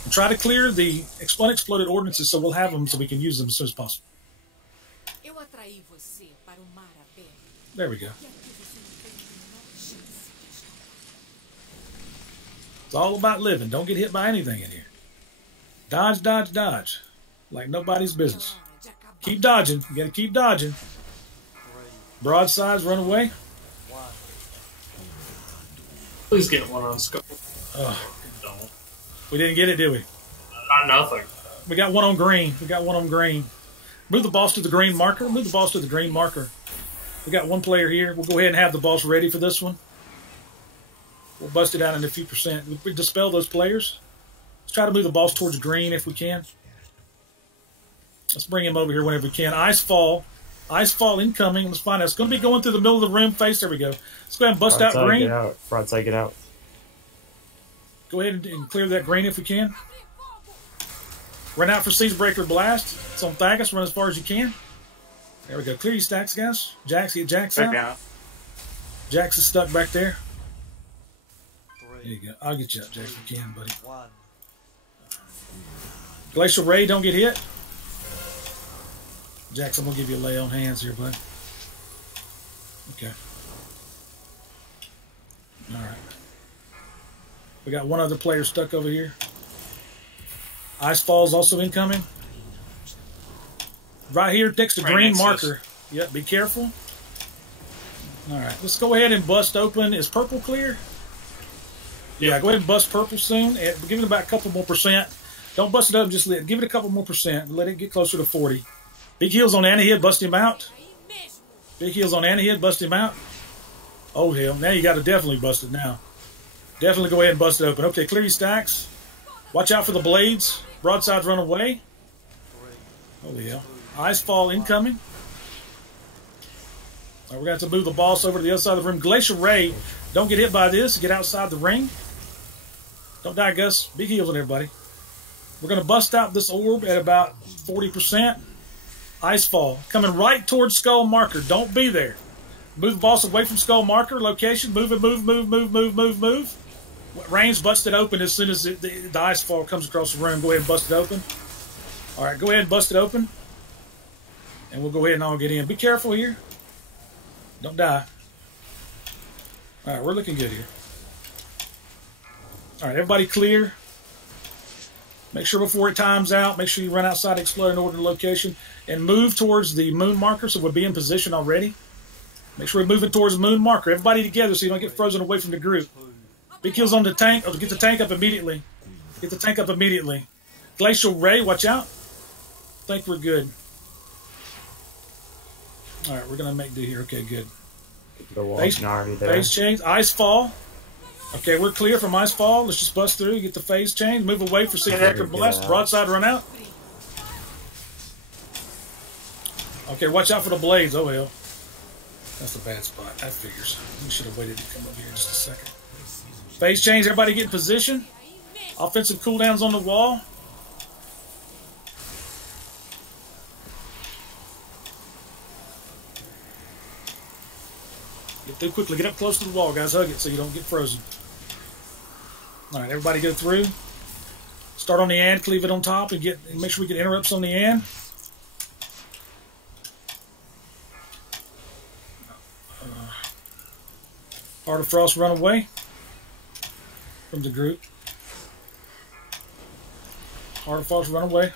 And try to clear the unexploded ordnances so we'll have them so we can use them as soon as possible. There we go. It's all about living. Don't get hit by anything in here. Dodge, dodge, dodge. Like nobody's business. Keep dodging. You gotta keep dodging. Broadsides, run away. Please get one on scope. Oh, we didn't get it, did we? Nothing. We got one on green. We got one on green. Move the boss to the green marker. Move the boss to the green marker. We got one player here. We'll go ahead and have the boss ready for this one. We'll bust it out in a few percent. We dispel those players. Let's try to move the boss towards green if we can. Let's bring him over here whenever we can. Icefall. Icefall incoming. Let's find out. It's going to be going through the middle of the room face. There we go. Let's go ahead and bust out green. Get out. Broadside, get out. Go ahead and clear that green if we can. Run out for Siegebreaker Blast. It's on Thagus. Run as far as you can. There we go. Clear your stacks, guys. Jax, get Jax out. Jax is stuck back there. There you go. I'll get you up, Jax, if you can, buddy. Glacial Ray, don't get hit. Jax, I'm going to give you a lay on hands here, bud. Okay. All right. We got one other player stuck over here. Icefall's also incoming. Right here next to green marker. Yep, be careful. All right, let's go ahead and bust open. Is purple clear? Yeah, go ahead and bust purple soon. Give it about a couple more percent. Don't bust it up, just give it a couple more percent. Let it get closer to 40. Big heels on Anahid, bust him out. Big heels on Anahid, bust him out. Oh, hell, now you got to definitely bust it now. Definitely go ahead and bust it open. Okay, clear your stacks. Watch out for the blades. Broadsides run away. Holy hell. Icefall incoming. All right, we're going to have to move the boss over to the other side of the room. Glacial Ray, don't get hit by this. Get outside the ring. Don't die, Gus. Big heals on everybody. We're going to bust out this orb at about 40%. Icefall coming right towards Skull Marker. Don't be there. Move the boss away from Skull Marker location. Move it, move, move, move, move, move, move. Range busted open as soon as the Icefall comes across the room. Go ahead and bust it open. All right, go ahead and bust it open. And we'll go ahead and all get in. Be careful here. Don't die. All right, we're looking good here. All right, everybody clear. Make sure before it times out, make sure you run outside the exploding order location and move towards the moon marker so we'll be in position already. Make sure we're moving towards the moon marker. Everybody together so you don't get frozen away from the group. Big kills on the tank. Oh, get the tank up immediately. Get the tank up immediately. Glacial Ray, watch out. Think we're good. All right, we're gonna make do here. Okay, good. The wall Phase, already there. phase change. Ice fall. Okay, we're clear from ice fall. Let's just bust through. Get the phase change. Move away for Secret Record Blast. Broadside run out. Okay, watch out for the blades. Oh hell, that's a bad spot. That figures. We should have waited to come up here just a second. Phase change. Everybody get in position. Offensive cooldowns on the wall. Get through quickly. Get up close to the wall, guys. Hug it so you don't get frozen. All right, everybody go through. Start on the end, cleave it on top, and make sure we get interrupts on the end. Heart of Frost run away from the group. Heart of Frost run away.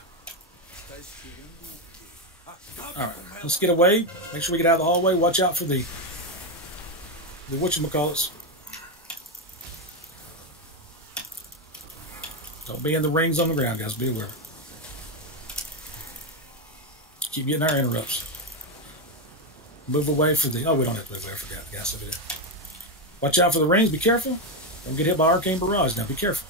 All right, let's get away. Make sure we get out of the hallway. Watch out for the whatchamacallits. Don't be in the rings on the ground, guys. Be aware. Keep getting our interrupts. Move away for the... Oh, we don't have to move away. I forgot. Yes, I did. Watch out for the rings. Be careful. Don't get hit by Arcane Barrage. Now, be careful.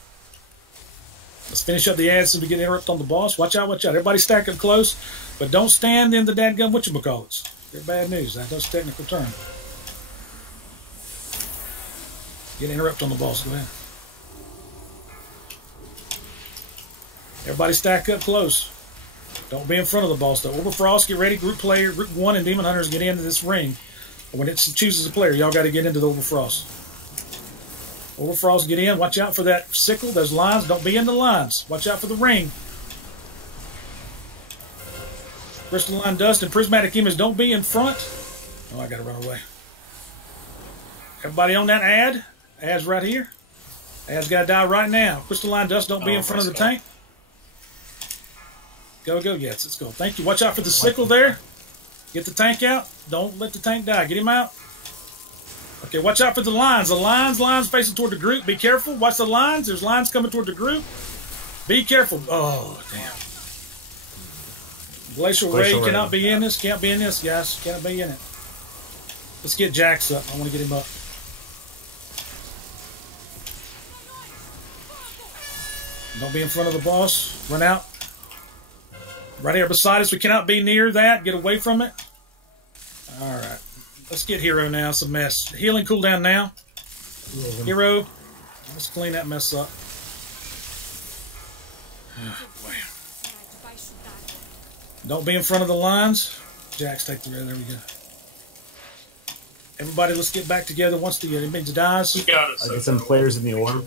Let's finish up the ads so we get interrupt on the boss. Watch out, watch out. Everybody stack up close, but don't stand in the dadgum whatchamacallits. They're bad news. That's a technical term. Get interrupt on the boss. Go ahead. Everybody stack up close. Don't be in front of the boss, though. Overfrost, get ready. Group player, Group 1 and Demon Hunters get into this ring. When it chooses a player, y'all got to get into the Overfrost. Overfrost, get in. Watch out for that sickle. Those lines. Don't be in the lines. Watch out for the ring. Crystalline Dust and Prismatic Image. Don't be in front. Oh, I got to run away. Everybody on that ad? Ad's right here. Ad's got to die right now. Crystalline Dust, don't be in front of the tank. Go, go, yes, let's go. Thank you. Watch out for the sickle there. Get the tank out. Don't let the tank die. Get him out. Okay, watch out for the lines. The lines facing toward the group. Be careful. Watch the lines. There's lines coming toward the group. Be careful. Oh, damn. Glacial Ray cannot be in this. Can't be in this, guys. Cannot be in it. Let's get Jax up. I want to get him up. Don't be in front of the boss. Run out. Right here beside us. We cannot be near that. Get away from it. All right. Let's get Hero now. It's a mess. Healing cooldown now. Hero. Let's clean that mess up. Oh, boy. Don't be in front of the lines. Jax, take the red. There we go. Everybody, let's get back together once the image dies. I get some players in the orb.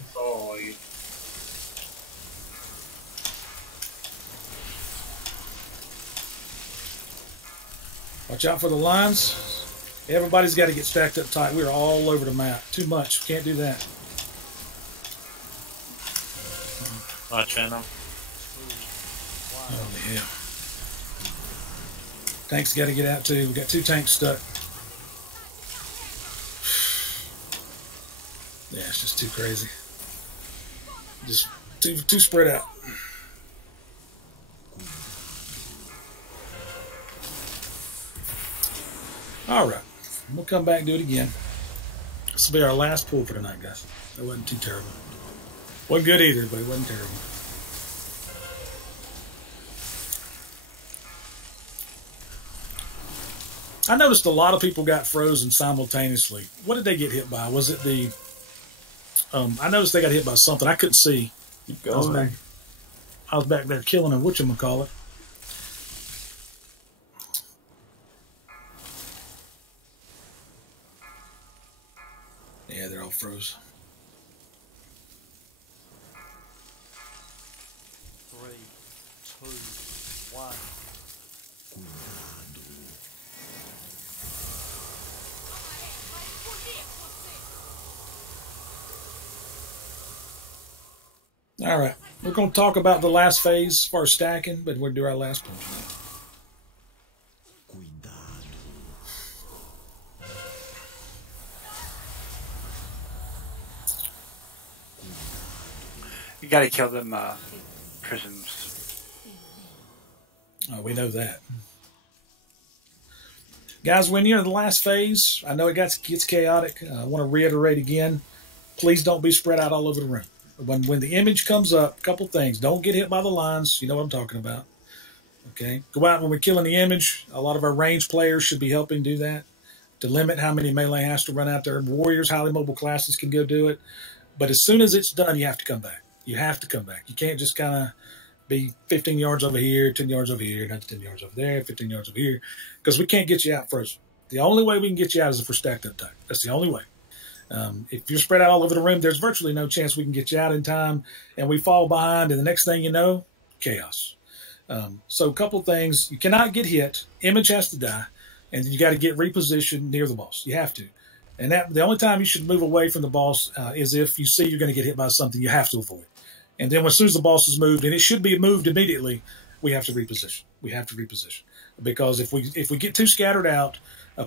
Watch out for the lines. Everybody's got to get stacked up tight. We're all over the map. Too much. Can't do that. Watching them. Oh, yeah. Tanks got to get out too. We got 2 tanks stuck. Yeah, it's just too crazy. Just too spread out. All right, we'll come back and do it again. This will be our last pull for tonight, guys. That wasn't too terrible. Wasn't good either, but it wasn't terrible. I noticed a lot of people got frozen simultaneously. What did they get hit by? Was it the... I noticed they got hit by something. I couldn't see. Keep going. I was back there killing a whatchamacallit. Yeah, they're all froze. 3, 2, 1. All right, we're going to talk about the last phase as far as stacking, but we'll do our last punch now. You gotta kill them prisms. We know that. Guys, when you're in the last phase, I know it gets chaotic. I want to reiterate again, please don't be spread out all over the room. When the image comes up, a couple things. Don't get hit by the lines. You know what I'm talking about. Okay? Go out when we're killing the image. A lot of our range players should be helping do that to limit how many melee has to run out there. Warriors, highly mobile classes can go do it. But as soon as it's done, you have to come back. You have to come back. You can't just kind of be 15 yards over here, 10 yards over here, not 10 yards over there, 15 yards over here, because we can't get you out frozen. The only way we can get you out is if we're stacked up tight. That's the only way. If you're spread out all over the room, there's virtually no chance we can get you out in time, and we fall behind, and the next thing you know, chaos. So a couple things. You cannot get hit. Image has to die, and you got to get repositioned near the boss. You have to. And that the only time you should move away from the boss is if you see you're going to get hit by something you have to avoid. And then as soon as the boss is moved, and it should be moved immediately, we have to reposition. We have to reposition. Because if we get too scattered out,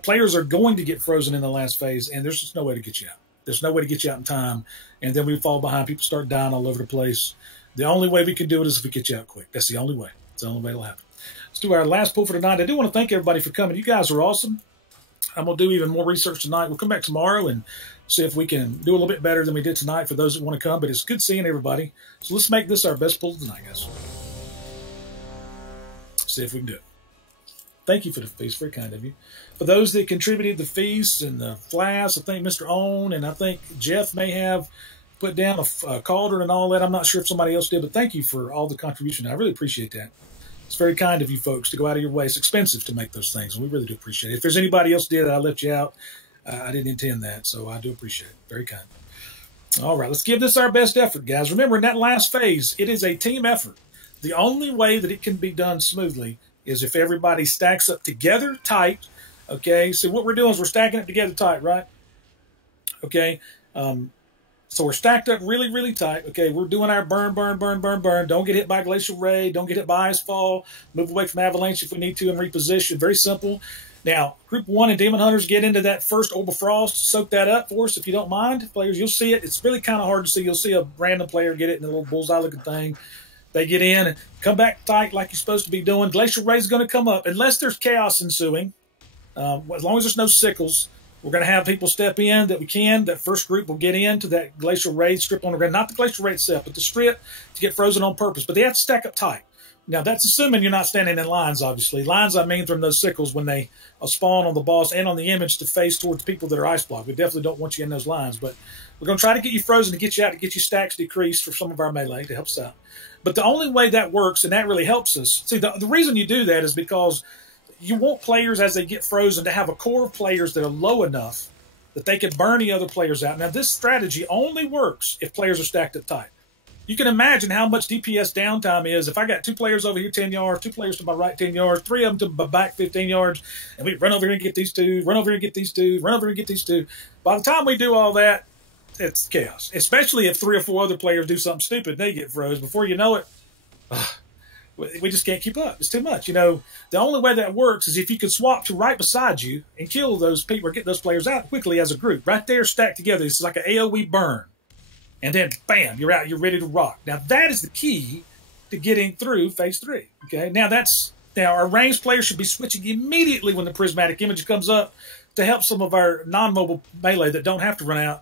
players are going to get frozen in the last phase, and there's just no way to get you out. There's no way to get you out in time, and then we fall behind. People start dying all over the place. The only way we can do it is if we get you out quick. That's the only way. It's the only way it'll happen. Let's do our last pull for tonight. I do want to thank everybody for coming. You guys are awesome. I'm going to do even more research tonight. We'll come back tomorrow and see if we can do a little bit better than we did tonight for those that want to come. But it's good seeing everybody. So let's make this our best pull tonight, guys. See if we can do it. Thank you for the feast. Very kind of you. For those that contributed the feast and the flasks, I think Mr. Owen and I think Jeff may have put down a cauldron and all that. I'm not sure if somebody else did, but thank you for all the contribution. I really appreciate that. It's very kind of you folks to go out of your way. It's expensive to make those things, and we really do appreciate it. If there's anybody else did that, I left you out. I didn't intend that, so I do appreciate it. Very kind. All right, let's give this our best effort, guys. Remember, in that last phase, it is a team effort. The only way that it can be done smoothly is if everybody stacks up together tight. Okay, so what we're doing is we're stacking it together tight, right? Okay, so we're stacked up really, really tight. Okay, we're doing our burn. Don't get hit by Glacial Ray. Don't get hit by Icefall. Move away from Avalanche if we need to and reposition. Very simple. Now, Group 1 and Demon Hunters get into that first Orb of Frost. Soak that up for us if you don't mind. Players, you'll see it. It's really kind of hard to see. You'll see a random player get it in a little bullseye-looking thing. They get in and come back tight like you're supposed to be doing. Glacial Ray is going to come up. Unless there's chaos ensuing, as long as there's no sickles, we're going to have people step in that we can. That first group will get into that Glacial Ray strip on the ground. Not the Glacial Ray itself, but the strip to get frozen on purpose. But they have to stack up tight. Now, that's assuming you're not standing in lines, obviously. Lines, I mean, from those sickles when they spawn on the boss and on the image to face towards people that are ice blocked. We definitely don't want you in those lines. But we're going to try to get you frozen to get you out, to get your stacks decreased for some of our melee to help us out. But the only way that works, and that really helps us, see, the reason you do that is because you want players, as they get frozen, to have a core of players that are low enough that they can burn the other players out. Now, this strategy only works if players are stacked up tight. You can imagine how much DPS downtime is if I got 2 players over here 10 yards, 2 players to my right 10 yards, 3 of them to my back 15 yards, and we run over here and get these 2, run over here and get these 2, run over here and get these 2. By the time we do all that, it's chaos, especially if 3 or 4 other players do something stupid and they get froze. Before you know it, we just can't keep up. It's too much. You know, the only way that works is if you can swap to right beside you and kill those people or get those players out quickly as a group. Right there, stacked together. It's like an AoE burn. And then, bam, you're out. You're ready to rock. Now, that is the key to getting through Phase 3. Okay? Now, our ranged players should be switching immediately when the prismatic image comes up to help some of our non-mobile melee that don't have to run out.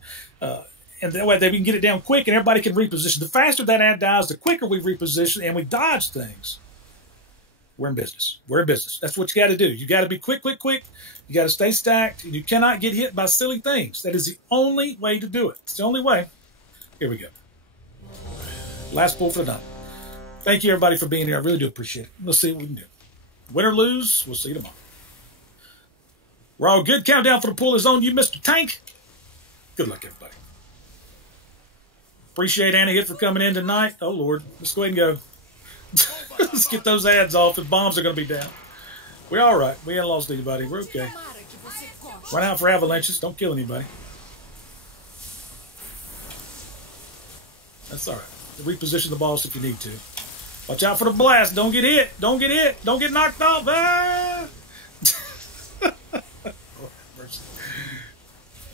And that way, we can get it down quick and everybody can reposition. The faster that ad dies, the quicker we reposition and we dodge things. We're in business. We're in business. That's what you got to do. You got to be quick. You got to stay stacked. And you cannot get hit by silly things. That is the only way to do it. It's the only way. Here we go. Last pull for the night. Thank you, everybody, for being here. I really do appreciate it. We'll see what we can do. Win or lose, we'll see you tomorrow. We're all good. Countdown for the pull is on you, Mr. Tank. Good luck, everybody. Appreciate Anna Hit for coming in tonight. Oh, Lord. Let's go ahead and go. Let's get those ads off. The bombs are going to be down. We're all right. We ain't lost anybody. We're okay. Run out for avalanches. Don't kill anybody. That's all right. Reposition the boss if you need to. Watch out for the blast. Don't get hit. Don't get hit. Don't get knocked off. Ah!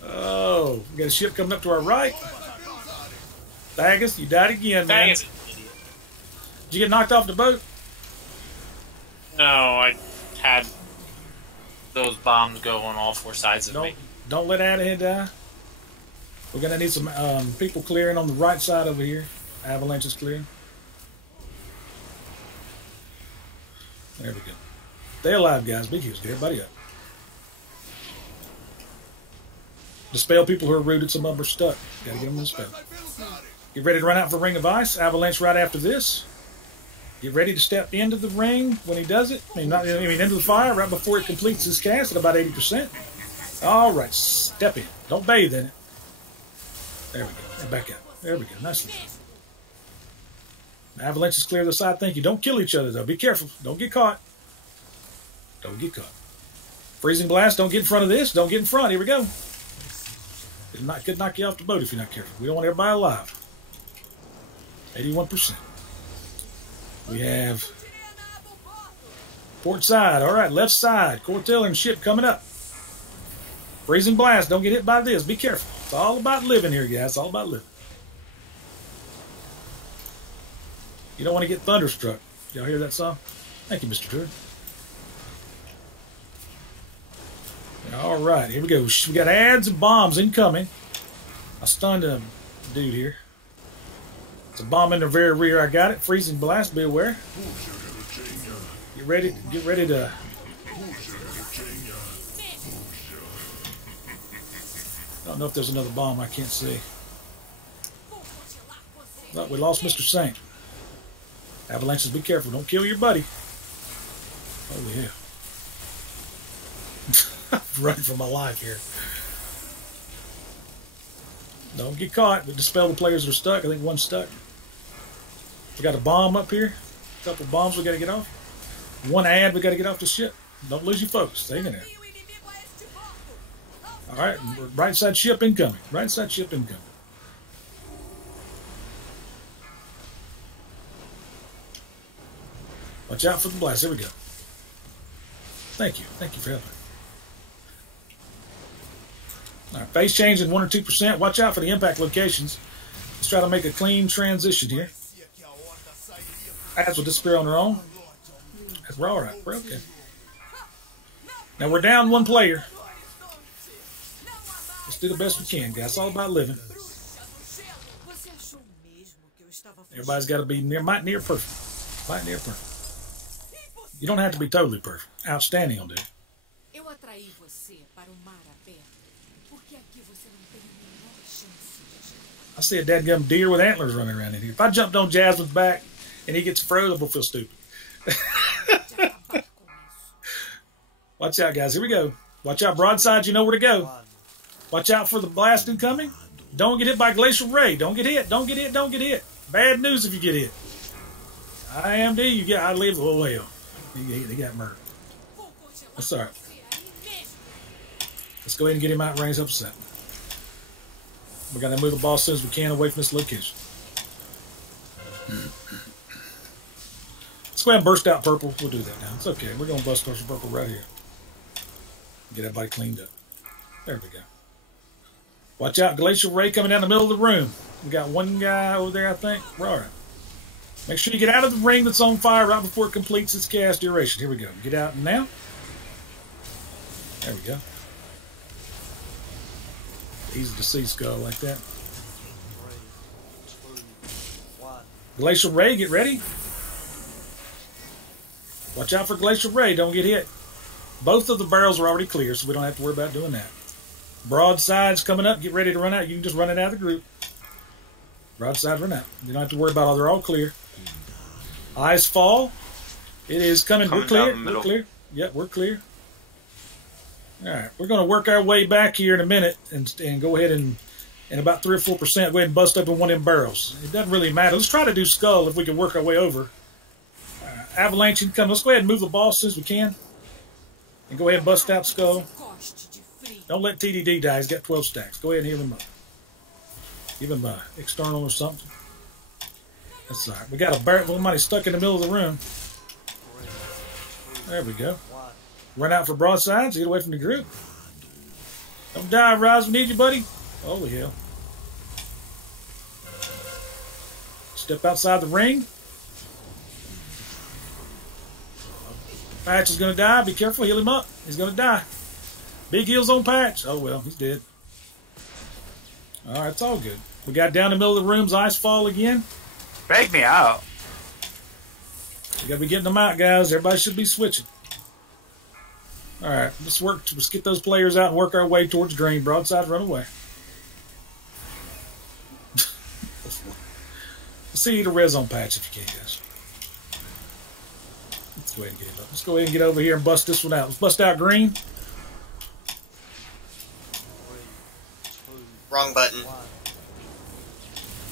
Oh, we got a ship coming up to our right. Thagus, you died again, man. Did you get knocked off the boat? No, I had those bombs go on all four sides of me. Don't let out of here die. We're gonna need some people clearing on the right side over here. Avalanche is clearing. There we go. Stay alive, guys. Big heals. Get everybody up. Dispel people who are rooted. Some of them are stuck. Gotta get them to dispel. Get ready to run out for Ring of Ice. Avalanche right after this. Get ready to step into the ring when he does it. Into the fire right before it completes his cast at about 80%. All right, step in. Don't bathe in it. There we go. And back out. There we go. Nicely. Avalanche is clear to the side. Thank you. Don't kill each other, though. Be careful. Don't get caught. Don't get caught. Freezing Blast. Don't get in front of this. Don't get in front. Here we go. It could knock you off the boat if you're not careful. We don't want everybody alive. 81%. We have port side. All right, left side. Cortel and ship coming up. Freezing Blast. Don't get hit by this. Be careful. It's all about living here, guys. It's all about living. You don't want to get thunderstruck. Y'all hear that song? Thank you, Mr. Tour. All right, here we go. We got ads and bombs incoming. I stunned a dude here. It's a bomb in the very rear. I got it. Freezing Blast. Be aware. Get ready. Get ready to. I don't know if there's another bomb. I can't see. But we lost Mr. Saint. Avalanches, be careful. Don't kill your buddy. Holy hell. I'm running for my life here. Don't get caught. We dispel the players that are stuck. I think one's stuck. We got a bomb up here. A couple bombs we got to get off. One ad we got to get off the ship. Don't lose your focus. Stay in there. All right. Right side ship incoming. Right side ship incoming. Watch out for the blast. Here we go. Thank you. Thank you for helping. All right, phase change in 1 or 2%. Watch out for the impact locations. Let's try to make a clean transition here. Ads will disappear on their own. We're all right. We're okay. Now we're down one player. Let's do the best we can, guys. It's all about living. Everybody's got to be near perfect. Might near perfect. You don't have to be totally perfect. Outstanding will do. I see a dadgum deer with antlers running around in here. If I jumped on Jasmine's back and he gets frozen, we'll feel stupid. Watch out, guys. Here we go. Watch out, broadside. You know where to go. Watch out for the blast incoming. Don't get hit by Glacial Ray. Don't get hit. Don't get hit. Don't get hit. Bad news if you get hit. IMD, I live. Oh, well. He got murdered. That's all right. Let's go ahead and get him out range up set. We got to move the ball as soon as we can away from this location. Let's go ahead and burst out purple. We'll do that now. It's okay. We're going to bust our purple right here. Get everybody cleaned up. There we go. Watch out. Glacial Ray coming down the middle of the room. We got one guy over there, I think. We're all right. Make sure you get out of the ring that's on fire right before it completes its cast duration. Here we go. Get out now. There we go. Easy to see skull like that. 3, 2, 1. Glacial Ray, get ready. Watch out for Glacial Ray. Don't get hit. Both of the barrels are already clear, so we don't have to worry about doing that. Broadside's coming up. Get ready to run out. You can just run it out of the group. Broadside run out. You don't have to worry about it. They're all clear. Eyes fall. It is coming. We're clear. We're clear. Yep, we're clear. All right, we're going to work our way back here in a minute and go ahead and about 3 or 4%, go ahead and bust up in one of them barrels. It doesn't really matter. Let's try to do skull if we can work our way over. Avalanche income. Let's go ahead and move the ball as soon as we can and go ahead and bust out skull. Don't let TDD die. He's got 12 stacks. Go ahead and heal him up. Give him external or something. That's all right. We got a barrel. Somebody stuck in the middle of the room. There we go. Run out for broadsides. Get away from the group. Don't die, Rise. We need you, buddy. Holy hell. Step outside the ring. Patch is going to die. Be careful. Heal him up. He's going to die. Big heals on Patch. Oh, well. He's dead. All right. It's all good. We got down the middle of the room's ice fall again. Bag me out. We got to be getting them out, guys. Everybody should be switching. All right. Let's get those players out and work our way towards green. Broadside, run away. Let's see the res on Patch if you can, guys. Let's go ahead and get him up. Let's go ahead and get over here and bust this one out. Let's bust out green. Wrong button.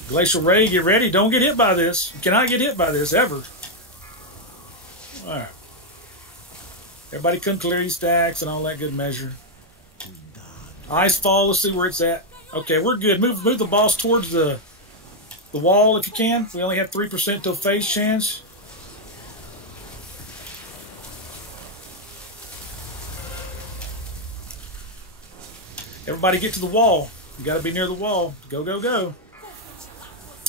Glacial Ray, get ready. Don't get hit by this. You cannot get hit by this, ever. All right. Everybody come clear these stacks and all that good measure. Ice fall, let's see where it's at. Okay, we're good. Move the boss towards the wall if you can. We only have 3% till phase chance. Everybody get to the wall. You got to be near the wall. Go, go, go.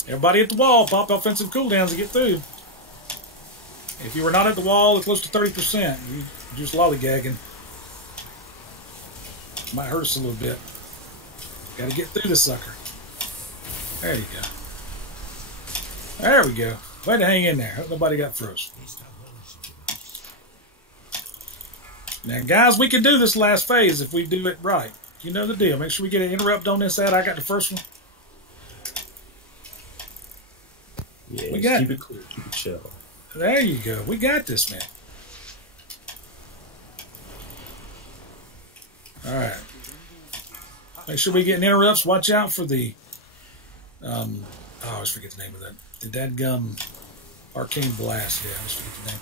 Everybody at the wall. Pop offensive cooldowns to get through. If you were not at the wall, close to 30%. You're just lollygagging. Might hurt us a little bit. Got to get through this sucker. There you go. There we go. Way to hang in there. Hope nobody got froze. Now, guys, we can do this last phase if we do it right. You know the deal. Make sure we get an interrupt on this ad. I got the first one. Yeah, we got keep it cool. Keep it chill. There you go. We got this, man. All right. Make sure we get interrupts. Watch out for the... I always forget the name of that. The dadgum arcane blast. Yeah, I always forget the name.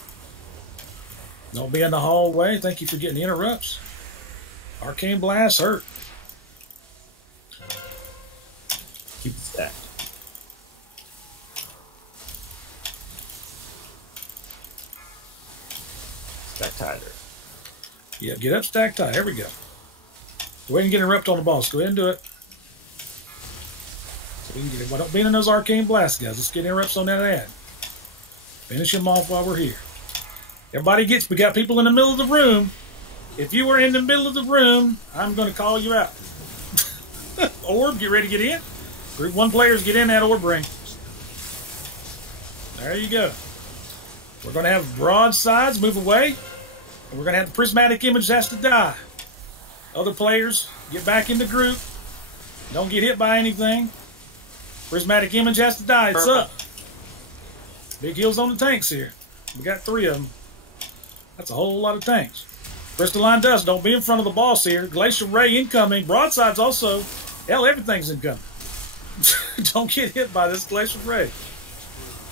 Don't be in the hallway. Thank you for getting the interrupts. Arcane blast hurt. Keep it stacked. Stack tighter. Yep, get up, stack tight. Here we go. Go ahead and get interrupt on the boss. Go ahead and do it. So we can get it. Well, don't be in those arcane blasts, guys. Let's get interrupts on that ad. Finish him off while we're here. Everybody gets, we got people in the middle of the room. If you were in the middle of the room, I'm going to call you out. Orb, get ready to get in. Group 1 players, get in that orb ring. There you go. We're going to have broadsides move away. And we're going to have the prismatic image has to die. Other players, get back in the group. Don't get hit by anything. Prismatic image has to die. It's up. Big heals on the tanks here. We got 3 of them. That's a whole lot of tanks. Crystalline Dust, don't be in front of the boss here. Glacial Ray incoming. Broadsides also. Hell, everything's incoming. Don't get hit by this Glacial Ray.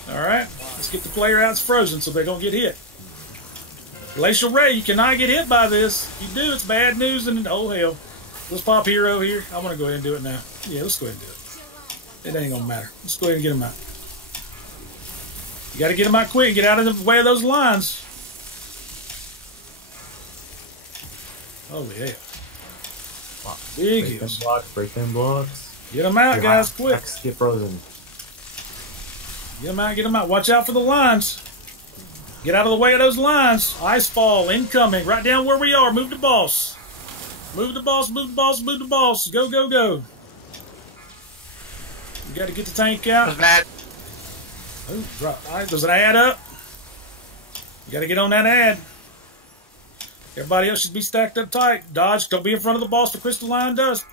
Alright, let's get the player out. It's frozen so they don't get hit. Glacial Ray, you cannot get hit by this. If you do, it's bad news and oh hell. Let's pop Hero here. I want to go ahead and do it now. Yeah, let's go ahead and do it. It ain't going to matter. Let's go ahead and get him out. You got to get him out quick. Get out of the way of those lines. Holy hell. Big break them heals. blocks, break them blocks. Get them out, guys, quick. Blocks get frozen. Get them out, get them out. Watch out for the lines. Get out of the way of those lines. Ice fall, incoming, right down where we are. Move the boss. Move the boss, move the boss, move the boss. Go, go, go. You got to get the tank out. Oh, drop. All right, does it add up? You got to get on that ad. Everybody else should be stacked up tight. Dodge, don't be in front of the boss for Crystalline Dust.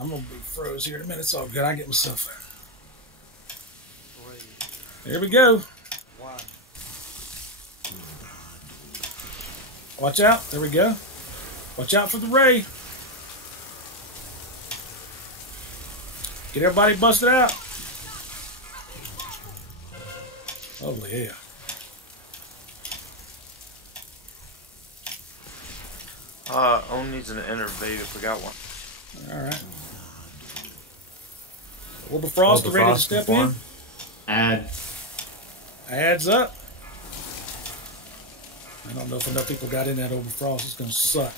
I'm going to be froze here in a minute. It's all good. I get myself there. There we go. Watch out. There we go. Watch out for the ray. Get everybody busted out. Holy hell. Own needs an innervate if we got one. Alright. Orb of Frost ready to step in. Adds up. I don't know if enough people got in that Orb of Frost. It's going to suck.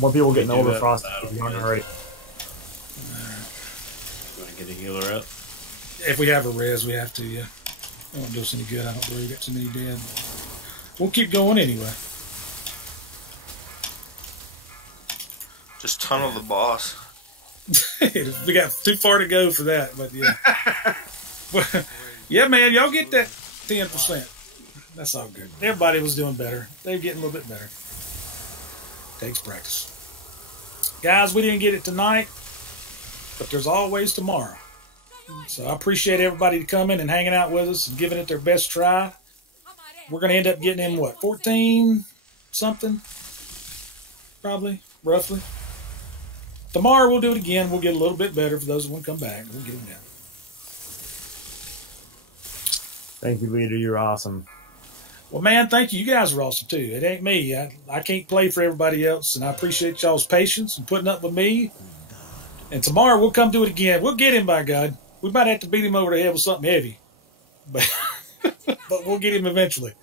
More people getting over frost if you aren't already. Want to get a healer up? If we have a res, we have to, yeah. It won't do us any good. I don't believe it. Too many dead. we'll keep going anyway. Just tunnel the boss. We got too far to go for that, but yeah. Yeah, man, y'all get that 10%. That's all good. Everybody was doing better. They're getting a little bit better. Takes practice. Guys, we didn't get it tonight, but there's always tomorrow. So I appreciate everybody coming and hanging out with us and giving it their best try. We're going to end up getting in, what, 14 something? Probably, roughly. Tomorrow we'll do it again. We'll get a little bit better for those who want to come back. We'll get them down. Thank you, leader. You're awesome. Well, man, thank you. You guys are awesome, too. It ain't me. I can't play for everybody else, and I appreciate y'all's patience and putting up with me. And tomorrow we'll come do it again. We'll get him, by God. We might have to beat him over the head with something heavy. But, but we'll get him eventually.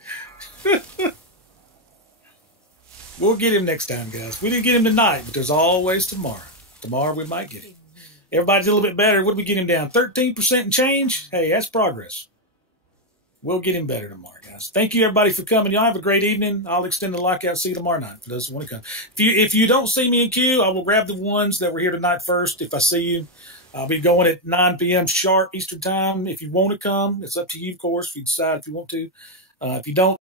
We'll get him next time, guys. We didn't get him tonight, but there's always tomorrow. Tomorrow we might get him. Everybody's a little bit better. What did we get him down? 13% and change? Hey, that's progress. We'll get him better tomorrow, guys. Thank you, everybody, for coming. Y'all have a great evening. I'll extend the lockout. See you tomorrow night for those who want to come. If you don't see me in queue, I will grab the ones that were here tonight first. If I see you, I'll be going at 9 p.m. sharp Eastern time. If you want to come, it's up to you, of course, if you decide if you want to. If you don't,